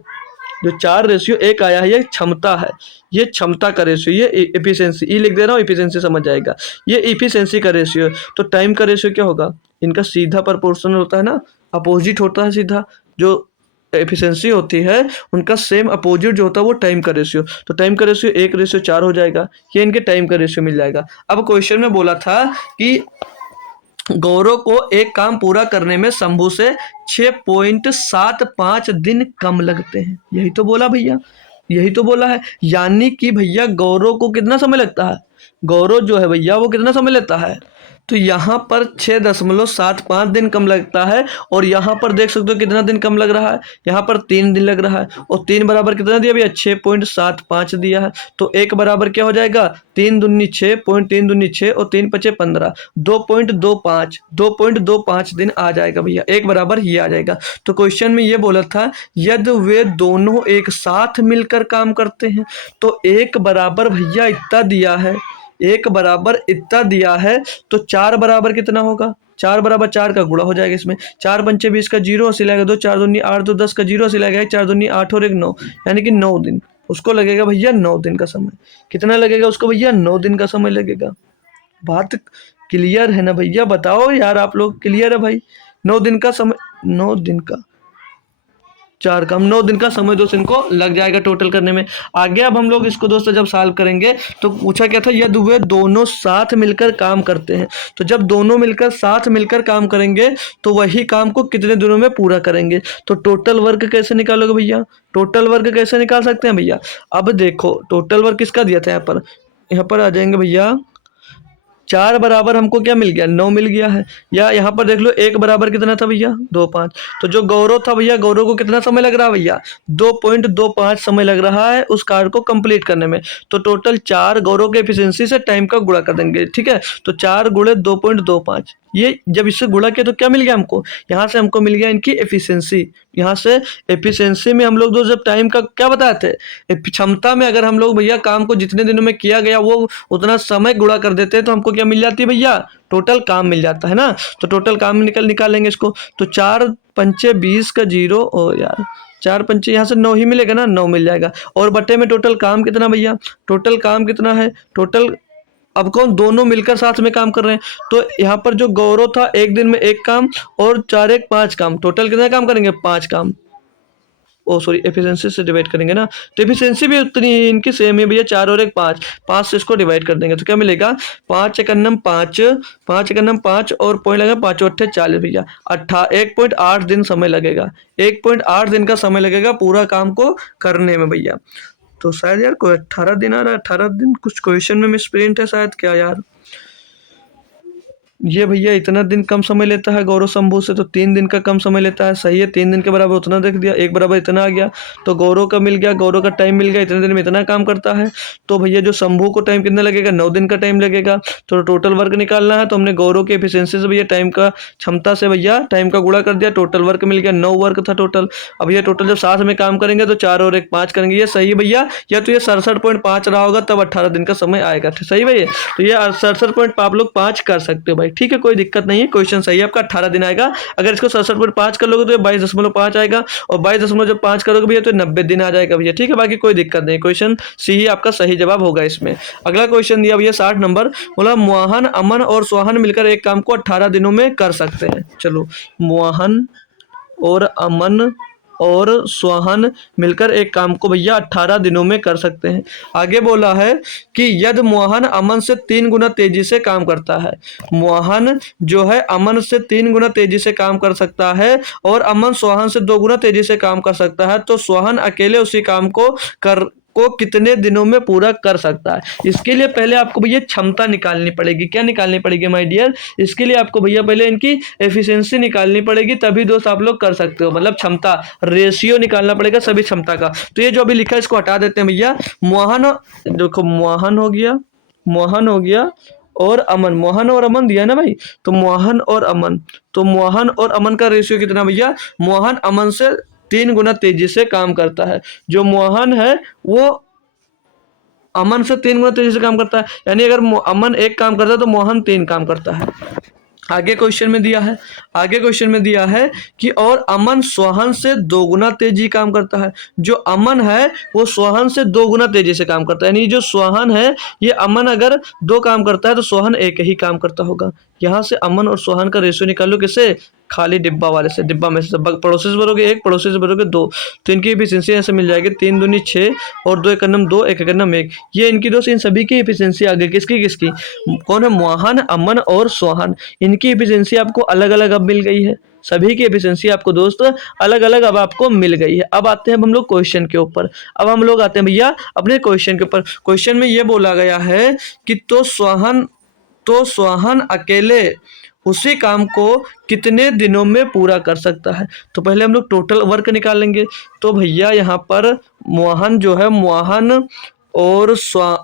जो 4:1 आया है ये क्षमता है, ये क्षमता का रेशियो, ये एफिशिएंसी, ई लिख दे रहा हूँ एफिशिएंसी समझ जाएगा, ये एफिशिएंसी का रेशियो। तो टाइम का रेशियो क्या होगा, इनका सीधा प्रोपोर्शनल होता है ना, अपोजिट होता है सीधा, जो एफिशिएंसी होती है उनका सेम अपोजिट जो होता है वो टाइम का रेशियो। तो टाइम का रेशियो 1:4 हो जाएगा, ये इनके टाइम का रेशियो मिल जाएगा। अब क्वेश्चन में बोला था कि गौरव को एक काम पूरा करने में शंभू से 6.75 दिन कम लगते हैं, यही तो बोला भैया, यही तो बोला है। यानी कि भैया गौरव को कितना समय लगता है, गौरव जो है भैया वो कितना समय लेता है, तो यहाँ पर 6.75 दिन कम लगता है, और यहाँ पर देख सकते हो कितना दिन कम लग रहा है, यहाँ पर 3 दिन लग रहा है, और 3 बराबर कितना दिया भैया 6.75 दिया है। तो 1 बराबर क्या हो जाएगा, 3 दूनी 6, 3 दूनी 6 और 3 पचे 15, 2.25 दिन आ जाएगा भैया, 1 बराबर ये आ जाएगा। तो क्वेश्चन में ये बोला था यदि वे दोनों एक साथ मिलकर काम करते हैं तो 1 बराबर भैया इतना दिया है, 1 बराबर इतना दिया है, तो 4 बराबर कितना होगा, 4 बराबर 4 का गुणा हो जाएगा इसमें, 4 पंचे 20 का 0 अस्सी लगेगा, 2 4 दूनी 8, 2 10 का 0 अस्सी लगेगा, 4 दूनी 8 और 1 9, यानी कि 9 दिन उसको लगेगा भैया, 9 दिन का समय। कितना लगेगा उसको भैया, 9 दिन का समय लगेगा। बात क्लियर है ना भैया, बताओ यार आप लोग, क्लियर है भाई, 9 दिन का समय, 9 दिन का 4 कम 9 दिन का समय दोस्त इनको लग जाएगा टोटल करने में। आगे अब हम लोग इसको दोस्तों जब सॉल्व करेंगे तो पूछा क्या था, यदि वे दोनों साथ मिलकर काम करते हैं, तो जब दोनों मिलकर साथ मिलकर काम करेंगे तो वही काम को कितने दिनों में पूरा करेंगे। तो टोटल वर्क कैसे निकालोगे भैया, टोटल वर्क कैसे निकाल सकते हैं भैया। अब देखो टोटल वर्क किसका दिया था, यहाँ पर आ जाएंगे भैया, 4 बराबर हमको क्या मिल गया, 9 मिल गया है। या यहाँ पर देख लो 1 बराबर कितना था भैया, 2.5। तो जो गौरव था भैया, गौरव को कितना समय लग रहा है भैया, 2.25 समय लग रहा है उस कार्य को कंप्लीट करने में। तो टोटल 4 गौरव के एफिशिएंसी से टाइम का गुणा कर देंगे, ठीक है। तो 4 गुणे 2.25, ये जब इससे गुणा किया तो क्या मिल गया हमको, यहाँ से हमको मिल गया इनकी एफिशिएंसी। यहाँ से एफिशिएंसी में हम लोग दो जब टाइम का क्या बताए थे, क्षमता में अगर हम लोग भैया काम को जितने दिनों में किया गया वो उतना समय गुणा कर देते हैं तो हमको क्या मिल जाती है भैया, टोटल काम मिल जाता है ना। तो टोटल काम निकालेंगे इसको, तो 4 पंचे 20 का 0, और यार 4 पंचे यहाँ से 9 ही मिलेगा ना, 9 मिल जाएगा। और बटे में टोटल काम कितना भैया, टोटल काम कितना है, टोटल अब कौन दोनों मिलकर साथ में काम कर रहे हैं। तो यहाँ पर जो गौरव था एक दिन में एक काम और 4 1 5 काम, टोटल कितना काम करेंगे 5 काम। ओ सॉरी, एफिशिएंसी से डिवाइड करेंगे ना, तो एफिशिएंसी भी उतनी ही इनकी सेम है भैया, 4 और 1 5, 5 से इसको डिवाइड कर देंगे तो क्या मिलेगा 5 एकन्नम 5, 5 एकन्नम 5 और पॉइंट लगेगा 5 अट्ठे 40 भैया, 1.8 दिन समय लगेगा, 1.8 दिन का समय लगेगा पूरा काम को करने में भैया। तो शायद यार कोई 18 दिन आ रहा है, 18 दिन कुछ क्वेश्चन में मिसप्रिंट है शायद, क्या यार। ये भैया इतना दिन कम समय लेता है गौरव शंभू से, तो 3 दिन का कम समय लेता है, सही है। 3 दिन के बराबर उतना देख दिया, एक बराबर इतना आ गया, तो गौरव का मिल गया, गौरव का टाइम मिल गया, इतने दिन में इतना काम करता है। तो भैया जो शंभू को टाइम कितना लगेगा 9 दिन का टाइम लगेगा। तो टोटल वर्क निकालना है, तो हमने गौरव की एफिशिएंसी से भैया टाइम का क्षमता से भैया टाइम का गुणा कर दिया, टोटल वर्क मिल गया, 9 वर्क था टोटल। अब ये टोटल जब साथ में काम करेंगे तो 4 और 1 5 करेंगे, ये सही है भैया। या तो ये 67.5 रहा होगा तब 18 दिन का समय आएगा, सही भैया। तो ये 67 आप लोग 5 कर सकते हो भाई, ठीक है, कोई दिक्कत नहीं है। क्वेश्चन सही है आपका, 18 दिन आएगा। अगर इसको 67.5 कर लोगे तो 22.5 आएगा, और 22.5 करोगे भैया तो 90 दिन आ जाएगा भैया, ठीक है। बाकी कोई दिक्कत नहीं, क्वेश्चन सी ही आपका सही जवाब होगा इसमें। अगला क्वेश्चन दिया भैया 60 नंबर, बोला मोहन अमन और सोहन मिलकर एक काम को 18 दिनों में कर सकते हैं। चलो, मोहन और अमन और सोहन मिलकर एक काम को भैया 18 दिनों में कर सकते हैं। आगे बोला है कि यदि मोहन अमन से 3 गुना तेजी से काम करता है, मोहन जो है अमन से 3 गुना तेजी से काम कर सकता है और अमन सोहन से 2 गुना तेजी से काम कर सकता है, तो सोहन अकेले उसी काम को कितने दिनों में पूरा कर सकता है। इसके लिए पहले आपको भैया क्षमता निकालनी पड़ेगी। क्या निकालनी पड़ेगी माय डियर, इसके लिए आपको भैया पहले इनकी एफिशिएंसी निकालनी पड़ेगी, तभी दोस्त आप लोग कर सकते हो। मतलब क्षमता रेशियो निकालना पड़ेगा सभी क्षमता का। तो ये जो अभी लिखा है इसको हटा देते हैं भैया। मोहन, देखो मोहन हो गया, मोहन हो गया और अमन, मोहन और अमन दिया ना भाई, तो मोहन और अमन, तो मोहन और अमन का रेशियो कितना भैया, मोहन अमन से 3 गुना तेजी से काम करता है। जो मोहन है वो अमन से 3 गुना तेजी से काम करता है, यानी अगर अमन 1 काम करता है तो मोहन 3 काम करता है। आगे क्वेश्चन में दिया है, आगे क्वेश्चन में दिया है कि और अमन सोहन से 2 गुना तेजी काम करता है। जो अमन है वो सोहन से 2 गुना तेजी से काम करता है, यानी जो सोहन है ये अमन अगर 2 काम करता है तो सोहन 1 ही काम करता होगा। यहाँ से अमन और सोहन का रेशियो निकालो, किसे, खाली डिब्बा वाले से, डिब्बा में से पड़ोसी से भरोगे 1, पड़ोसी से भरोगे 2, तो इनकी एफिशिएंसी ऐसे मिल जाएगी 3 दूनी 6 और 2 एकन्नम 2, 1 एकन्नम 1। ये इनकी दोस्त इन सभी की एफिशिएंसी आ गई, किसकी किसकी, कौन है, मोहन अमन और सोहन। इनकी एफिशिएंसी आपको अलग अलग अब मिल गई है, सभी की एफिशिएंसी आपको दोस्त अलग अलग अब आपको मिल गई है। अब आते हैं हम लोग क्वेश्चन के ऊपर। अब हम लोग आते हैं भैया अपने क्वेश्चन के ऊपर। क्वेश्चन में ये बोला गया है कि तो सोहन अकेले उसी काम को कितने दिनों में पूरा कर सकता है। तो पहले हम लोग टोटल वर्क निकालेंगे। तो भैया यहाँ पर मोहन जो है, मोहन और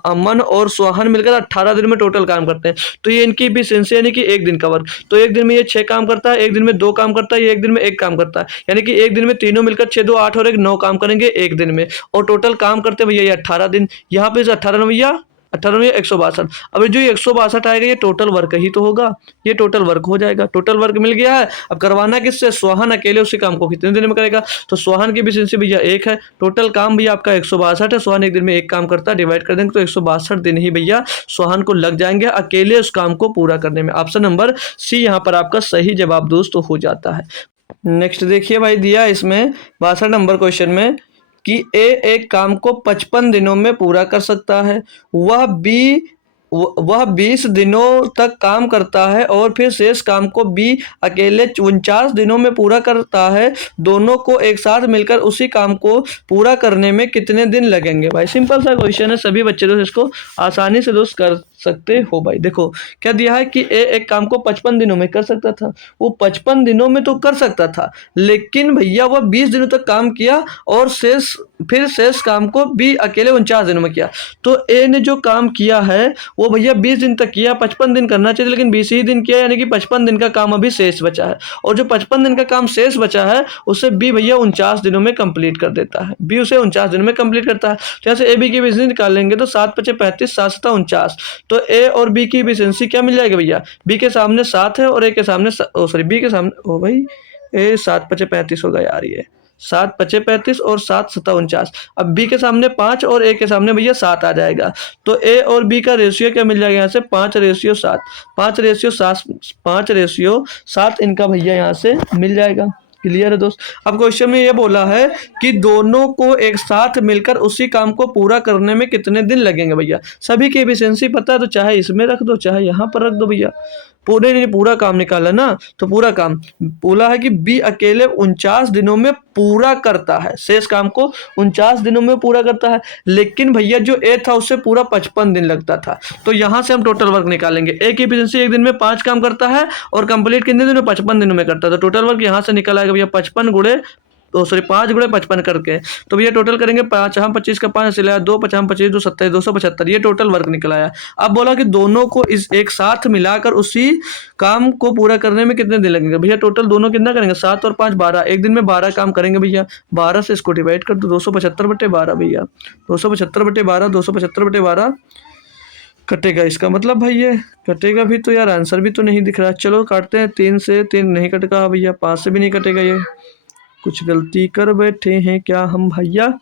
अमन और सोहन मिलकर 18 दिन में टोटल काम करते हैं। तो ये इनकी एफिशिएंसी यानी कि 1 दिन का वर्क, तो 1 दिन में ये 6 काम करता है, 1 दिन में 2 काम करता है, ये 1 दिन में 1 काम करता है, यानी कि 1 दिन में तीनों मिलकर 6 2 8 और 1 9 काम करेंगे 1 दिन में, और टोटल काम करते हैं भैया ये 18 दिन। यहाँ पे 18 भैया 18 में 162। अब जो ये 162 आएगा ये टोटल वर्क ही तो होगा, ये टोटल वर्क हो जाएगा। टोटल वर्क मिल गया है। अब करवाना किससे, सोहन अकेले उसी काम को कितने दिन में करेगा। तो सोहन की एफिशिएंसी भैया 1 है, टोटल काम भैया आपका 162 है। सोहन 1 दिन में 1 काम करता है, डिवाइड कर देंगे तो 162 दिन ही भैया सोहन को लग जाएंगे अकेले उस काम को पूरा करने में। ऑप्शन नंबर सी यहाँ पर आपका सही जवाब दोस्तों हो जाता है। नेक्स्ट देखिए भाई, दिया इसमें 62 नंबर क्वेश्चन में कि ए एक काम को 55 दिनों में पूरा कर सकता है, वह 20 दिनों तक काम करता है और फिर शेष काम को बी अकेले 49 दिनों में पूरा करता है। दोनों को एक साथ मिलकर उसी काम को पूरा करने में कितने दिन लगेंगे। भाई सिंपल सा क्वेश्चन है, सभी बच्चे दोस्त इसको आसानी से दोस्त कर सकते हो। भाई देखो क्या दिया है कि ए एक काम को 55 दिनों में कर सकता था, वो 55 दिनों में तो कर सकता था, लेकिन भैया वह 20 दिनों तक काम किया और फिर शेष काम को बी अकेले 49 दिनों में किया। तो ए ने जो काम किया है वो भैया 20 दिन तक किया, 55 दिन करना चाहिए लेकिन 20 ही दिन किया, यानी कि 55 दिन का काम अभी शेष बचा है, और जो 55 दिन का काम शेष बचा है उसे बी भैया 49 दिनों में कंप्लीट कर देता है, बी उसे 49 दिनों में कंप्लीट करता है। तो यहाँ से ए बी की एफिशिएंसी निकाल लेंगे तो 7 × 5 = 35, 7 × 7 = 49। तो ए और बी की एफिशिएंसी क्या मिल जाएगी भैया, बी के सामने 7 है और ए के सामने बी के सामने, ओ भाई ए 7 × 5 = 35 होगा यार, ये 7 पचे 35 और 7 सत्ता 49। अब बी के सामने 5 और ए के सामने भैया 7 आ जाएगा, तो ए और बी का रेशियो क्या मिल जाएगा यहाँ से 5:7। 5:7, 5:7 इनका भैया यहाँ से मिल जाएगा। क्लियर है दोस्त। अब क्वेश्चन में ये बोला है कि दोनों को एक साथ मिलकर उसी काम को पूरा करने में कितने दिन लगेंगे भैया। सभी की एफिशिएंसी पता है तो चाहे इसमें रख दो चाहे यहाँ पर रख दो भैया। पूरे ने पूरा काम निकाला ना, तो पूरा काम बोला है कि बी अकेले 49 दिनों में पूरा करता है, शेष काम को 49 दिनों में पूरा करता है। लेकिन भैया जो ए था उससे पूरा 55 दिन लगता था, तो यहां से हम टोटल वर्क निकालेंगे। ए की एफिशिएंसी एक दिन में 5 काम करता है और कंप्लीट कितने दिनों में 55 दिनों में करता है, तो टोटल वर्क यहां से निकल आएगा भैया 55 गुणे 5 गुणे 55 करके। तो भैया टोटल करेंगे 5 हम 25 का 5 सिलाया 2 5 हम 25 2 27 275, ये टोटल वर्क निकल आया। अब बोला कि दोनों को इस एक साथ मिलाकर उसी काम को पूरा करने में कितने दिन लगेंगे भैया। टोटल दोनों कितना करेंगे 7 और 5 12, एक दिन में 12 काम करेंगे भैया। 12 से इसको डिवाइड कर दो 275/12 भैया, 275/12 275/12 कटेगा। इसका मतलब भाई ये कटेगा भी तो यार, आंसर भी तो नहीं दिख रहा। चलो काटते हैं, 3 से 3 नहीं कटेगा भैया, 5 से भी नहीं कटेगा। ये कुछ गलती कर बैठे हैं क्या हम भैया,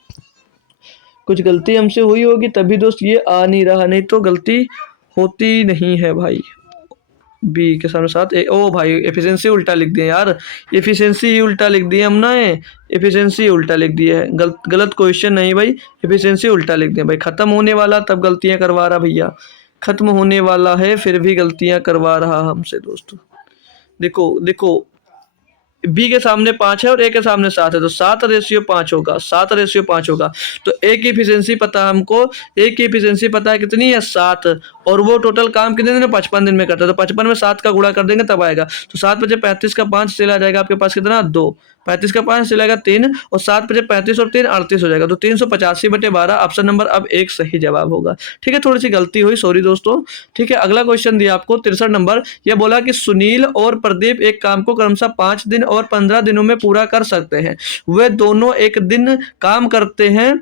कुछ गलती हमसे हुई होगी तभी दोस्त ये आ नहीं रहा, नहीं तो गलती होती नहीं है भाई। बी के सामने 7 ओ भाई एफिशिएंसी उल्टा लिख दिए यार, एफिशिएंसी उल्टा लिख दिए हम ना, एफिशिएंसी उल्टा लिख दिए है। गलत क्वेश्चन नहीं भाई, एफिशिएंसी उल्टा लिख दिए भाई। खत्म होने वाला तब गलतियां करवा रहा भैया, खत्म होने वाला है फिर भी गलतियां करवा रहा हमसे दोस्तों। देखो देखो बी के सामने 5 है और ए के सामने 7 है, तो 7:5 होगा, 7:5 होगा। तो ए की एफिशिएंसी पता है हमको, ए की एफिशिएंसी पता है कितनी है 7, और वो टोटल काम कितने दिन में 55 दिन में करता है, तो 55 में 7 का गुणा कर देंगे तब आएगा। तो 7 बचे 35 का 5 चला जाएगा आपके पास कितना 2, 35 का 5 चलेगा 3, और 7 बचे 35 और 3 38 हो जाएगा, तो 385/12 ऑप्शन नंबर अब 1 सही जवाब होगा। ठीक है, थोड़ी सी गलती हुई, सॉरी दोस्तों। ठीक है, अगला क्वेश्चन दिया आपको 63 नंबर। यह बोला कि सुनील और प्रदीप एक काम को क्रमशः 5 दिन और 15 दिनों में पूरा कर सकते हैं। वे दोनों एक दिन काम करते हैं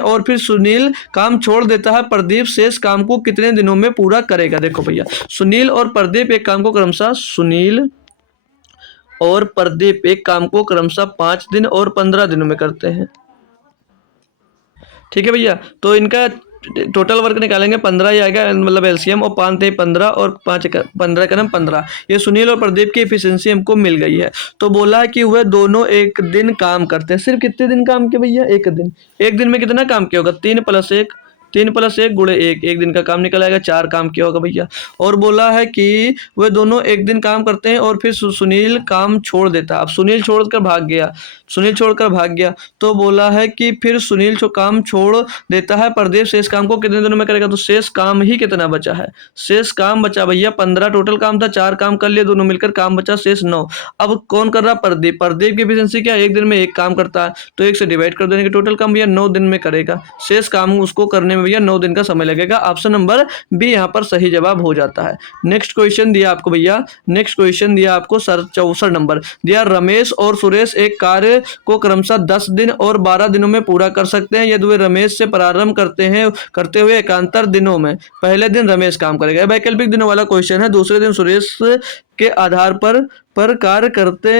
और फिर सुनील काम छोड़ देता है। प्रदीप शेष काम को कितने दिनों में पूरा करेगा। देखो भैया, सुनील और प्रदीप एक काम को क्रमशः 5 दिन और 15 दिनों में करते हैं। ठीक है भैया, तो इनका टोटल वर्क निकालेंगे 15 ही आएगा, मतलब एलसीएम, और 5 × 15 और 5 15 का 15। ये सुनील और प्रदीप की एफिशिएंसी हमको मिल गई है। तो बोला कि वह दोनों एक दिन काम करते हैं। सिर्फ कितने दिन काम किए भैया, एक दिन। एक दिन में कितना काम किया होगा 3 + 1 गुणे 1, एक दिन का काम निकल आएगा, 4 काम किया होगा भैया। और बोला है कि वे दोनों एक दिन काम करते हैं और फिर सुनील काम छोड़ देता है। अब सुनील छोड़कर भाग गया, तो बोला है कि फिर सुनील काम छोड़ देता है। प्रदीप शेष काम को कितने दिनों में करेगा, तो शेष काम ही कितना बचा है, शेष काम बचा भैया 15 टोटल काम था, 4 काम कर लिए दोनों मिलकर, काम बचा शेष 9। अब कौन कर रहा, प्रदीप की एफिशिएंसी क्या, एक दिन में 1 काम करता है, तो 1 से डिवाइड कर देंगे, टोटल काम भैया 9 दिन में करेगा। शेष काम उसको करने में भैया 9 दिन का समय लगेगा। ऑप्शन नंबर बी यहाँ पर सही जवाब हो जाता है। नेक्स्ट क्वेश्चन दिया आपको भैया, 64 नंबर दिया। रमेश और सुरेश एक कार्य को क्रमशः 10 दिन और 12 दिनों में पूरा कर सकते हैं यदि वे रमेश से प्रारंभ करते हुए एकांतर दिनों में पहले दिन रमेश काम करेगा। वैकल्पिक दिनों वाला क्वेश्चन है। दूसरे दिन सुरेश के आधार पर कार्य करते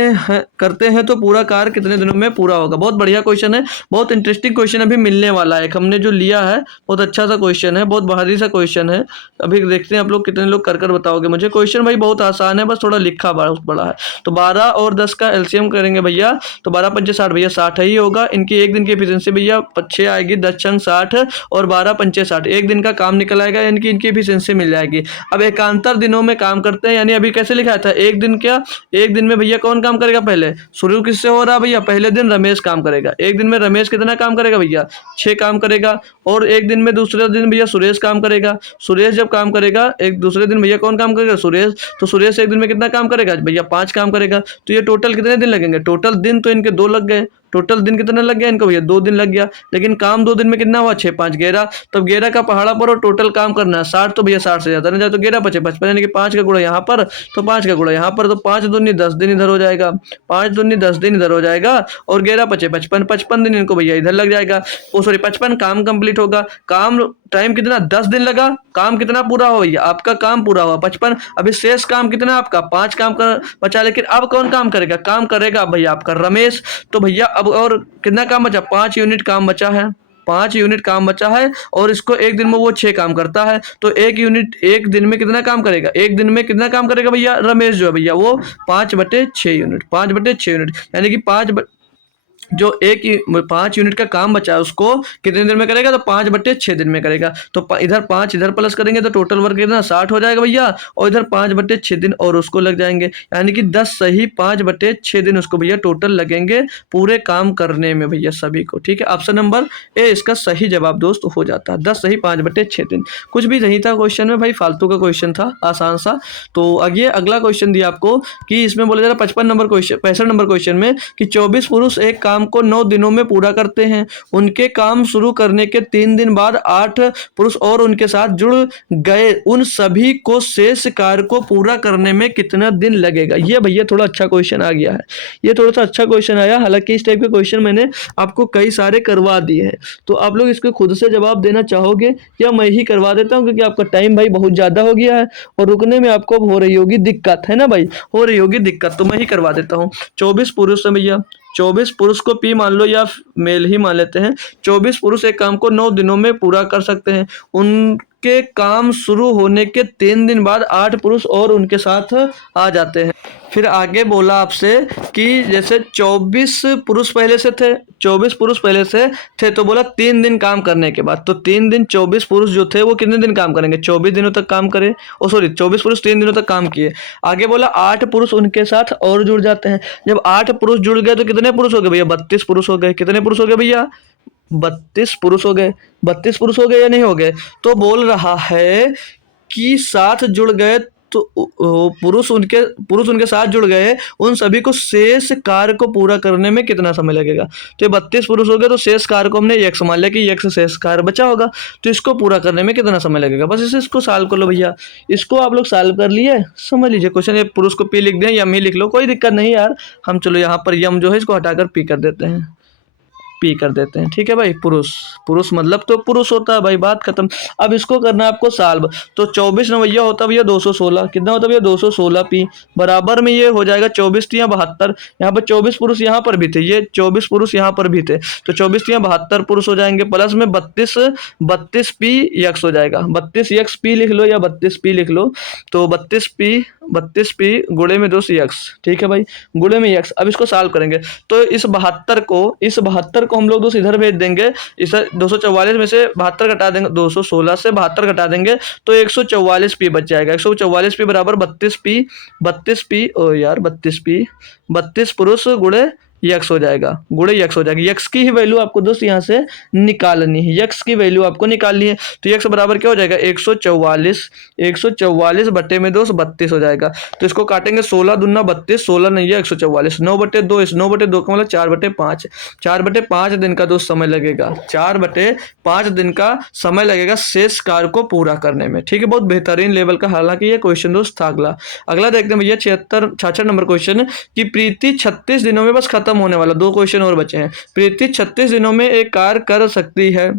हैं तो पूरा कार्य कितने दिनों में पूरा होगा। बहुत बढ़िया क्वेश्चन है, बहुत इंटरेस्टिंग क्वेश्चन अभी मिलने वाला है। हमने जो लिया है बहुत अच्छा सा क्वेश्चन है, बहुत भारी सा क्वेश्चन है। अभी देखते हैं आप लोग कितने लोग कर बताओगे मुझे। क्वेश्चन भाई बहुत आसान है, बस थोड़ा लिखा बहुत बड़ा है। तो 12 और 10 का एलसीएम करेंगे भैया, तो 12 × 5 = 60 भैया, 60 ही होगा। इनकी एक दिन की एफिशिएंसी भैया 6 आएगी, 10 × 60 और 12 × 5 = 60, एक दिन का काम निकल आएगा, इनकी एफिशिएंसी मिल जाएगी। अब एकांतर दिनों में काम करते हैं, यानी अभी कैसे लिखा था, एक दिन में भैया कौन काम करेगा, पहले शुरू किससे हो रहा भैया, पहले दिन रमेश काम करेगा। एक दिन में रमेश कितना काम करेगा भैया, 6 काम करेगा। और एक दिन में दूसरे दिन भैया सुरेश काम करेगा। सुरेश जब काम करेगा, एक दूसरे दिन भैया कौन काम करेगा, सुरेश। तो सुरेश एक दिन में कितना काम करेगा भैया, 5 काम करेगा। तो ये टोटल कितने दिन लगेंगे, टोटल दिन तो इनके 2 लग गए, टोटल दिन कितना लग गया इनको भैया, 2 दिन लग गया। लेकिन काम 2 दिन में कितना हुआ, 6 5 11। तब 11 का पहाड़ा पर और टोटल काम करना है 60, तो भैया 60 से ज्यादा नहीं जाए, तो 11 पचे 55, यानी कि 5 का गुणा यहाँ पर, तो 5 का गुणा यहाँ पर, तो 5 दूनी 10 दिन इधर हो जाएगा, 5 दूनी 10 दिन इधर हो जाएगा, और 11 पचे 55, 55 दिन इनको भैया इधर लग जाएगा। ओ सॉरी 55 काम कंप्लीट होगा। काम टाइम कितना, 10 दिन लगा, काम कितना पूरा हो भैया, आपका काम पूरा हुआ 55। अभी शेष काम कितना आपका, 5 काम कर बचा, लेकिन अब कौन काम करेगा, काम करेगा भैया आपका रमेश। तो भैया अब और कितना काम बचा, 5 यूनिट काम बचा है, 5 यूनिट काम बचा है, और इसको एक दिन में वो 6 काम करता है, तो 1 यूनिट एक दिन में कितना काम करेगा, एक दिन में कितना काम करेगा भैया रमेश जो है भैया, वो 5/6 यूनिट, 5/6 यूनिट, यानी कि 5 यूनिट का काम बचा है उसको कितने दिन में करेगा, तो 5/6 दिन में करेगा। तो इधर 5 इधर प्लस करेंगे तो टोटल वर्क कितना 60 हो जाएगा भैया, और इधर 5/6 दिन और उसको लग जाएंगे, यानी कि 10 सही 5/6 दिन उसको भैया टोटल लगेंगे पूरे काम करने में भैया सभी को। ठीक है, ऑप्शन नंबर ए इसका सही जवाब दोस्त हो जाता है, 10 सही 5/6 दिन। कुछ भी नहीं था क्वेश्चन में भाई, फालतू का क्वेश्चन था, आसान सा। तो आगे अगला क्वेश्चन दिया आपको कि इसमें बोला जा रहा 65 नंबर क्वेश्चन, 65 नंबर क्वेश्चन में कि 24 पुरुष एक काम को 9 दिनों में पूरा करते हैं, उनके काम शुरू करने के 3 दिन बाद 8 पुरुष और उनके साथ जुड़ गए, उन सभी को शेष कार्य को पूरा करने में कितना दिन लगेगा। ये भैया थोड़ा अच्छा क्वेश्चन आ गया है, ये थोड़ा सा अच्छा क्वेश्चन आया, हालांकि इस टाइप के क्वेश्चन मैंने आपको कई सारे करवा दिए हैं, तो आप लोग इसको खुद से जवाब देना चाहोगे या मैं ही करवा देता हूं, क्योंकि आपका टाइम भाई बहुत ज्यादा हो गया है और रुकने में आपको अब हो रही होगी दिक्कत, है ना भाई, हो रही होगी दिक्कत, तो मैं ही करवा देता हूँ। 24 पुरुष है भैया, 24 पुरुष को पी मान लो या मेल ही मान लेते हैं। 24 पुरुष एक काम को 9 दिनों में पूरा कर सकते हैं, उनके काम शुरू होने के 3 दिन बाद 8 पुरुष और उनके साथ आ जाते हैं। फिर आगे बोला आपसे कि जैसे 24 पुरुष पहले से थे, 24 पुरुष पहले से थे, तो बोला 3 दिन काम करने के बाद, तो 3 दिन 24 पुरुष जो थे वो कितने दिन काम करेंगे, 24 दिनों तक काम करे, ओ सॉरी 24 पुरुष 3 दिनों तक काम किए। आगे बोला 8 पुरुष उनके साथ और जुड़ जाते हैं, जब 8 पुरुष जुड़ गए तो कितने पुरुष हो गए भैया, 32 पुरुष हो गए। कितने पुरुष हो गए भैया, 32 पुरुष हो गए। 32 पुरुष हो गए या नहीं हो गए, तो बोल रहा है कि साथ जुड़ गए, तो पुरुष उनके साथ जुड़ गए, उन सभी को शेष कार्य को पूरा करने में कितना समय लगेगा। तो ये 32 पुरुष हो गए, तो शेष कार्य को हमने x मान लिया कि x शेष कार्य बचा होगा, तो इसको पूरा करने में कितना समय लगेगा। बस इसको सॉल्व कर लो भैया, इसको आप लोग सॉल्व कर लिए, समझ लीजिए क्वेश्चन। ये पुरुष को p लिख दें या मी लिख लो, कोई दिक्कत नहीं यार, हम चलो यहाँ पर यम जो है इसको हटाकर p कर देते हैं, पी कर देते हैं। ठीक है भाई, पुरुष पुरुष मतलब तो पुरुष होता है भाई, बात खत्म। अब इसको करना है आपको सॉल्व, तो 24 नवैया होता भैया 216, कितना होता भैया 216 पी, बराबर में ये हो जाएगा 24 तिया 72, यहाँ पर 24 पुरुष यहाँ पर भी थे, ये 24 पुरुष यहाँ पर भी थे, तो 24 तिया 72 पुरुष हो जाएंगे, प्लस में 32 पी यक्स हो जाएगा, 32 यक्स पी लिख लो या 32 पी लिख लो, तो 32 पी गुणे में 2 यक्स। ठीक है भाई, गुणे में यक्स। अब इसको सॉल्व करेंगे, तो इस 72 को हम लोग दोस्त इधर भेज देंगे, इस 244 में से 72 घटा देंगे, 216 से 72 घटा देंगे तो 144 पी बच जाएगा। 144 पी बराबर 32 पी ओ यार 32 पुरुष गुणे यक्स हो जाएगा, गुणे यक्स हो जाएगा। यक्स की ही वैल्यू आपको दोस्त यहाँ से निकालनी है, यक्स की वैल्यू आपको निकालनी है, तो यक्स बराबर क्या हो जाएगा 144 बटे में दोस्त 32 हो जाएगा। तो इसको काटेंगे 16 दूना 32, 16 नहीं है 144, 9/2, इस 9/2 का मतलब 4/5, 4/5 दिन का दोस्त समय लगेगा, 4/5 दिन का समय लगेगा शेष कार्य को पूरा करने में। ठीक है, बहुत बेहतरीन लेवल का, हालांकि ये क्वेश्चन दोस्त था। अगला देखते हैं भैया 66 नंबर क्वेश्चन कि प्रीति 36 दिनों में बस खत्म होने वाला, 2 क्वेश्चन और बचे हैं। प्रीति 36 दिनों में एक कार्य कर सकती है,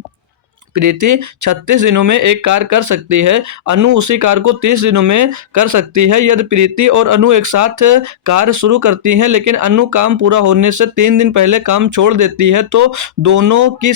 प्रीति 36 दिनों में एक कार्य कर सकती है, अनु उसी कार्य को 30 दिनों में कर सकती है। यदि प्रीति और अनु एक साथ कार्य शुरू करती हैं, लेकिन अनु काम पूरा होने से 3 दिन पहले काम छोड़ देती है, तो दिनों की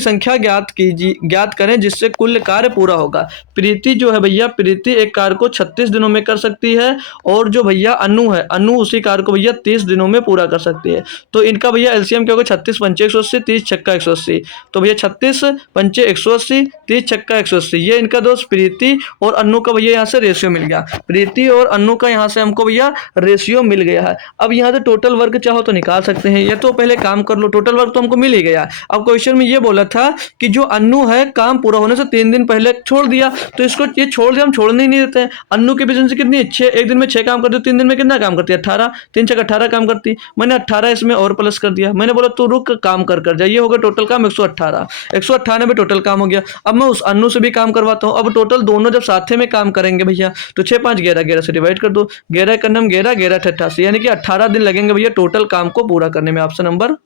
संख्या ज्ञात करें जिससे कुल कार्य पूरा होगा। प्रीति जो है भैया, प्रीति एक कार्य को 36 दिनों में कर सकती है, और जो भैया अनु है, अनु उसी कार्य को भैया 30 दिनों में पूरा कर सकती है। तो इनका भैया एलसीएम क्या होगा, 36 पंचे 180, 30 छक्का 180, तो भैया 36, पंचे 180, 30 छक्का 180। ये इनका दोस्त प्रीति और अन्नू का भैया यहाँ से रेशियो मिल गया। प्रीति और अन्नू का यहाँ से हमको भैया रेशियो मिल गया है। अब यहाँ से टोटल वर्क चाहो तो निकाल सकते हैं, ये तो पहले काम कर लो। टोटल वर्क तो हमको मिल ही गया। अब क्वेश्चन में ये बोला था कि जो अन्नू है काम पूरा होने से 3 दिन पहले छोड़ दिया, तो इसको ये छोड़ दिया, हम छोड़ने ही नहीं देते हैं। अन्नू की एफिशिएंसी कितनी है? 6, एक दिन में 6 काम करती है, 3 दिन में कितना काम करती है? 18, 3 छक्का 18 काम करती। मैंने 18 इसमें और प्लस कर दिया। मैंने बोला तू रुक काम कर जाइए, हो गया टोटल काम 118। 198 टोटल काम हो गया। अब मैं उस अन्नू से भी काम करवाता हूँ। अब टोटल दोनों जब साथ में काम करेंगे भैया तो 6 5 11, 11 से डिवाइड कर दो। 11 करने में 11, 11 88, यानी कि 18 दिन लगेंगे भैया टोटल काम को पूरा करने में। ऑप्शन नंबर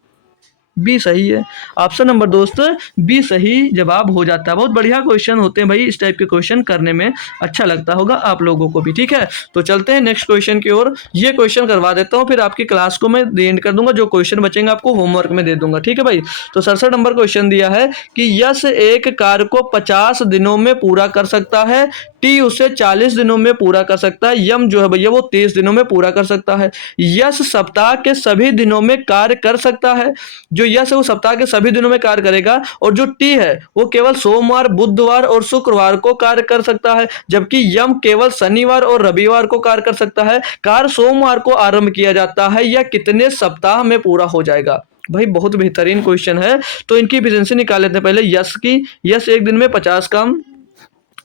बी सही है। ऑप्शन नंबर दोस्त बी सही जवाब हो जाता है। बहुत बढ़िया क्वेश्चन होते हैं भाई, इस टाइप के क्वेश्चन करने में अच्छा लगता होगा आप लोगों को भी। ठीक है, तो चलते हैं नेक्स्ट क्वेश्चन की ओर। ये क्वेश्चन करवा देता हूँ, फिर आपकी क्लास को मैं एंड कर दूंगा। जो क्वेश्चन बचेंगे आपको होमवर्क में दे दूंगा। ठीक है भाई, तो 67 नंबर क्वेश्चन दिया है कि यश एक कार्य को 50 दिनों में पूरा कर सकता है, टी उसे 40 दिनों में पूरा कर सकता है, यम जो है भैया वो 30 दिनों में पूरा कर सकता है। यश सप्ताह के सभी दिनों में कार्य कर सकता है। जो यश है वो सप्ताह के सभी दिनों में कार्य करेगा, और जो टी है वो केवल सोमवार, बुधवार और शुक्रवार को कार्य कर सकता है, जबकि यम केवल शनिवार और रविवार को कार्य कर सकता है। कार्य सोमवार को आरंभ किया जाता है, यह कितने सप्ताह में पूरा हो जाएगा? भाई बहुत बेहतरीन क्वेश्चन है। तो इनकी एफिशिएंसी निकाल लेते हैं पहले यश की। यश एक दिन में 50 काम,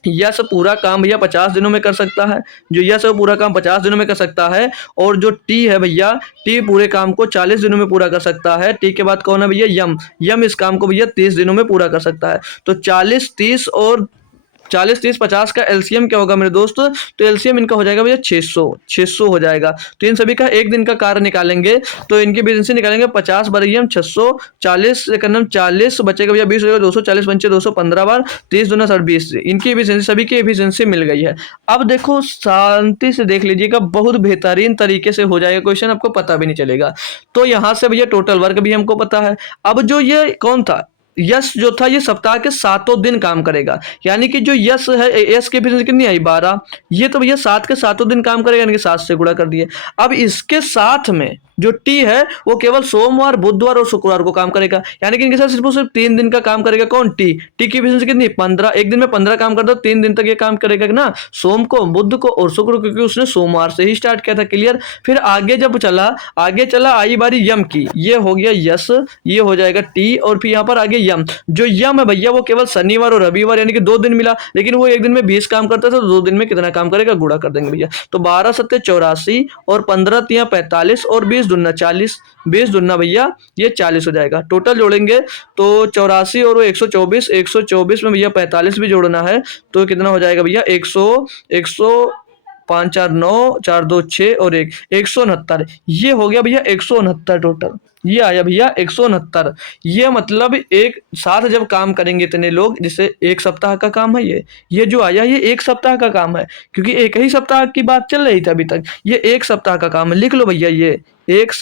यश पूरा काम भैया 50 दिनों में कर सकता है। जो यश है वो पूरा काम 50 दिनों में कर सकता है, और जो टी है भैया, टी पूरे काम को 40 दिनों में पूरा कर सकता है। टी के बाद कौन है भैया? यम। यम इस काम को भैया 30 दिनों में पूरा कर सकता है। तो 40, 30 और 40, 30, 50 का एलसीएम क्या होगा मेरे दोस्त? तो एलसीएम इनका हो जाएगा भैया 600 हो जाएगा। तो इन सभी का एक दिन का कार्य निकालेंगे तो इनकी एफिशिएंसी निकालेंगे 50 बार यम 600, 40 सेकंड 40 बचेगा भैया 20 हो जाएगा 240 पंचे 215 बार, 30 दूना 20। इनकी एफिशिएंसी सभी की एफिशिएंसी मिल गई है। अब देखो शांति से देख लीजिएगा, बहुत बेहतरीन तरीके से हो जाएगा क्वेश्चन, आपको पता भी नहीं चलेगा। तो यहाँ से भैया टोटल वर्क भी हमको पता है। अब जो ये कौन था? यश जो था ये सप्ताह के 7 दिन काम करेगा, यानी कि जो यश है, यश की एफिशिएंसी कितनी आई? 12। ये तो भैया 7 के 7 दिन काम करेगा, यानी कि 7 से गुणा कर दिए। अब इसके साथ में जो टी है वो केवल सोमवार, बुधवार और शुक्रवार को काम करेगा, यानी कि इनके साथ सिर्फ 3 दिन का काम करेगा। कौन? टी। टी की एफिशिएंसी कितनी? 15। एक दिन में 15 काम करता है, 3 दिन तक ये काम करेगा ना, सोम को, बुध को और शुक्र को, क्योंकि उसने सोमवार से ही स्टार्ट किया था। क्लियर। फिर आगे जब आगे चला आई बारी यम की। ये हो गया यश, ये हो जाएगा टी, और फिर यहाँ पर आगे यम। जो यम है भैया वो केवल शनिवार और रविवार, यानी कि 2 दिन मिला, लेकिन वो एक दिन में 20 काम करता था, तो 2 दिन में कितना काम करेगा? गुणा कर देंगे भैया। तो 12 सत्ते 84 और 15 तिया 45 और 20 दूना 40। 20 दूना भैया ये 40 हो जाएगा। टोटल जोड़ेंगे तो 84 और 124, 124 में भैया 45 भी जोड़ना है, तो कितना हो जाएगा भैया? 100 5 4 9 4 2 6 और 1 169। ये हो गया भैया 169 टोटल। ये आया भैया 169। ये मतलब एक साथ जब काम करेंगे इतने लोग, जिसे एक सप्ताह का काम है ये जो आया ये एक सप्ताह का काम है, क्योंकि एक ही सप्ताह की बात चल रही थी अभी तक। ये एक सप्ताह का काम है, लिख लो भैया। ये एक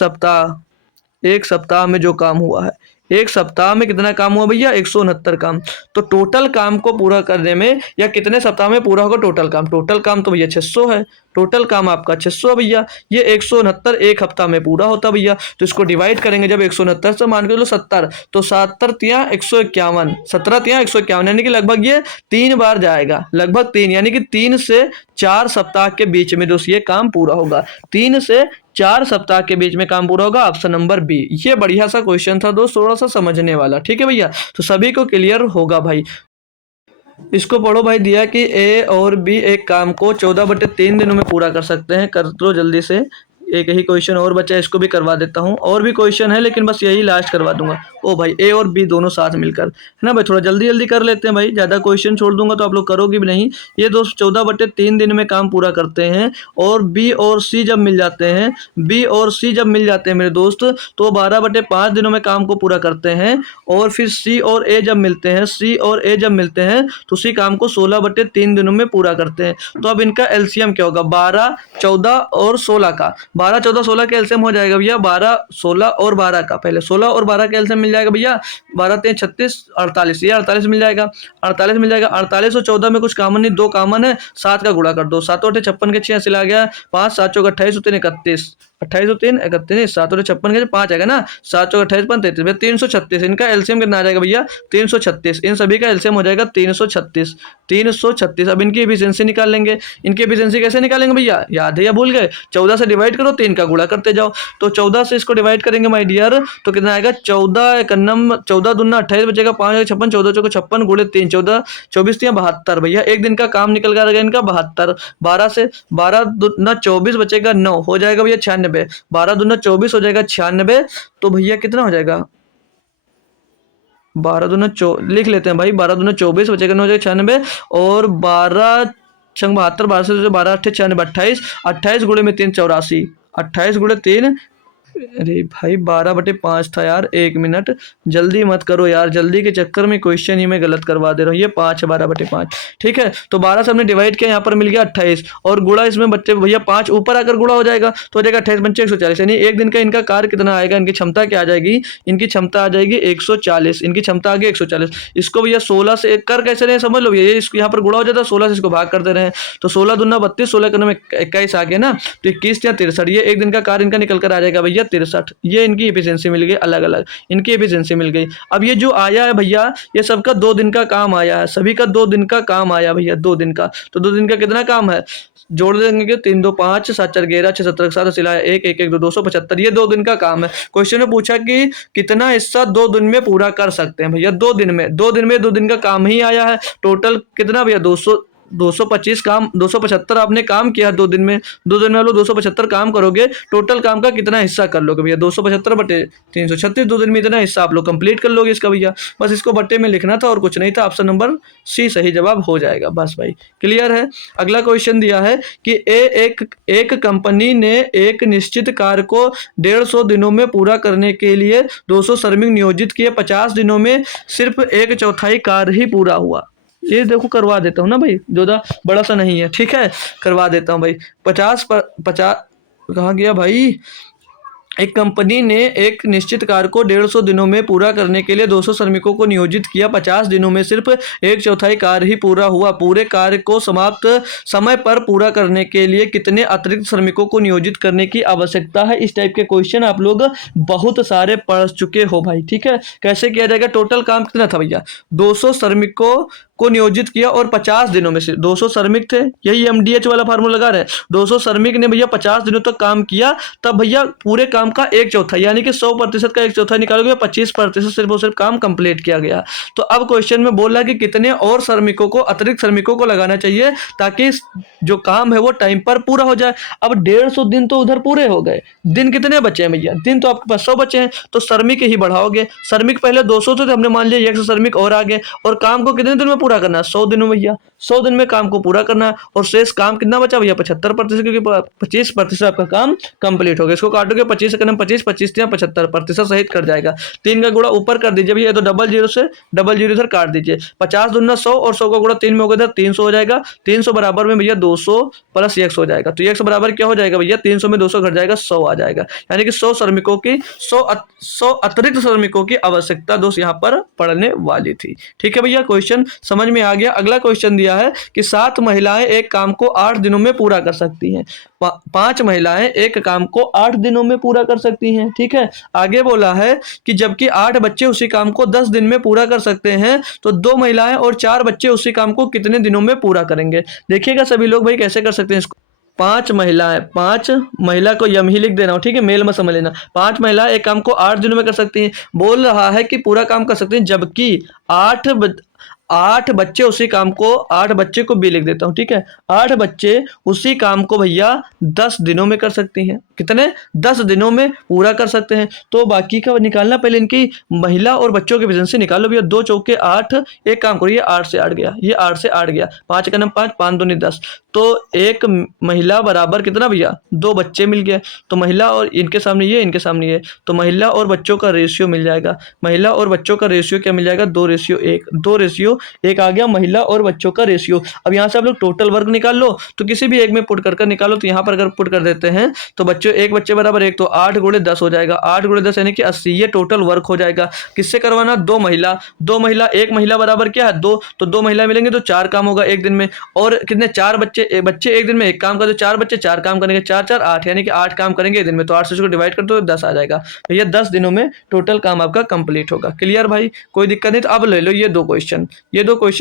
सप्ताह में जो काम हुआ है, एक सप्ताह में कितना काम हुआ भैया? 169 काम। तो टोटल काम को पूरा करने में या कितने सप्ताह में पूरा होगा टोटल काम? टोटल काम तो भैया 600 है। टोटल काम आपका 600 भैया। ये 169 एक हफ्ता में पूरा होता भैया। तो इसको डिवाइड करेंगे जब 169 से, मान के चलो 70, तो 70 तिया 151, 17 तिया 151, यानी कि लगभग ये 3 बार जाएगा। लगभग 3, यानी कि 3 से 4 सप्ताह के बीच में दोस्त ये काम पूरा होगा। 3 से 4 सप्ताह के बीच में काम पूरा होगा। Option number B. ये बढ़िया सा क्वेश्चन था दोस्त, थोड़ा सा समझने वाला। ठीक है भैया, तो सभी को क्लियर होगा भाई। इसको पढ़ो भाई। दिया कि ए और बी एक काम को 14/3 दिनों में पूरा कर सकते हैं। कर दो जल्दी से। एक ही क्वेश्चन और बचा है, इसको भी करवा देता हूँ। और भी क्वेश्चन है लेकिन बस यही लास्ट करवा दूंगा। ओ भाई, ए और बी दोनों साथ मिलकर, है ना भाई। थोड़ा जल्दी जल्दी कर लेते हैं भाई, ज़्यादा क्वेश्चन छोड़ दूंगा तो आप लोग करोगे भी नहीं। ये दोस्त 14/3 दिन में काम पूरा करते हैं, और बी और सी जब मिल जाते हैं, मेरे दोस्त, तो 12/5 दिनों में काम को पूरा करते हैं। और फिर सी और ए जब मिलते हैं, तो उसी काम को 16/3 दिनों में पूरा करते हैं। तो अब इनका एलसीएम क्या होगा? 12, 14 और 16 का। 12 14 16 का एलसीएम हो जाएगा भैया 12 16 और 12 का, पहले 16 और 12 का एलसीएम मिल जाएगा भैया 12 3 36 48, ये 48 मिल जाएगा, 48 मिल जाएगा। 48 और 14 में कुछ कॉमन नहीं, 2 कॉमन है, 7 का गुणा कर दो, 7 और 56 के 6 आ गया, 5 7 चौक 28 3 31, 28 और 3 31, 7 और 56 के 5 आएगा ना, 7 चौक 28 5 33, 336। इनका एलसीएम कितना आ जाएगा भैया 336, इन सभी का एलसीएम हो जाएगा 336, 336। अब इनकी एफिशिएंसी निकाल लेंगे। इनकी एफिशिएंसी कैसे निकालेंगे भैया, याद है या भूल गए? 14 से डिवाइड करो, 3 का गुणा करते जाओ, तो 14 से इसको डिवाइड करेंगे माय डियर, तो कितना आएगा 14 एकन्नम 14 दूना 28 बचेगा, 5 56, 14 चौको 56 गुणे 3 14 24 72 भैया, एक दिन का काम निकल गया इनका 72। 12 से 12 दूना 24 बचेगा 9, हो जाएगा भैया 96, 12 दूना 24 हो जाएगा 96, तो भैया कितना हो जाएगा 12 दूना लिख लेते हैं भाई, 12 दूना 24 बचेगा 9 हो जाएगा 96, और 12 छंग 72, 12 से 12 8 96, 28, 28 गुणे में 3 84, 28 गुणे 3, अरे भाई 12/5 था यार, 1 मिनट, जल्दी मत करो यार, जल्दी के चक्कर में क्वेश्चन ही मैं गलत करवा दे रहा हूँ। ये 5 है 12/5, ठीक है। तो 12 से हमने डिवाइड किया, यहाँ पर मिल गया 28, और गुणा इसमें बच्चे भैया 5 ऊपर आकर गुणा हो जाएगा, तो हो जाएगा 28 पंचे 140, यानी एक दिन का इनका कार्य कितना आएगा, इनकी क्षमता क्या आ जाएगी, इनकी क्षमता आ जाएगी 140, इनकी क्षमता आ गई 140। इसको भैया 16 से कर कैसे रहे समझ लो भैया, ये यहाँ पर गुणा हो जाता है, 16 से इसको भाग कर दे रहे हैं, तो 16 दूना 32, 16 करने में 21 आ गया ना, तो 21 या 63, ये एक दिन का कार्य इनका निकल कर आ जाएगा भैया 63। ये इनकी एफिशिएंसी मिल गई, अलग अलग इनकी एफिशिएंसी मिल गई। अब ये जो आया है भैया, ये सबका 2 दिन का काम आया है, सभी का 2 दिन का काम आया भैया, 2 दिन का, तो 2 दिन का कितना काम है, जोड़ देंगे 3 2 5 7 4 11 6 17 7 सिलाया 1 1 1 2 275, ये 2 दिन का काम है। क्वेश्चन में पूछा कि कितना हिस्सा 2 दिन में पूरा कर सकते हैं भैया, 2 दिन में, 2 दिन का काम ही आया है। टोटल कितना भैया 225 काम, 275 आपने काम किया 2 दिन में, 2 दिन में आप लोग 275 काम करोगे, टोटल काम का कितना हिस्सा कर लोगे भैया 275 बटे 336, 2 दिन में इतना हिस्सा आप लोग कंप्लीट कर लोगे इसका भैया, बस इसको बट्टे में लिखना था और कुछ नहीं था। ऑप्शन नंबर सी सही जवाब हो जाएगा, बस भाई क्लियर है। अगला क्वेश्चन दिया है कि एक कंपनी ने एक निश्चित कार्य को 150 दिनों में पूरा करने के लिए 200 श्रमिक नियोजित किए, 50 दिनों में सिर्फ 1/4 कार्य ही पूरा हुआ। ये देखो करवा देता हूँ ना भाई, ज्यादा बड़ा सा नहीं है, ठीक है, करवा देता हूँ भाई। 50 कहाँ गया भाई, एक कंपनी ने एक निश्चित कार्य को 150 दिनों में पूरा करने के लिए 200 श्रमिकों को नियोजित किया, 50 दिनों में सिर्फ 1/4 कार्य ही पूरा हुआ। पूरे कार्य को समाप्त समय पर पूरा करने के लिए कितने अतिरिक्त श्रमिकों को नियोजित करने की आवश्यकता है। इस टाइप के क्वेश्चन आप लोग बहुत सारे पढ़ चुके हो भाई, ठीक है। कैसे किया जाएगा, टोटल काम कितना था भैया 200 श्रमिकों को नियोजित किया और 50 दिनों में से 200 श्रमिक थे, यही एमडीएच वाला फार्मूला लगा रहे हैं। 200 श्रमिक ने भैया 50 दिनों तक काम किया, तब भैया पूरे काम का 1/4 यानी कि 100% का 1/4 निकालोगे, 25% सिर्फ और सिर्फ काम कंप्लीट किया गया। तो अब क्वेश्चन में बोल रहा है कि कितने और श्रमिकों को, अतिरिक्त श्रमिकों को लगाना चाहिए ताकि जो काम है वो टाइम पर पूरा हो जाए। अब 150 दिन तो उधर पूरे हो गए, दिन कितने बचे हैं भैया, दिन तो आपके पास 100 बचे हैं, तो श्रमिक ही बढ़ाओगे। श्रमिक पहले 200 थे, हमने मान लिया 100 श्रमिक और आगे, और काम को कितने दिन में पूरा करना है 100 दिनों भैया, 100 दिन में काम को पूरा करना है। और शेष काम कितना बचा भैया 75%, क्योंकि 25% आपका काम कंप्लीट हो गया। इसको काटोगे 25 से 25 25 75% सहित कट जाएगा। 3 का गुणा ऊपर कर दीजिए भैया, तो डबल जीरो से डबल जीरो इधर काट दीजिए। 50 दूना 100 और 100 का गुणा 3 में होगा इधर 300 हो जाएगा। 300 बराबर में भैया 200 प्लस 100 हो जाएगा, तो 100 बराबर क्या हो जाएगा भैया 300 में 200 घट जाएगा 100 आ जाएगा। यानी कि 100 श्रमिकों की 100 अतिरिक्त श्रमिकों की आवश्यकता दोस्त यहाँ पर पड़ने वाली थी। ठीक है भैया, क्वेश्चन समझ में आ गया। अगला क्वेश्चन दिया है कि 7 महिलाएं एक काम को 8 दिनों में पूरा कर सकती हैं, 5 महिलाएं एक काम को 8 दिनों में पूरा कर सकती हैं। ठीक है, आगे बोला है कि जबकि 8 बच्चे उसी काम को 10 दिन में पूरा कर सकते हैं, तो 2 महिलाएं और 4 बच्चे उसी काम को कितने दिनों में पूरा करेंगे। देखिएगा सभी लोग भाई कैसे कर सकते हैं इसको। 5 महिलाएं, 5 महिला को यम ही लिख देना हो, ठीक है, मेल में समझ लेना। 5 महिलाएं एक काम को 8 दिनों में कर सकती हैं। बोल रहा है कि पूरा काम कर सकती हैं, जबकि 8 बच्चे उसी काम को, 8 बच्चे को भी लिख देता हूं, ठीक है, 8 बच्चे उसी काम को भैया 10 दिनों में कर सकती हैं। कितने 10 दिनों में पूरा कर सकते हैं। तो बाकी का निकालना, पहले इनकी महिला और बच्चों की एफिशिएंसी निकालो भैया। 2 चौके 8, एक काम करो, ये 8 से 8 गया, ये 8 से 8 गया, 5 का 5, 5 दूनी 10, तो एक महिला बराबर कितना भैया 2 बच्चे मिल गए। तो महिला और इनके सामने ये, इनके सामने ये, तो महिला और बच्चों का रेशियो मिल जाएगा। महिला और बच्चों का रेशियो क्या मिल जाएगा 2:1, 2:1 एक आ गया महिला और बच्चों का रेशियो। अब यहाँ से आप लोग टोटल वर्क निकाल लो, तो किसी भी एक में पुट कर निकालो। तो यहाँ पर अगर पुट कर देते हैं तो बच्चों एक बच्चे बराबर एक, तो 8 गुणे 10 हो जाएगा, 8 गुणे 10 यानी कि 80। ये टोटल वर्क हो जाएगा। किससे करवाना? दो महिला, एक महिला बराबर क्या है? 2, तो 2 महिला मिलेंगे तो 4 काम होगा एक दिन में। और कितने? 4 बच्चे एक दिन में एक काम कर, तो 4 बच्चे 4 काम करेंगे, 4 4 8 यानी कि 8 काम करेंगे एक दिन में। तो 8 से इसको डिवाइड कर दो, 10 आ जाएगा। तो ये 10 दिनों में टोटल काम आपका कंप्लीट होगा। क्लियर भाई? कोई दिक्कत नहीं। तो अब ले लो ये दो क्वेश्चन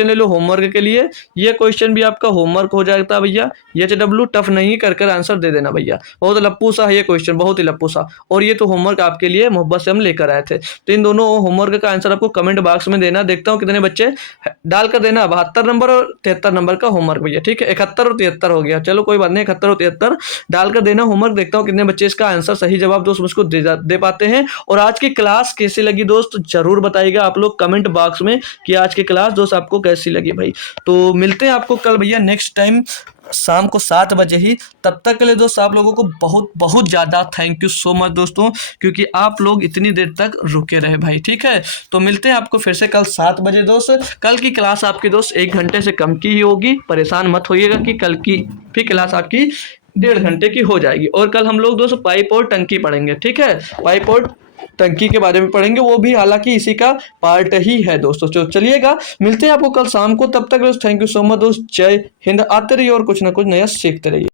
ले लो होमवर्क के लिए। ये क्वेश्चन भी आपका होमवर्क हो जाएगा भैया। HW टफ नहीं कर आंसर दे देना भैया। बहुत लप्पू सा है ये क्वेश्चन, बहुत ही लप्पू सा। और ये तो होमवर्क आपके लिए मोहब्बत से हम लेकर आए थे। तो इन दोनों होमवर्क का आंसर आपको कमेंट बॉक्स में देना। देखता हूँ कितने बच्चे डालकर देना। 72 नंबर और 73 नंबर का होमवर्क भैया। ठीक है, 71 और 73 हो गया। चलो कोई बात नहीं, 71 और 73 डालकर देना होमवर्क। देखता हूँ कितने बच्चे इसका आंसर सही जवाब दोस्त मुझको दे पाते हैं। और आज की क्लास कैसी लगी दोस्त जरूर बताइएगा आप लोग कमेंट बॉक्स में कि आज की क्लास दोस्त आपको कैसी लगी भाई। तो मिलते हैं आपको कल भैया नेक्स्ट टाइम शाम को 7 बजे ही। तब तक के लिए दोस्त आप लोगों को बहुत बहुत ज़्यादा थैंक यू सो मच दोस्तों, क्योंकि आप लोग इतनी देर तक रुके रहे भाई। ठीक है, तो मिलते हैं आपको फिर से कल 7 बजे दोस्त। कल की क्लास आपकी दोस्त 1 घंटे से कम की ही होगी। परेशान मत होइएगा कि कल की फिर क्लास आपकी 1.5 घंटे की हो जाएगी। और कल हम लोग दोस्त पाइप और टंकी पढ़ेंगे। ठीक है, पाइप और टंकी के बारे में पढ़ेंगे, वो भी हालांकि इसी का पार्ट ही है दोस्तों। तो चलिएगा, मिलते हैं आपको कल शाम को। तब तक दोस्त थैंक यू सो मच दोस्त। जय हिंद। आते रहिए और कुछ ना कुछ नया सीखते रहिए।